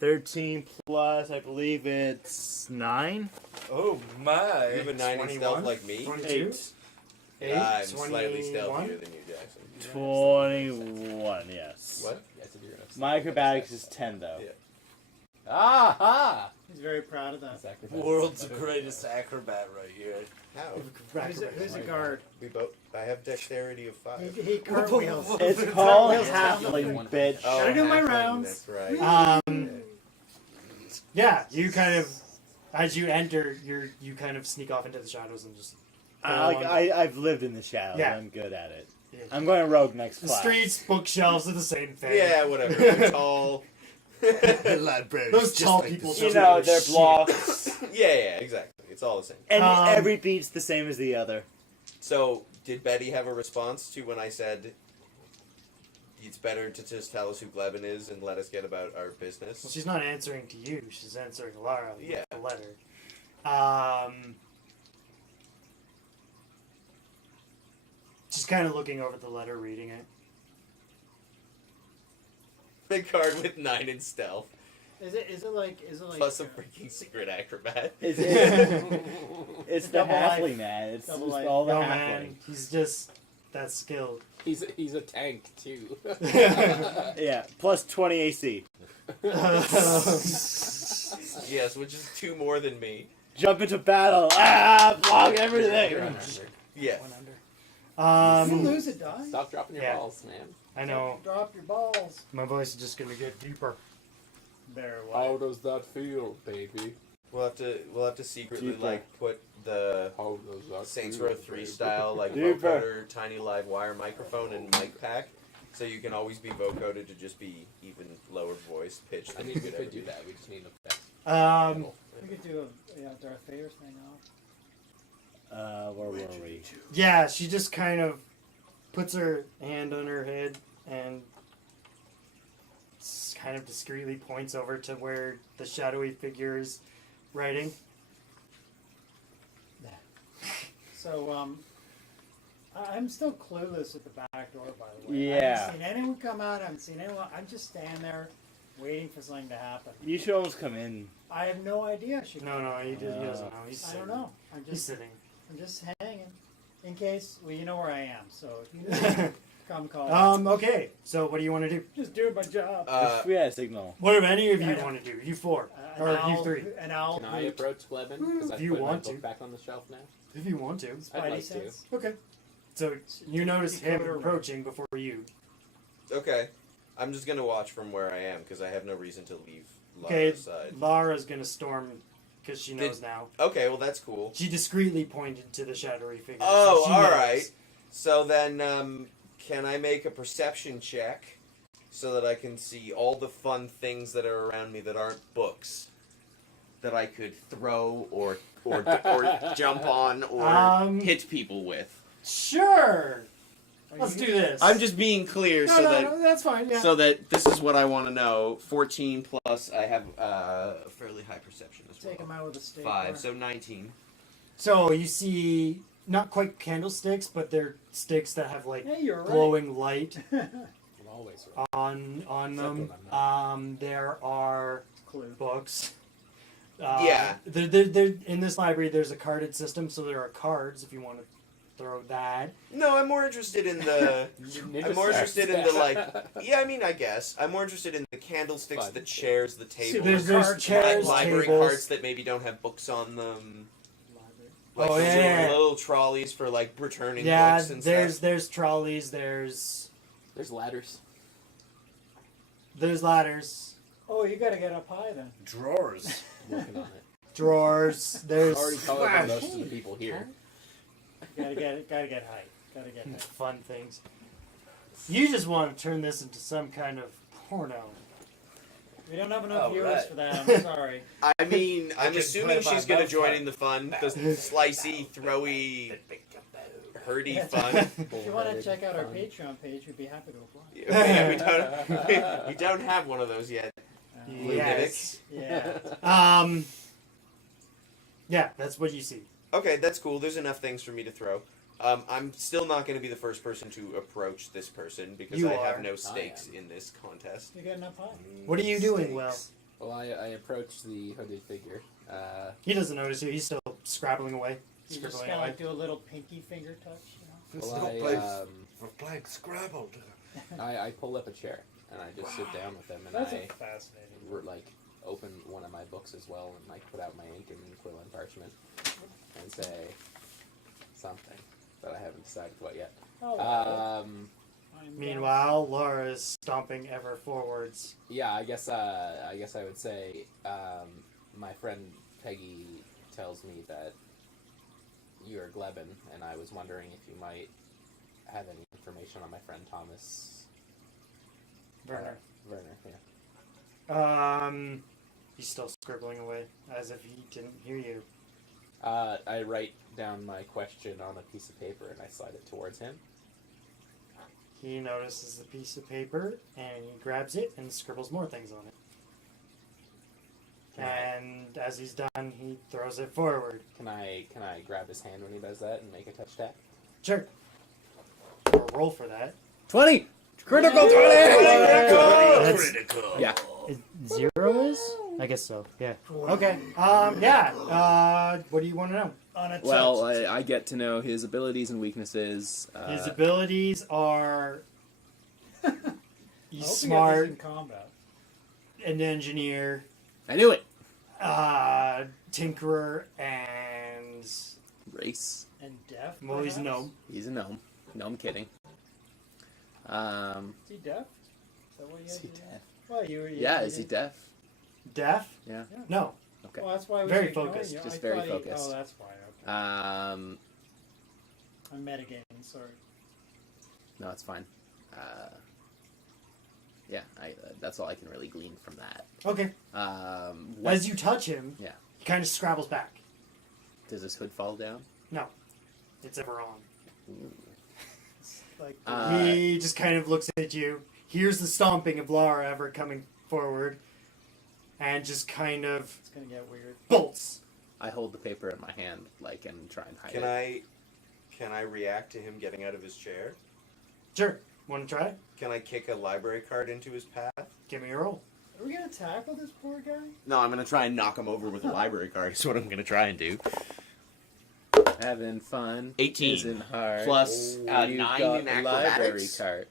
13 plus, I believe it's 9. oh my! You have a 9 in stealth like me? 22? 8? I'm slightly 21? stealthier than you, Jackson. 21, yes. What? Yes, if you're gonna My acrobatics is 10 though. Yeah. Aha! He's very proud of that. Sacrifice. World's greatest acrobat right here. How? Who's a guard? We both. I have dexterity of 5. He cartwheels. It's called Cartwheels down the halfling, One. bitch. Oh, Gotta do my halfling, rounds. That's right. Yeah, you kind of, as you enter, you kind of sneak off into the shadows and just. I've lived in the shadows. Yeah. I'm good at it. Yeah. I'm going rogue next The class. streets, bookshelves are the same thing. Yeah, whatever. You're tall. The library. Those tall people You don't know, give a they're shit. blocks. Yeah, exactly. It's all the same. And Um, every beat's the same as the other. So, did Betty have a response to when I said it's better to just tell us who Glebin is and let us get about our business? Well, she's not answering to you. She's answering Lara with Yeah. the letter. She's kind of looking over the letter, reading it. The card with 9 in stealth, Is it like plus a freaking secret acrobat. It's the Double life. halfling, man. It's Double just life. all the No halfling. man, he's just that skilled. He's a tank too. Yeah, plus 20 AC. Yes, which is 2 more than me. Jump into battle. Block everything. Yeah. you Um, lose a die? Stop dropping your Yeah. balls, man. I know Drop your balls. my voice is just gonna get deeper. There, How does that feel, baby? We'll have to secretly Deeper. like put the How does that Saints feel, Row 3 baby? style like Deeper. vocoder, tiny live wire microphone and mic pack So you can always be vocoded to just be even lower voice pitch. I than mean, you we could ever could do be. that. We just need effects. We could do a Darth Vader thing off. Where were we? Yeah, she just kind of puts her hand on her head and kind of discreetly points over to where the shadowy figure is writing. So, I'm still clueless at the back door, by the way. I Yeah. haven't seen anyone come out. I haven't seen anyone. I'm just standing there waiting for something to happen. You should almost come in. I have no idea. She No, he doesn't know. He's I sitting. don't know. I'm He's just sitting. hanging. In case, well, you know where I am. So if you need come call. Okay, so what do you want to do? Just doing my job. We had a signal. What do any of you Yeah. want to do? You four. An Or owl, you three. An owl. Can I approach Glebin? Because I If you put my want book to. back on the shelf now. If you want to. I'd Spidey like sense. Okay. So you notice You him covered her approaching before you. Okay, I'm just gonna watch from where I am because I have no reason to leave Okay, Lara's side. Lara's gonna storm because she knows Did- now. Okay, well that's cool. She discreetly pointed to the shadowy figure. Oh, so she all knows. right. So then, can I make a perception check so that I can see all the fun things that are around me that aren't books that I could throw or jump on or hit people with? Sure. Let's do this. I'm just being clear No, that's fine. Yeah. so that this is what I want to know. 14 plus I have a fairly high perception as well. Take him out with a stick. 5, so 19. So you see, not quite candlesticks, but they're sticks that have like Hey, you're right. glowing light I'm always right. on Except them. when I'm There are Clue. books. Yeah. They're, in this library, there's a carded system, so there are cards if you want to throw that. No, I'm more interested in the. I'm more interested in the like. Yeah, I mean, I guess I'm more interested in the candlesticks, Fun. the chairs, the See, tables, There's chairs, library tables. carts that maybe don't have books on them. Library. Like Oh, those yeah. little trolleys for like returning Yeah, books and there's stuff. trolleys, there's ladders. ladders, Oh, you gotta get up high then. Drawers. Working on it. drawers, there's Already colored most of the people here. Gotta get high. Gotta get high. fun things. You just want to turn this into some kind of porno. We don't have enough Oh, viewers right. for that. I'm sorry. I mean, I'm just assuming put my she's gonna mouth join up. in the fun, the slicey, throwy, herdy fun. If you want to check out our Patreon page, we'd be happy to apply. Yeah, we don't have one of those yet. Yes. Yeah. Yeah, that's what you see. Okay, that's cool. There's enough things for me to throw. I'm still not going to be the first person to approach this person because You I are. have no stakes in this contest. You getting up high? What are you doing, Will? Well, I approach the hooded figure. He doesn't notice you. He's still scrabbling away. You just Scribbling kind of away. like do a little pinky finger touch, you know? There's Well, no I, place for playing Scrabble. I pull up a chair and I just sit down with them and That's I fascinating. like open one of my books as well and like put out my ink and quill and parchment and say something that I haven't decided what yet. Oh, well, Um, I'm Meanwhile, Laura is stomping ever forwards. yeah, I guess I would say my friend Peggy tells me that you're Glebin, and I was wondering if you might have any information on my friend Thomas Werner. Werner, yeah. He's still scribbling away as if he didn't hear you. I write down my question on a piece of paper and I slide it towards him. He notices the piece of paper and he grabs it and scribbles more things on it. And as he's done, he throws it forward. Can I grab his hand when he does that and make a touch tap? Sure. Or roll for that. 20! Critical 20! That's- Critical. Yeah. Zero is? I guess so. Yeah. Okay. Yeah. What do you want to know? on a touch. Well, I get to know his abilities and weaknesses. His abilities are I he's hope he gets this smart, in combat. an engineer, I knew it! tinkerer, and Race. And deaf. well, he's perhaps? gnome. He's a gnome. No, I'm kidding. Is he deaf? Is that what you Is he had to do? deaf? Well, you Yeah, is he did- deaf? Deaf? Yeah. No. Okay. Well, that's why we Very were ignoring focused, you. just I very thought he- focused. Oh, that's why. Okay. I'm metagaming. Sorry. No, it's fine. yeah, that's all I can really glean from that. Okay. What, As you touch him, Yeah. he kind of scrabbles back. does this hood fall down? No, it's ever on. Like, He just kind of looks at you, hears the stomping of Lara ever coming forward, and just kind of it's gonna get weird. bolts. I hold the paper in my hand, like, and try and hide Can it. I react to him getting out of his chair? Sure. Want to try? Can I kick a library card into his path? Give me a roll. Are we gonna tackle this poor guy? No, I'm gonna try and knock him over with a library card. That's what I'm gonna try and do. Having fun 18 isn't hard. plus You've 9 got in a library acrobatics. card.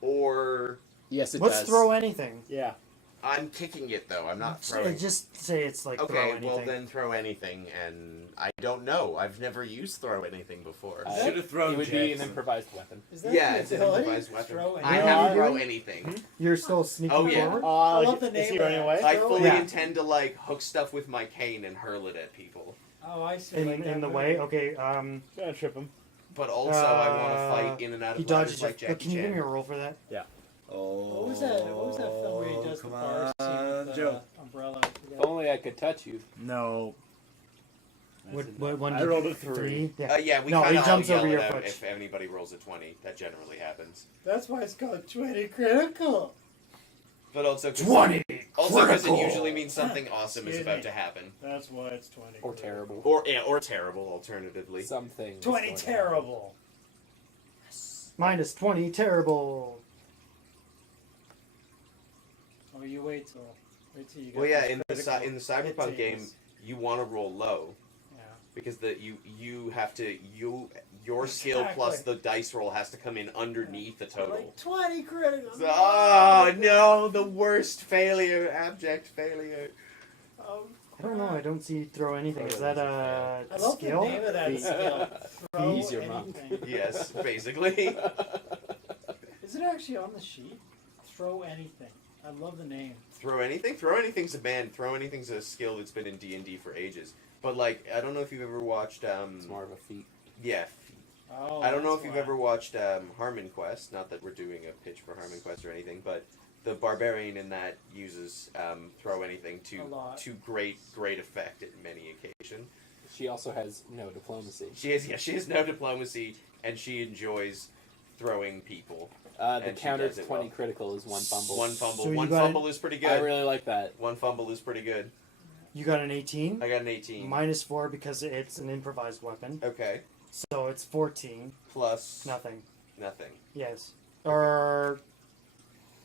Or Yes, it Let's does. throw anything. Yeah. I'm kicking it though. I'm not throwing. Just say it's like throw Okay, anything. well then throw anything, and I don't know. I've never used throw anything before. Should have thrown It would be an Jackson. improvised weapon. Is that Yeah, the it's an ability? improvised weapon. Throw I anything? have Yeah. throw anything. You're still sneaking Oh, yeah. forward? I love the Is name he of running that. away? I Throw fully Yeah. intend to like hook stuff with my cane and hurl it at people. Oh, I see. In, like that in the movie. way? Okay, Gonna trip him. But also, I want to fight in and out he of ladders dodges like it. Jackie Can you give me a Chan. roll for that? Oh, What was that? What was that film where he does the come bar scene on, with Joe. the umbrella? If only I could touch you. No. What one? I rolled a 3. Yeah. Yeah, we No, kind he of jumps yell over it your out foot. if anybody rolls a 20. That generally happens. That's why it's called 20Critical. But also, 20! Also, because it Critical! usually means something awesome is Excuse about me. to happen, That's why it's 20. Or terrible. or terrible. Alternatively, Something. is 20 going to terrible. Minus 20, terrible. Oh, you wait till you get well, yeah, this in the critical in the Cyberpunk hit game, tables. you want to roll low Yeah. because you have to your skill plus the Exactly. dice roll has to come in underneath the total. Like 20 critical. So- oh no, the worst failure, abject failure. I don't know, I don't see throw anything. Is that a I love skill? the name of that skill. Throw He's your monk. anything. Yes, basically. Is it actually on the sheet? Throw anything. I love the name. Throw anything. Throw anything's a band. Throw anything's a skill that's been in D&D for ages. But like, I don't know if you've ever watched. It's more of a feat. Yeah. Oh, I don't know that's if you've why. ever watched Harmon Quest. Not that we're doing a pitch for Harmon Quest or anything, but the barbarian in that uses throw anything A lot. to great effect at many occasions. She also has no diplomacy. She has no diplomacy, and she enjoys throwing people. The And she counter does to it 20 well. critical is one fumble. One fumble. So you One got- fumble is pretty good. I really like that. One fumble is pretty good. You got an 18. I got an 18. Minus 4 because it's an improvised weapon. Okay. So it's 14. Plus Nothing. nothing. Yes. Or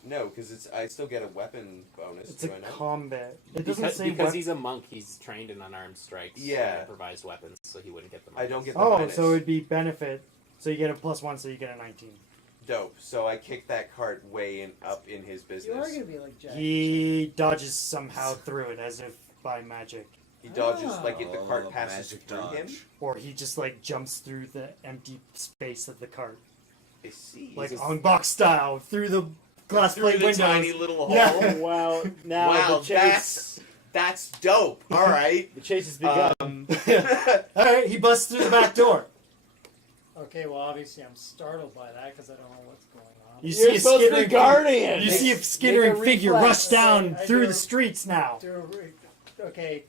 No, because I still get a weapon bonus. it's a do I not? combat. It doesn't Because, say because weapon. he's a monk, he's trained in unarmed strikes Yeah. and improvised weapons, so he wouldn't get the I minus. don't get the Oh, minus. so it'd be benefit. So you get a +1, so you get a 19. Dope. So I kick that cart way up in his You are business. gonna be like Jack. He dodges somehow through it as if by magic. He dodges Oh. like if the cart Oh, passes magic through him. dodge. Or he just like jumps through the empty space of the cart. I see. Like just- on box style, through the glass through plate the windows. tiny little hole. Yeah. Oh, wow. Now Wow, the chase. that's dope. All right. The chase has begun. Alright, he busts through the back door. Okay, well, obviously I'm startled by that because I don't know what's going on. You You're see a supposed to be skittering guardian. You see a Make skittering a figure reflex. rush down Okay, I through do- the streets now. Okay,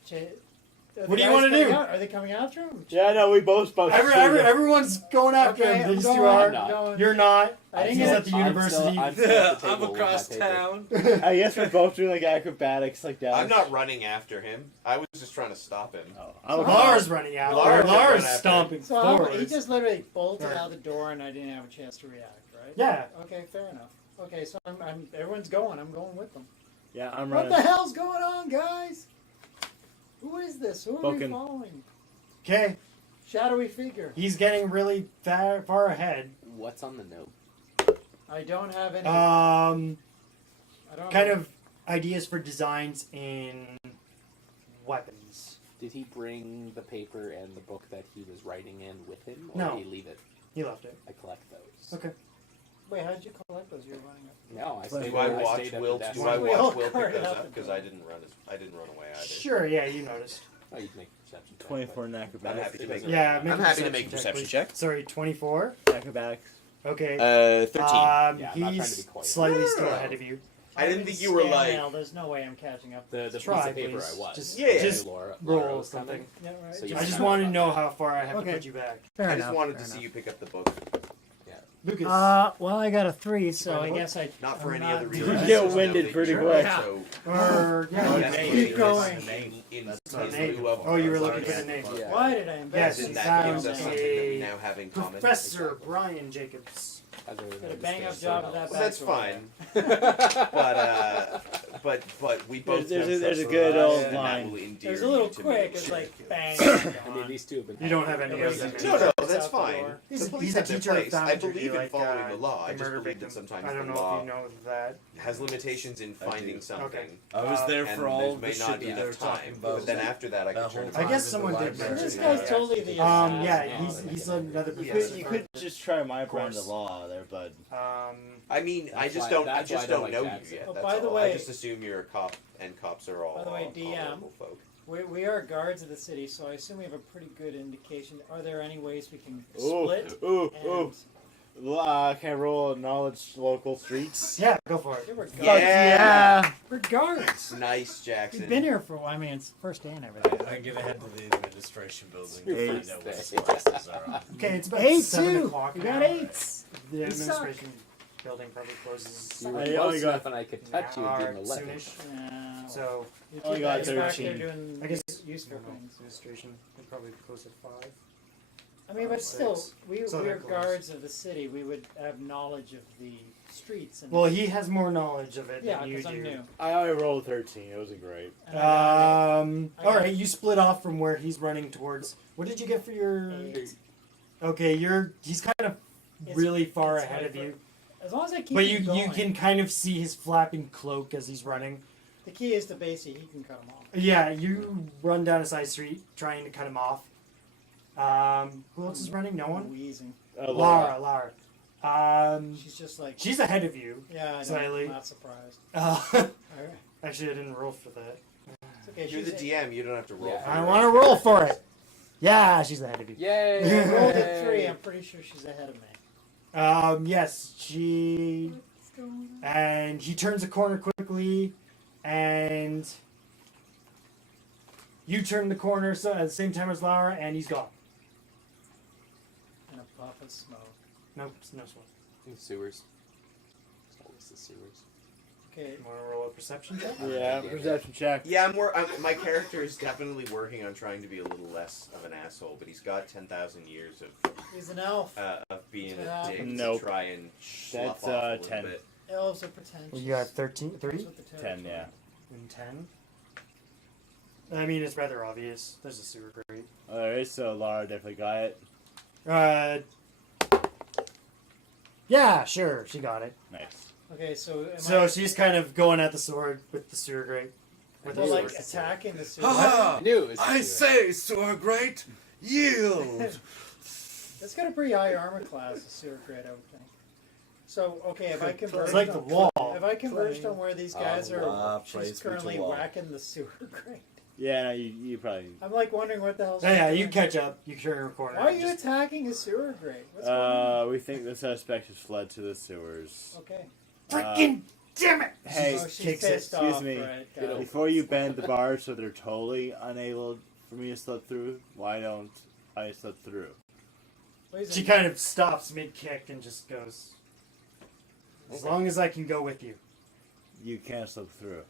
What do you wanna do? Are they coming after him? Yeah, no, we both Everyone's going after Okay, him. I'm These going, two are. not. going. You're not. I didn't He's get at the it. university. I'm still at the I'm table with across my paper. town. I guess we're both doing like acrobatics, like that. I'm not running after him. I was just trying to stop him. I'm Lars running out. Lars Lars running after stomping So forward. he just literally bolted Right. out the door and I didn't have a chance to react, right? Yeah. Okay, fair enough. Okay, so I'm everyone's going. I'm going with them. Yeah, I'm What running. the hell's going on, guys? Who is this? Who are we Spoken. following? Okay. Shadowy figure. He's getting really far ahead. What's on the note? I don't have any. Uh, I don't Kind know. of ideas for designs in weapons. Did he bring the paper and the book that he was writing in with him, or No. did he leave it? He left it. I collect those. Okay. Wait, how did you collect those? You're running up. No, I Do stayed. Do I I watch stayed at Will? the desk. Do I We all watch Will pick carted those up up? the Because door. I didn't run away either. Sure, yeah, you noticed. Oh, you can make a perception check, 24 in I'm acrobatics. happy to make. Yeah, make I'm a happy to perception make check, perception please. check. Sorry, 24. Acrobatics. Okay. 13. Yeah, I'm not trying to be He's coy. slightly still ahead of you. I didn't think you were like. Now, there's no way I'm catching up. The piece Try, of paper please. I was. Just- Yeah, just Laura roll was coming. something. Yeah, right. So you I just have- want to know how far I have Okay. to put you back. Fair I enough. just wanted fair to see enough. you pick up the book. Lucas. Well, I got a 3, so find I the book? guess I. Not for I'm any not other doing reason. You this. get winded pretty quick. So, Or yeah, Oh, you that's can what keep it is. going. The name in That's in the name. lieu of Oh, you were our looking for the sorry. name. Yeah. Why did I Yes, invest Then in that gives sounds us something that we now have in common. Professor Brian Jacobs. As a Did a bang up job of that. Well, that's backstory. fine. but we both There's know a such good lives, old and that line. will endear It was a little you to quick. me. It's like bang. I mean, these two have been. You don't have any It of was them. a No, no, It's that's out the fine. door. He's, The police he's a have their teacher of place. I thaumaturgy, believe in like, following the law. I the just murder believe that victim. sometimes I don't the know law if you know that. has limitations in finding do. something. Okay. I was there And for all there of the may shit not be that they were enough talking time. about. But then after that, I That could turn whole it I time guess in the someone did library. mention This that. guy's totally the. Yeah, assassin. he's another You professor. could just try my brand course. of law there, bud. I mean, I That's just why- don't. I that's why just I don't don't like know Jackson. you yet. Oh, That's by the all. I way- just assume you're a cop, and cops are all. By the way, all DM, horrible folk. We are guards of the city, so I assume we have a pretty good indication. Are there any ways we can Ooh, split? ooh, And ooh. Can I roll a knowledge local streets? Yeah, go for it. Yeah, we're guards. Yeah. We're guards. Nice, Jackson. We've been here for. I mean, it's first day and everything. I get ahead to the administration building Your and first find out what day. supplies are on. Okay, it's about 8 7 too. o'clock We now. got 8s. The We suck. administration building probably closes You were I close only got- enough, and I could touch you and give him a now, lemon. soonish. So You only keep got guys back there 13. doing I guess useful no, things. administration would probably close at 5. I mean, but still, Six. we So are they're close. guards of the city. We would have knowledge of the streets. And Well, he has more knowledge of it yeah, than you because I'm do. new. I only rolled 13. It wasn't great. And I got I All got- right, you split off from where he's running towards. What did you get for your? 8. Okay, he's kind of It's- really far it's ahead like of you, As long as I keep but him you going. can kind of see his flapping cloak as he's running. The key is to basically he can cut them off. Yeah, you run down a side street trying to cut him off. Who else is running? No one. Wheezing. Lara. She's just like. She's ahead of you. Yeah, I know. slightly. I'm not surprised. Uh, Alright. actually, I didn't roll for that. It's okay. You're she's the DM. You don't have to roll. Yeah. for I it. want to roll for it. Yeah, she's ahead of you. Yay! I rolled a 3. I'm pretty sure she's ahead of me. Yes, she. What's going on? And he turns a corner quickly, and you turn the corner so at the same time as Laura, and he's gone. And a puff of smoke. Nope, no smoke. The sewers. It's always the sewers. Okay. You want to roll a perception check? Yeah, perception check. Yeah, my character is definitely working on trying to be a little less of an asshole, but he's got 10,000 years He's an elf. of being Yeah. a dick Nope. to try and slough That's, off a little 10. bit. Elves are pretentious. You got 13, That's 3? what the 10, territory- yeah. And 10? I mean, it's rather obvious. There's a sewer grate. Alright, so Laura definitely got it. Yeah, sure, she got it. Nice. Okay, so am So I, she's kind of going at the sword with the sewer grate. With well, the like sword. attacking the sewer. Haha! I knew it was I the sewer. say, sewer great, yield! It's got a pretty high armor class, the sewer grade, I would think. So, okay, have I converged It's like the on, wall. have I converged on where these guys are? praise She's be to currently wall. whacking the sewer grate. Yeah, no, you probably. I'm like wondering what the hell's Oh, yeah, she you doing. catch up. You turn a corner. Why are and you just- attacking a sewer grate? What's going on? We think the suspect has fled to the sewers. Okay. Freaking damn it! Hey, Oh, she's kicks it. pissed excuse off, me. Right, got it. Before you bend the bars so they're totally unable for me to slip through, why don't I slip through? Wait a She second. kind of stops mid-kick and just goes, as long as I can go with you. You can't slip through.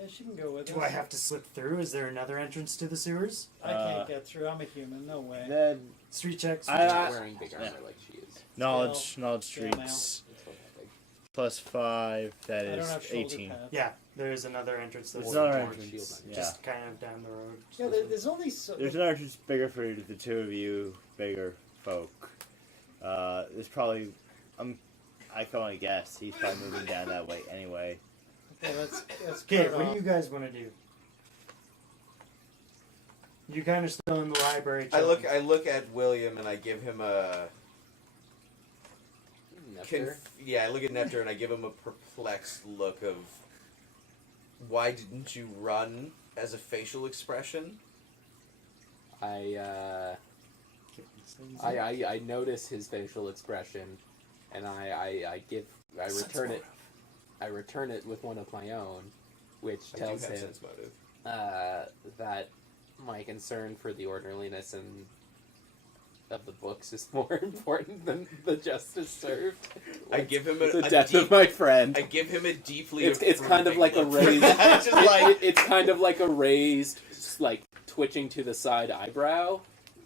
Yeah, she can go with Do us. I have to slip through? Is there another entrance to the sewers? I can't get through. I'm a human. No way. Then Street checks? I- She's not wearing big armor yeah. like she is. knowledge Still streets It's not that big. plus 5. That I don't is have shoulder 18. pads. Yeah, there is another entrance that's There's another Orange entrance. shield on Yeah. just kind of down the road. Yeah, there's only so. There's another entrance bigger for the two of you, bigger folk. There's probably. I can only guess. He's probably moving down that way anyway. Okay, let's Okay, cut what do off. you guys want to do? You kind of still in the library. I chilling. look at William and I give him a. Nectar. I look at Nectar and I give him a perplexed look of. Why didn't you run as a facial expression? I notice his facial expression, and I return it. I return it with one of my own, which tells him sense motive. that my concern for the orderliness and of the books is more important than the justice served. I give him The death of my friend. I give him a deeply. It's kind of approving like a look for raised. that. Just like it's kind of like a raised, like twitching to the side eyebrow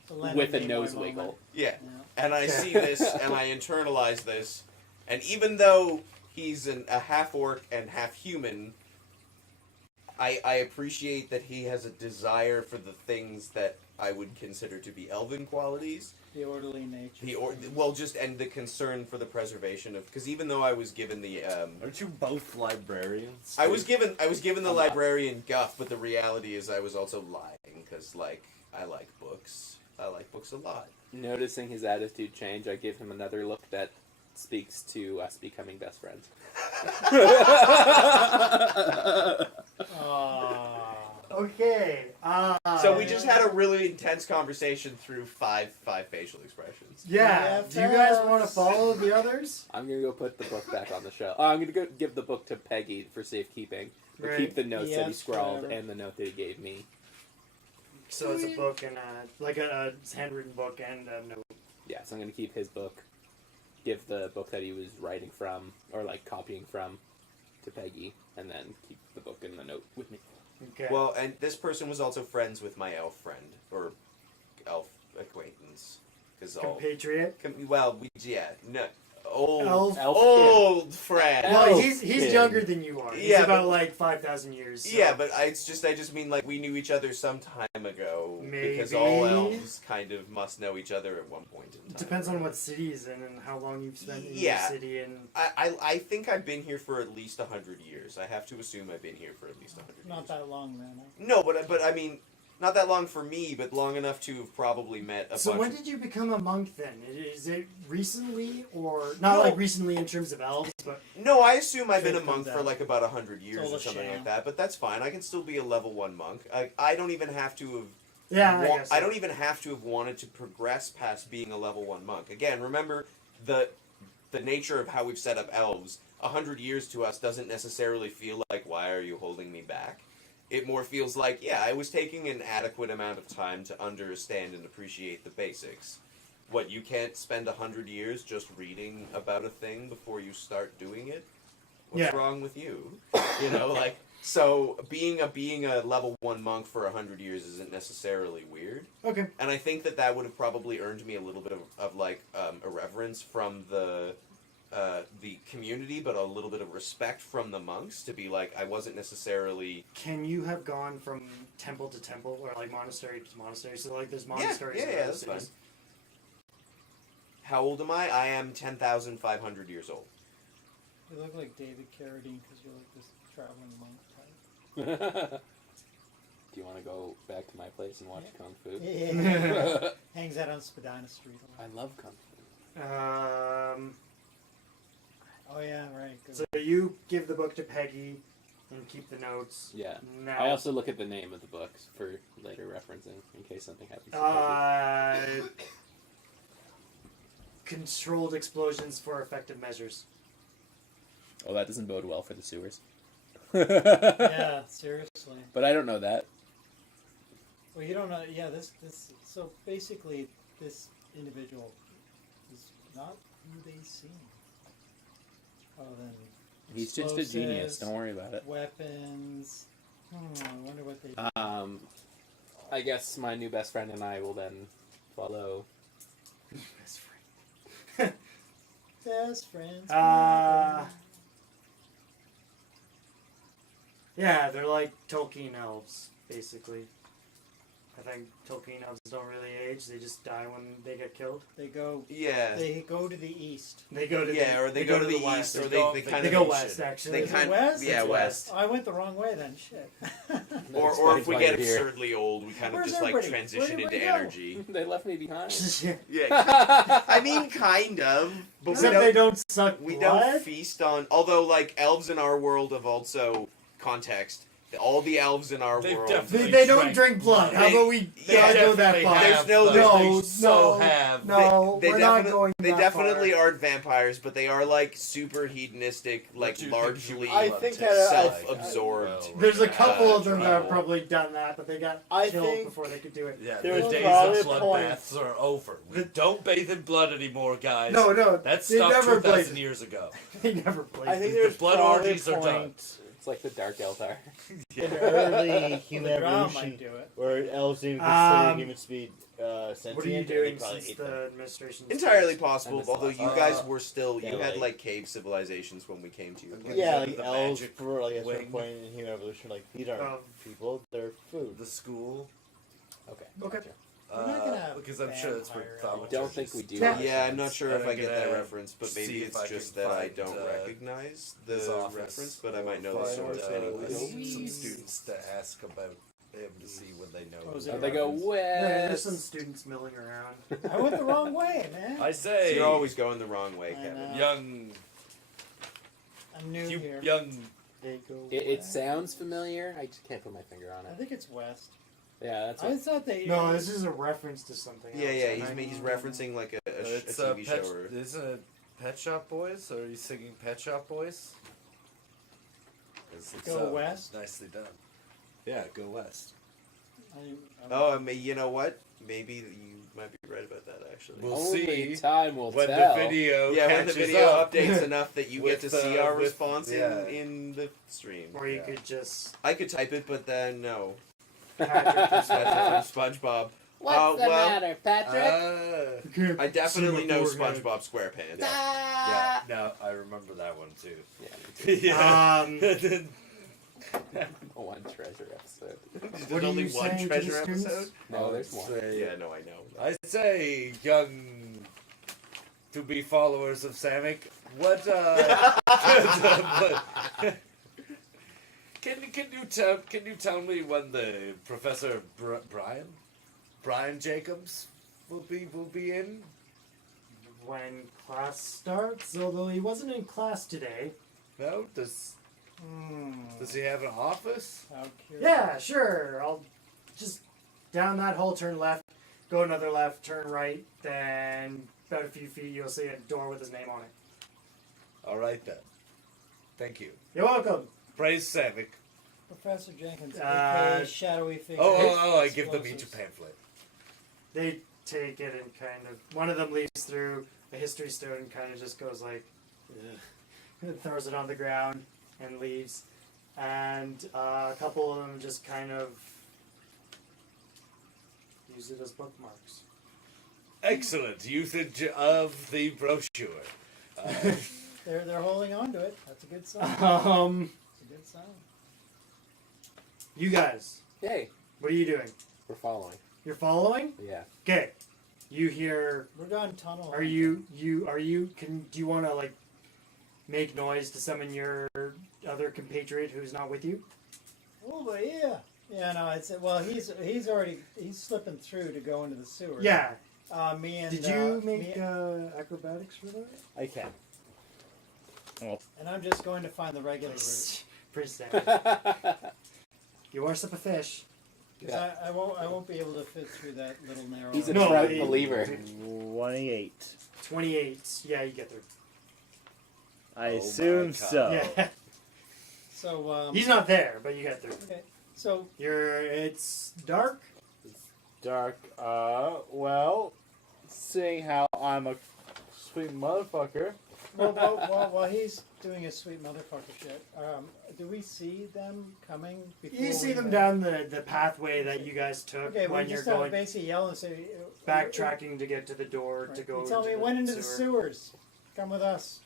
The Leonard with a Nimoy nose moment. wiggle. yeah. Yeah. And I see this, and I internalize this, and even though he's a half orc and half human, I appreciate that he has a desire for the things that I would consider to be elven qualities. The orderly nature. And the concern for the preservation of, because even though I was given the Aren't you both librarians? I was given the librarian guff, but the reality is I was also lying because like I like books. I like books a lot. Noticing his attitude change, I give him another look that speaks to us becoming best friends. Okay. So we just had a really intense conversation through five facial expressions. Yeah. Do you guys want to follow the others? I'm gonna go put the book back on the shelf. Oh, I'm gonna go give the book to Peggy for safekeeping. But Right. keep the notes that he Yes, scrawled whatever. and the note that he gave me. So it's a book and a handwritten book and a note. Yeah, so I'm gonna keep his book, give the book that he was writing from or like copying from to Peggy, and then keep the book and the note with me. Okay. Well, and this person was also friends with my elf friend or elf acquaintance, because compatriot. old Elf friend. Well, Elf he's kid. younger than you are. He's Yeah, about but- like 5,000 years. So. Yeah, but I just mean like we knew each other some time ago because all Maybe. elves kind of must know each other at one point in time. Depends on what city he's in and how long you've spent in Yeah. the city. And I think I've been here for at least 100 years. I have to assume I've been here for at least 100 years. Not that long, man. No, but I mean, not that long for me, but long enough to have probably met a so bunch when of... did you become a monk then? Is it recently or not No. like recently in terms of elves, but No, I assume I've been a Faith monk comes for out. like about 100 years all or a something sham. like that, but that's fine. I can still be a level 1 monk. I don't even have to have... yeah, I guess so. I don't even have to have wanted to progress past being a level 1 monk. Again, remember the nature of how we've set up elves. 100 years to us doesn't necessarily feel like, why are you holding me back? It more feels like, yeah, I was taking an adequate amount of time to understand and appreciate the basics. What, you can't spend 100 years just reading about a thing before you start doing it? What's Yeah. wrong with you? You know, like, so being a level 1 monk for 100 years isn't necessarily weird. Okay. And I think that would have probably earned me a little bit of irreverence from the community, but a little bit of respect from the monks to be like, I wasn't necessarily... Can you have gone from temple to temple or like monastery to monastery? So like there's monasteries. yeah, in yeah, other that's fine. cities. How old am I? I am 10,500 years old. You look like David Carradine because you're like this traveling monk type. Do you want to go back to my place and watch Kung Fu? Yeah. Hangs out on Spadina Street. I love Kung Fu. Oh yeah, right. Good. So you give the book to Peggy and keep the notes. Yeah. Now, I also look at the name of the books for later referencing in case something happens to Peggy. Controlled explosions for effective measures. Oh, that doesn't bode well for the sewers. Yeah, seriously. But I don't know that. Well, you don't know. Yeah, this. So basically, this individual is not who they seem. Other than He's just a genius. explosives, Don't worry about it. Weapons. I wonder what they do. I guess my new best friend and I will then follow. Best friend. Best friends. Yeah, they're like Tolkien elves, basically. I think Tolkien elves don't really age; they just die when they get killed. They go. Yeah. They go to the east. They go to Yeah, or they go to the west. east, or go, they kind they of go should. west. Actually, They Is it kind west? yeah, It's west. Oh, I went the wrong way then. Shit. Or if we Why get you're here. absurdly old, we kind of Where's just like everybody? transition Where'd into everybody go? energy. They left me behind. Yeah. I mean, kind of. But Except they don't suck we blood. don't feast on. Although, like, elves in our world have also context all the elves in our They've world. definitely They don't drank drink blood. How They- about we yeah, not go that definitely far? have, There's no- though. there's- They so have. No, they we're not definitely, going They that definitely far. aren't vampires, but they are like super hedonistic, like do you think largely you I love think to that self-absorbed. Well, There's a couple Uh, of them that have trouble. probably done that, but they got I killed think before they could do it. Yeah, There the was days probably of a point- bloodbaths are over. We don't bathe in blood anymore, guys. No, That they stopped never 2,000 blazed. years ago. They never played. I think The there's blood probably orgies a are done. point It's like the Dark Eldar. in early human The drow evolution might do it. where elves didn't consider humans to be sentient. What are you and they doing probably since ate them. the administration? Entirely possible, And this although last- you guys were still, yeah, you had like- like cave civilizations when we came to your place. Yeah, The like elves magic for like a certain wing. point in human evolution, like these aren't Oh. people, they're food. The school. Okay. Okay. Gotcha. We're not gonna have Because I'm sure that's where vampire thaumaturgy Don't think we do. Yeah, I'm not sure if I get that gonna reference, but maybe see if it's I just can that I find, don't recognize the his office. reference, but I might know the Find, source anyways. some students to ask about him to see when they know. Oh, is the it Oh, they go reference. There's west. some students milling around. I went the wrong way, man. I say, You're always going the wrong way, I Kevin. know. young, I'm new cute, here. young. They go It west. sounds familiar. I just can't put my finger on I it. think it's west. Yeah, that's I what. thought they. No, this is a reference to something. Yeah, else, yeah, and he's I- referencing like a It's TV Pet, show or... isn't it Pet Shop Boys? Or are you singing Pet Shop Boys? It's Go west? Nicely done. Yeah, go west. Oh, I mean, you know what? Maybe you might be right about that, actually. We'll Only see time will when tell. the video Yeah, when the catches video up. updates enough that you get With, to see our with- response yeah. in the stream. Or you Yeah. could just I could type it, but then no. Patrick That's from SpongeBob. What's the well, matter, Patrick? I definitely know beforehand. SpongeBob SquarePants. Yeah, no, I remember that one too. Yeah. yeah. One treasure episode. There's What are only you one saying to treasure the students? episode? No, there's more. Yeah, no, I know. I say, young to be followers of Samick, what can you tell me when the Professor Brian Jacobs will be in? when class starts. Although he wasn't in class today. No, does he have an office? How curious. Yeah, sure. I'll just down that hole, turn left, go another left, turn right, then about a few feet you'll see a door with his name on it. All right then. Thank you. You're welcome. Praise Samick. Professor Jenkins, Uh, aka shadowy figure. I give them each a Explosives. pamphlet. They take it and kind of one of them leaves through a history stone and kind of just goes like, ugh, throws it on the ground and leaves, and a couple of them just kind of use it as bookmarks. Excellent usage of the brochure. They're holding on to it. That's a good sign. That's a good sign. You guys, Hey, what are you doing? we're following. You're following? Yeah. Okay. You hear? We're going tunnel. Are you? Do you want to like make noise to summon your other compatriot who's not with you? Oh, but yeah. Yeah, no, it's well. He's slipping through to go into the sewer. Yeah. Me and. Did you me- make acrobatics for that? I can. And I'm just going to find the regular route. Pretty sad. You are sup a fish. 'Cause I won't be able to fit through that little narrow. He's a No, trout he- believer. 28. 28. Yeah, you get there. I Oh assume my so. Yeah. So He's not there, but you get there. okay. So It's dark. Dark. Well, seeing how I'm a sweet motherfucker. while he's doing his sweet motherfucker shit, do we see them coming? Before You see we them go? down the pathway that you guys took Okay, we when you're just have to going basically yell and say, backtracking to get to the door Right. to go. You tell me into when the into the sewer. sewers. Come with us.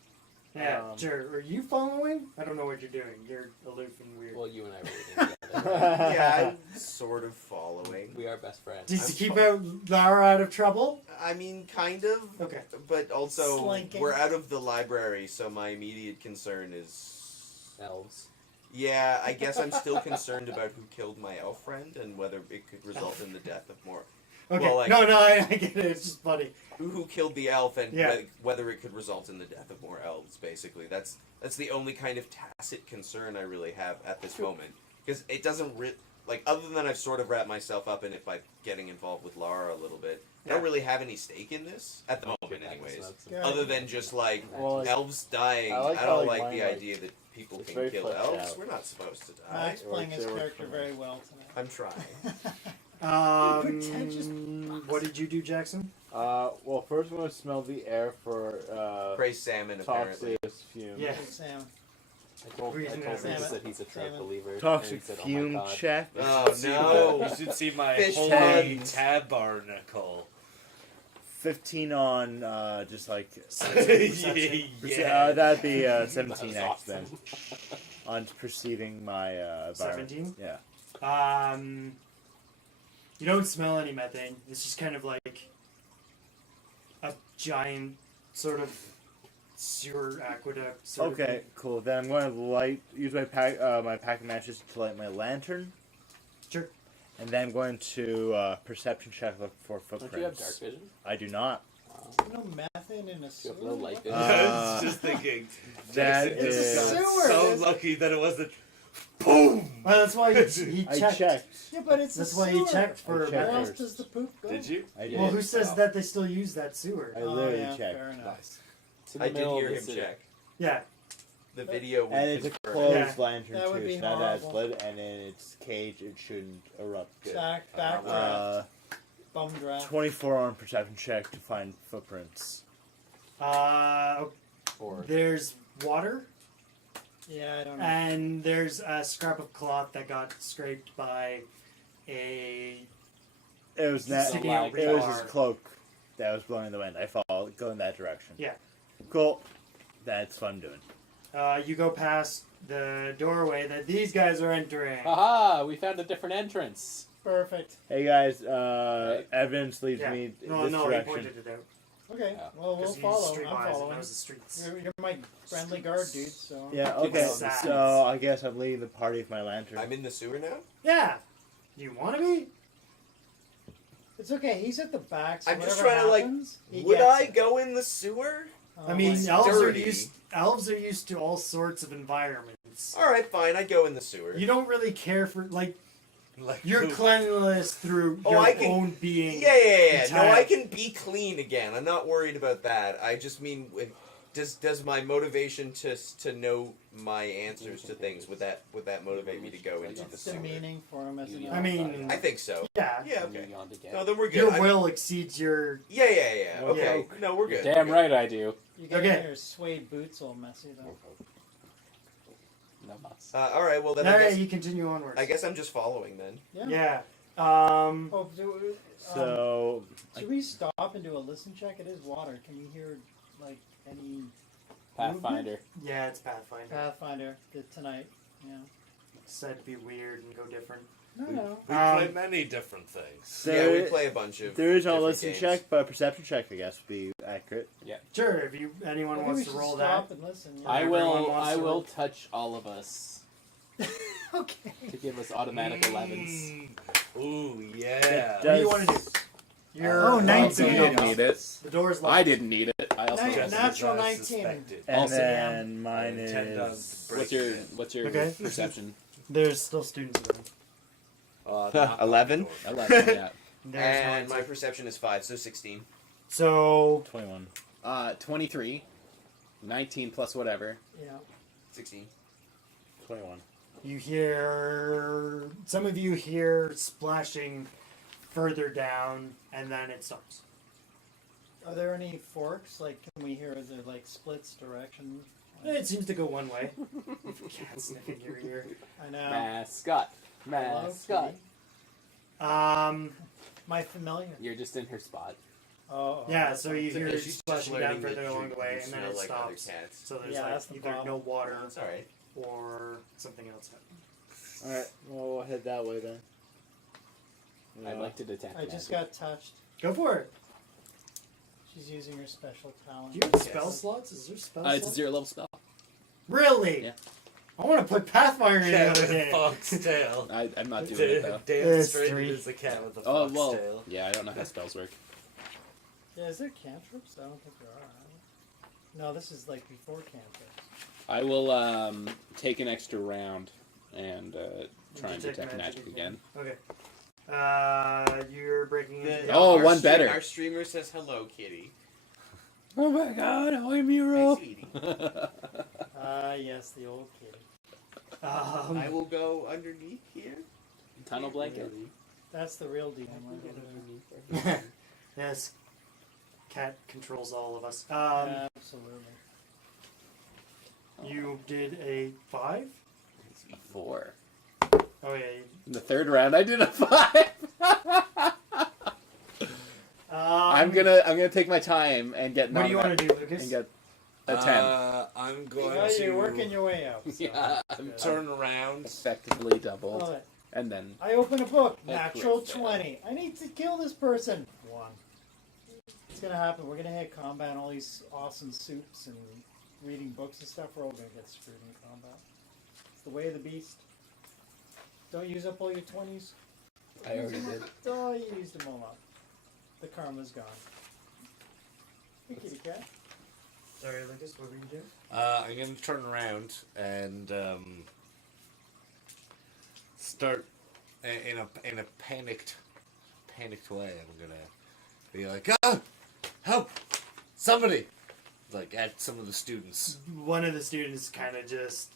Yeah, sure. Are you following? I don't know what you're doing. You're aloof and weird. Well, you and I were reading together. Yeah, I'm sort of following. We are best friends. Did I'm you keep out Lara out of trouble? I mean, kind of. Okay. But also, Slinking. we're out of the library, so my immediate concern is... Elves. Yeah, I guess I'm still concerned about who killed my elf friend and whether it could result in the death of more... Okay. Well, like- no, I get it. It's just funny. Who killed the elf and Yeah. whether it could result in the death of more elves, basically. That's the only kind of tacit concern I really have at this moment. because it doesn't like, other than I've sort of wrapped myself up in it by getting involved with Lara a little bit. I don't really have any stake in this at the moment, anyways. Other than just like elves dying. I like I how, don't like, like the mine, like, idea that people it's can very kill fleshed elves. out. We're not supposed to die. Max playing his Or they character work very well tonight. I'm trying. Pretentious. What did you do, Jackson? Well, first I'm going to smell the air for Prey salmon, apparently. toxic fumes. Yeah. Sam. I told Reason Reese is- that he's a true Salmon. believer. and Toxic he said, fume "Oh my God." check. Oh no! You should see my Fish holy tons. tabernacle. 15 on just like Yeah. that'd be 17x That's awesome. then on perceiving my environment. 17? Yeah. You don't smell any methane. It's just kind of like a giant sort of sewer aqueduct. Sort of Okay, thing. cool. Then I'm going to use my pack of matches to light my lantern. Sure. And then I'm going to perception check look for Don't footprints. you have dark vision? I do not. No methane in a You sewer. have no light vision. I was just thinking. that Jackson just is- got Sewer, so that's- lucky that it wasn't. Boom! Well, that's why he I checked. checked. Yeah, but it's That's a why sewer. he checked for I checked Where methane. else first. does the poop go? Did you? I did. Well, who says Oh. that they still use that sewer? I Oh, literally yeah, checked. fair enough. Nice. It's in the I did middle hear of the him city. check. Yeah. The video would And it's a confirm. closed Yeah. lantern That would too, be so now that it's horrible. lit and in its cage, it shouldn't erupt. Backdraft. Bum draft. 24 on perception check to find footprints. Or There's water, Yeah, I don't know. and there's a scrap of cloth that got scraped by a. It was that. Sticking out It was rebar. his cloak that was blowing in the wind. I go in that direction. Yeah. Cool. That's fun doing. You go past the doorway that these guys are entering. Aha! We found a different entrance. Perfect. Hey guys, Right. evidence leads Yeah. me No, this no, he direction. pointed it out. Okay. Yeah. Well, we'll Because he's follow. I'm streetwise and following. knows the streets. You're my friendly guard, dude. So. Yeah. Give Okay. us that. So I guess I'm leading the party with my lantern. I'm in the sewer now? Yeah. You want to be? It's okay. He's at the back. So I'm just whatever trying to, like, happens, he Would gets I it. go in the sewer? Oh, I mean, my elves are dirty. used to all sorts of environments. Alright, fine, I go in the sewer. You don't really care for like Like your poop. cleanliness through Oh, your I can- own being. Yeah. No, entire- I can be clean again. I'm not worried about that. I just mean, does my motivation to know my answers to things would that motivate me to go into the It's sewer? demeaning for him as an I mean, I think so. yeah. Yeah. Okay. Moving on to get- No, then we're good. Your I- will exceeds your. Yeah. Okay. Yeah. No, we're good. Damn We're right I do. You get Okay. your suede boots all messy though. No mas. good. All right. Well, then All I right, guess you continue onwards. I'm just following then. Yeah. Yeah. Um. Oh, So should we stop and do a listen check? It is water. Can we hear like any Pathfinder. Yeah, it's Pathfinder. Pathfinder tonight? Yeah. Said to be weird and go different. No. We Um, play many different things. Yeah, we There- play a bunch of. there is no different listen games. check, but a perception check, I guess, would be accurate. Sure, if anyone Maybe wants we to should roll stop that. and listen. Yeah. I Everyone will. wants I to will roll. touch all of us Okay. to give us automatic 11s. Ooh, yeah. What do you want to do? You're Oh, You 19. didn't need it. The door's locked. I didn't need it. I also. Nice. Just Natural as I 19. suspected. And Also, then mine I intend on is to break What's your Okay. perception? There's still students around. Not 11. 11. Yeah. There's And mine, my too. perception is 5, so 16. So 21. 23. 19 plus whatever. Yeah. 16. 21. you hear some of you hear splashing further down, and then it stops. Are there any forks? Like, can we hear? Is there like splits direction? It seems to go one way. Cat sniffing your ear. I know. Mascot. Hello, Mascot. kitty. My familiar. You're just in her spot. Oh. Yeah, so you hear it She's just splashing down learning that further along the you way, and then smell it like other stops. cats. So there's Yeah, like that's the either no problem. water That's alright. or something else happening. Alright, well, we'll head that way then. I'd like to detect. I just magic. got touched. Go for it. She's using her special talent. Do you have spell slots? Is there spell It's a slots? 0 level spell. Really? Yeah. I want to put Pathfinder in the Cat other with a day. foxtail. I'm not doing it though. It's Demonstrated 3. as the cat with a Oh foxtail. well. Yeah, I don't know how spells work. Yeah, is there cantrips? I don't think there are. No, this is like before cantrips. I will take an extra round and trying to detect magic again. Okay. You're breaking into. Oh, our one better. Our streamer says hello, kitty. Oh my god, I'm Hi, Miro. sweetie. Yes, the old kitty. I will go underneath here. Tunnel blanket. That's the real DM. Yes. Cat controls all of us. Absolutely. You did a 5? 4. Oh yeah. In the third round, I did a 5. I'm gonna take my time and get. What do you want to do, Lucas? And get a 10. I'm going Well, to you're working your way out. So. Yeah, turn around. effectively doubled, Love it. and then I open a book. A Natural crit fail. 20. I need to kill this person. 1. It's gonna happen. We're gonna hit combat and all these awesome suits and reading books and stuff. We're all gonna get screwed in combat. It's the way of the beast. Don't use up all your 20s. I already did. Oh, you used them all up. The karma's gone. Hey, kitty cat. Sorry, Lucas. What were you doing? I'm going to turn around and start in a panicked way. I'm gonna be like, "Ah, help! Somebody!" Like at some of the students. One of the students kind of just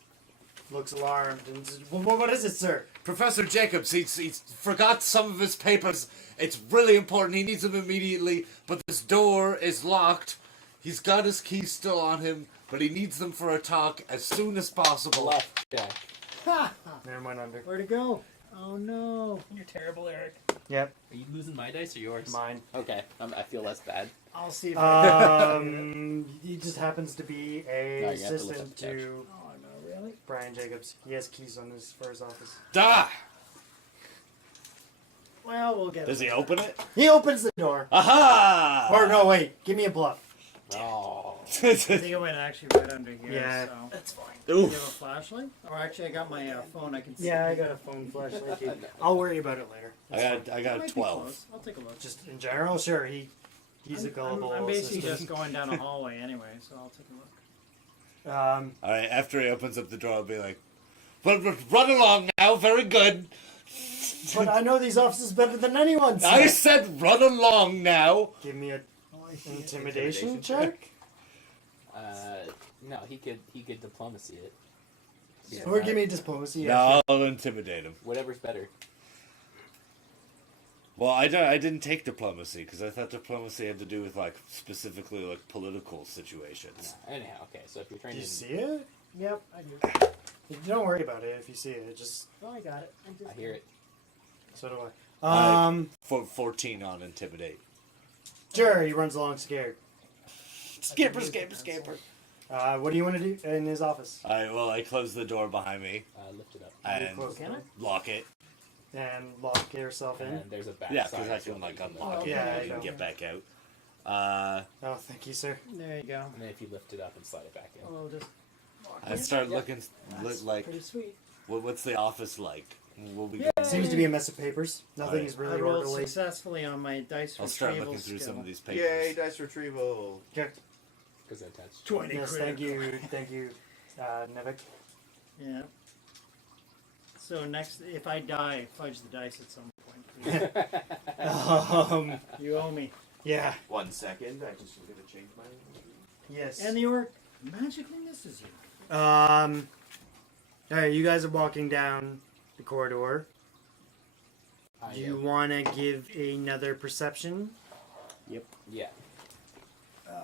looks alarmed and says, what is it, sir? Professor Jacobs, he's forgot some of his papers. It's really important. He needs them immediately. But this door is locked. He's got his keys still on him, but he needs them for a talk as soon as possible. Left, Jack. Ha! Never mind under. Where'd it go? Oh no. You're terrible, Eric. Yep. Are you losing my dice or yours? Mine. Okay, I feel less bad. I'll see if I He just happens to be No, a you have to lift assistant up the couch. to Oh no, really? Brian Jacobs. He has keys on his for his office. Da! Well, we'll get Does it. he open it? He opens the door. Aha! Or no, wait. Give me a bluff. Oh. I think it went actually right under here. Yeah. So. That's fine. You have a flashlight? Or actually, I got my phone. I can see. Yeah, I got a phone flashlight too. I'll worry about it later. I got a Might be 12. close. I'll take a look. Just in general, sure. He's a gullible I'm basically assistant. just going down a hallway anyway, so I'll take a look. All right, after he opens up the door, I'll be like, "But run along now. Very good." But I know these offices better than anyone. I sir. said, "Run along now." Give me a intimidation check. No, he could diplomacy it. Yeah, Or give me a diplomacy. Yeah, No, I'll intimidate him. Whatever's better. Well, I didn't take diplomacy because I thought diplomacy had to do with like specifically like political situations. Anyhow, okay. So if you're Do trained you in, see it? Yep, I do. Don't worry about it if you see it. Just Oh, I got it. I hear it. so do I. 14 on intimidate. Sure. He runs along scared. Skipper. What do you want to do in his office? I close the door behind me Lift it up. and close Can I? lock it. And lock yourself in. And there's a back Yeah, side. because I so can like you can unlock okay. it Yeah, and I know. get back out. Oh, thank you, sir. There you go. And then if you lift it up and slide it back in. We'll just walk I in. start looking That's like pretty sweet. what's the office like? Will we Yeah. Seems to be a mess of papers. Nothing Alright. is I really rolled orderly. successfully on my dice I'll start retrieval looking through skill. some of these papers. Yay, dice retrieval. Okay. Because I touched. 20 Yes, thank you, Nevik. Yeah. So next, if I die, fudge the dice at some point. You owe me. Yeah. 1 second. I just was gonna change my. Yes. And the orc magically misses you. Alright, you guys are walking down the corridor. I, Do you want to give another perception? yeah.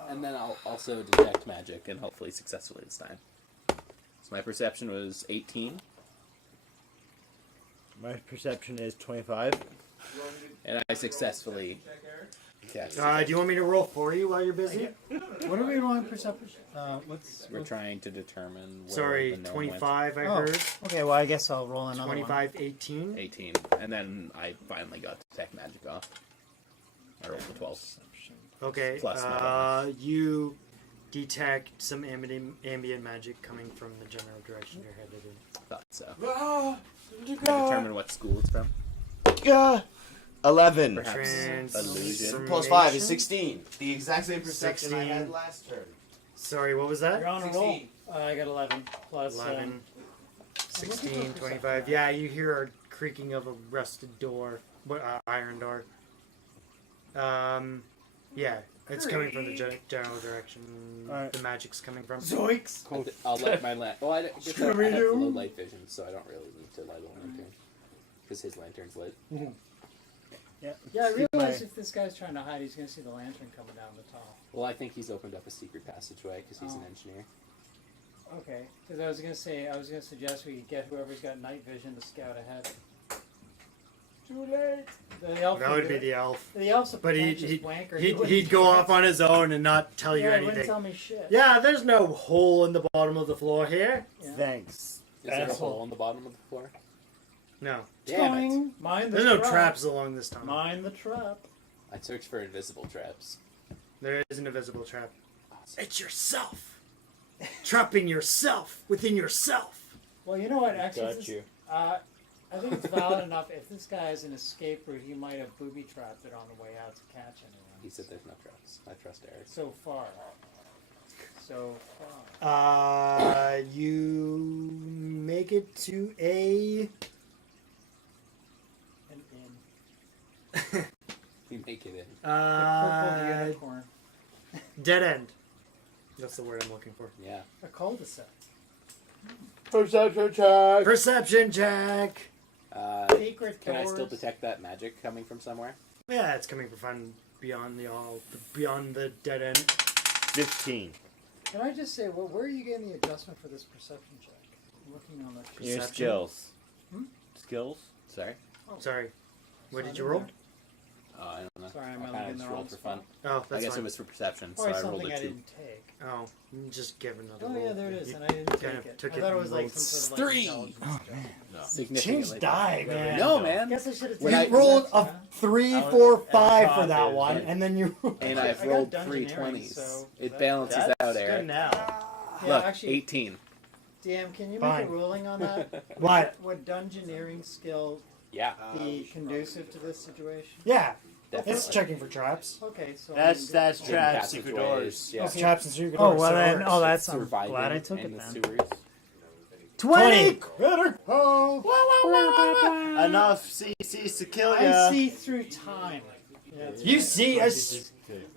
And then I'll also detect magic, and hopefully successfully this time. So my perception was 18, My perception is 25. and I successfully cast. Do you want me to roll for you while you're busy? What are we rolling perception? What's We're trying to determine where Sorry, the gnome 25 I Oh. heard. Okay, well I guess I'll roll another 25, 18. went. 18, and then I finally got detect magic off. I rolled a 12. Okay, Plus my you detect some ambient magic coming from the general direction you're headed in. Thought so. Ah, Can I determine what school it's from? 11. Perhaps illusion. Plus 5 is 16. The exact same perception I 16. had last turn. Sorry, what was that? You're on a roll. I got 11 plus 11. I'm looking for 16, perception 25. check. Yeah, you hear a creaking of a rusted door, iron door. Yeah, it's coming from the general direction Alright. the magic's coming from. Zoinks! I'll let my well, I guess I have Scooby-Doo. low light vision, so I don't really need to light a lantern because his lantern's lit. Yeah, I realize if this guy's trying to hide, he's going to see the lantern coming down the tall. Well, I think he's opened up a secret passageway because he's an engineer. Okay, because I was going to suggest we get whoever's got night vision to scout ahead. Too late. The elf That would be the elf. The elf's a But pretentious wanker. he'd go off on his own and not tell you Yeah, he wouldn't anything. tell me shit. Yeah, there's no hole in the bottom of the floor here. Yeah. Thanks. Is there a Asshole. hole on the bottom of the floor? No. Damn it! Going. Mind the There's no trap. traps along this tunnel. Mind the trap. I searched for invisible traps. There is an invisible trap. Awesome. It's yourself. Trapping yourself within yourself. Well, you know what? Actually, Got this, you. I think it's valid enough. If this guy has an escape route, he might have booby trapped it on the way out to catch anyone. He said there's no traps. I trust Eric. So far. So far. You make it to a An inn. We make it in. Purple unicorn. dead end. That's the word I'm looking for. Yeah. A cul-de-sac. Perception check. Perception check. Secret Can I doors. still detect that magic coming from somewhere? Yeah, it's coming from beyond the dead end. 15. Can I just say, well, where are you getting the adjustment for this perception check? I'm looking on the Your Perception? skills. Hmm? Skills? Sorry? Sorry. What It's did not you in roll? Oh, I don't know. Sorry, I'm I only kind in of the just wrong rolled for fun. Oh, I that's guess fine. it was for perception, so Probably I rolled something a I 2. didn't take. Oh, just give another Oh roll. yeah, there it is, You and I didn't kind take of it. took I it thought it and was like rolled some sort of like 3. intelligence check. Significantly Change die, better. man. No, I man. guess I should have You taken rolled a that. 3, I 4, was- 5 at for the that top, one, and- and then you. And I I've got rolled dungeoneering, 3 20s. so It that- balances That's out, good Eric. now. Yeah, Look, actually, 18. DM, can you Fine. make a ruling on that? What? Would dungeoneering skill Yeah, be conducive to this situation? Yeah, definitely. it's checking for traps. Okay, so That's I'm traps, Hidden secret passageways, doors. Yeah. It's traps and secret Oh doors, well so it then. works. Oh, that's. I'm Surviving glad I took in it the then. sewers. 20. 20! Enough CCs to kill I ya. see through time. Yeah, that's You right. see a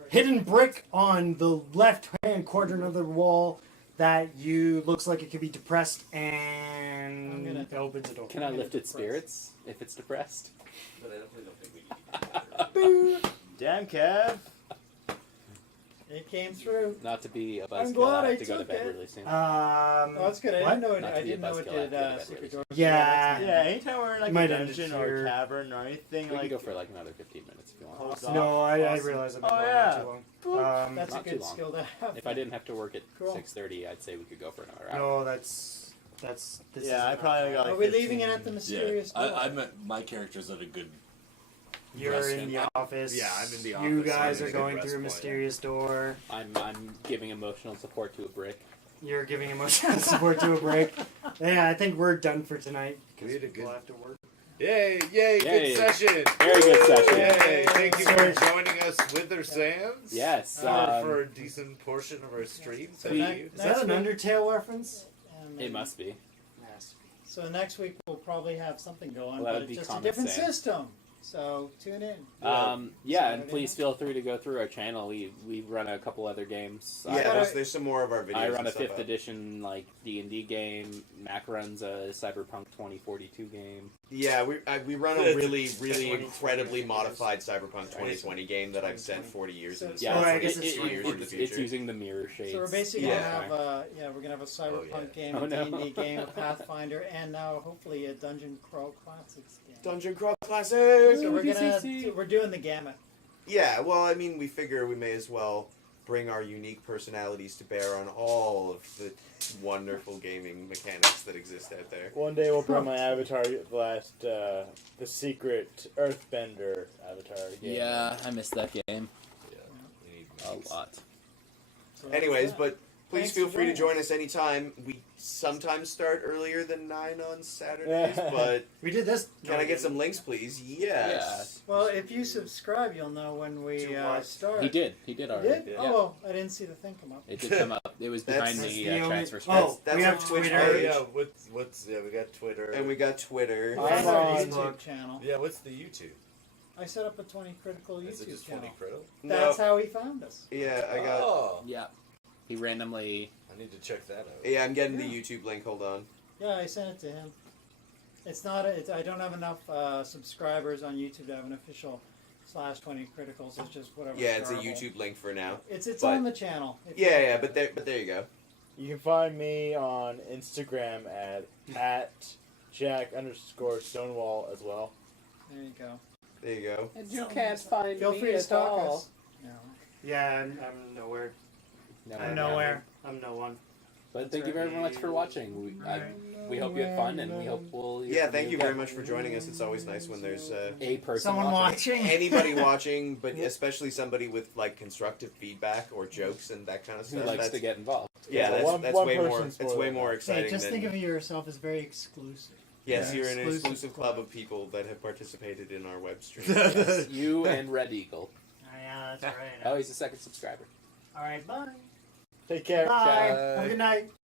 hidden brick on the left-hand quadrant of the wall that looks like it could be depressed, and I'm gonna- it opens the door. Can I lift its spirits if it's depressed? But I definitely don't think we need to. Damn, Kev. It came through. Not to be a I'm buzzkill, glad I I have to go to took bed it. really soon. Oh, that's good. I What? didn't know it. Not I to be a didn't know it buzzkill, I have did to go to bed secret really doors. Yeah. Yeah, anytime we're in like Might a end dungeon here. or a cavern or anything We like can go for like another 15 minutes if you want. closed off. No, I Awesome. realize I've been Oh, going yeah. on too long. That's a Not too good long. skill to have. If I didn't have to work at Cool. 6:30, I'd say we could go for another hour. No, that's this Yeah, I is probably got Are like we leaving it 15. at the mysterious door? I meant my character's at a good. You're in the office. Yeah, I'm in the You office, guys so are it's a good going rest through a point. mysterious door. I'm giving emotional support to a brick. You're giving emotional support to a break. Yeah, I think we're done for tonight. We had a We'll good. have to work. Yay! Yay. Good session. Very good session. Yay! Thank you Sorry. for joining us with our Sands. Yes. For a decent portion of our stream. So Thank next- you. Is that an next week- Undertale reference? It must be. So next week we'll probably have something going, Well, that but would it's be just a Common different Sense. system. So tune in. Yeah, and Saturday please night. feel free to go through our channel. We run a couple other games. Yeah, there's some more of our videos. I run and a stuff 5th up. edition like D&D game. Mac runs a Cyberpunk 2042 game. Yeah, we run a really incredibly modified Cyberpunk 2020 game that I've sent 40 years in. Yeah, Oh, I it's, guess it- it's it- 20 years in the it's future. using the mirror shades. So we're basically Yeah. gonna have we're gonna have a Cyberpunk game, Oh, a no. D&D game, a Pathfinder, and now hopefully a Dungeon Crawl Classics game. Dungeon Crawl Classic. So we're DCC. we're doing the gamut. Yeah, well, I mean, we figure we may as well bring our unique personalities to bear on all of the wonderful gaming mechanics that exist out there. One day we'll bring my avatar last, the secret Earthbender avatar game. Yeah, I missed that game We need a lot. So that's Anyways, that. but Please Thanks feel for free to joining join us anytime. We sometimes start earlier than 9 on Saturdays, but We did this. can I get some links, please? Yes. Well, if you subscribe, you'll know when we To what? start. He did. He did You already. did? Yeah. Oh, well, I didn't see the thing come up. It did come up. It was behind That's the the only- transfer space. Oh, That's we our have Twitch Twitter. Oh page. yeah, what's we got Twitter. And we got Twitter. We have our on- YouTube channel. Yeah, what's the YouTube? I set up a 20Critical Is it YouTube just channel. 20Critical? That's No, how he found us. yeah, I got. Oh, Yeah. He randomly. I need to check that out. Yeah, I'm getting the Yeah. YouTube link. Hold on. Yeah, I sent it to him. It's not. I don't have enough subscribers on YouTube to have an official /20Criticals. It's just whatever. Yeah, it's a Jarble. YouTube link for now. It's but- on the channel. If Yeah, you- yeah, but there you go. You can find me on Instagram at Jack_Stonewall as well. There you go. There you go. And you can't find Feel me free to at stalk all. us. No. Yeah, I'm nowhere. No, I'm no. nowhere. I'm no one. But thank you very much for watching. We hope you had fun, and we hope we'll. hear Yeah, from thank you again. very much for joining us. It's always nice when there's A person Someone watching. anybody watching, but especially somebody with like constructive feedback or jokes and that kind of who stuff. likes That's, to get involved. yeah, Yeah, that's one way more. person It's way spoiled more that. exciting Hey, just than. think of yourself as very exclusive. Yes, Yeah. you're in an Exclusive exclusive club of people that have participated in our web stream. Yes, you and Red Eagle. Oh, yeah, that's right. Oh, he's a second subscriber. All right, bye. Take care. Bye. Bye. Have a good night.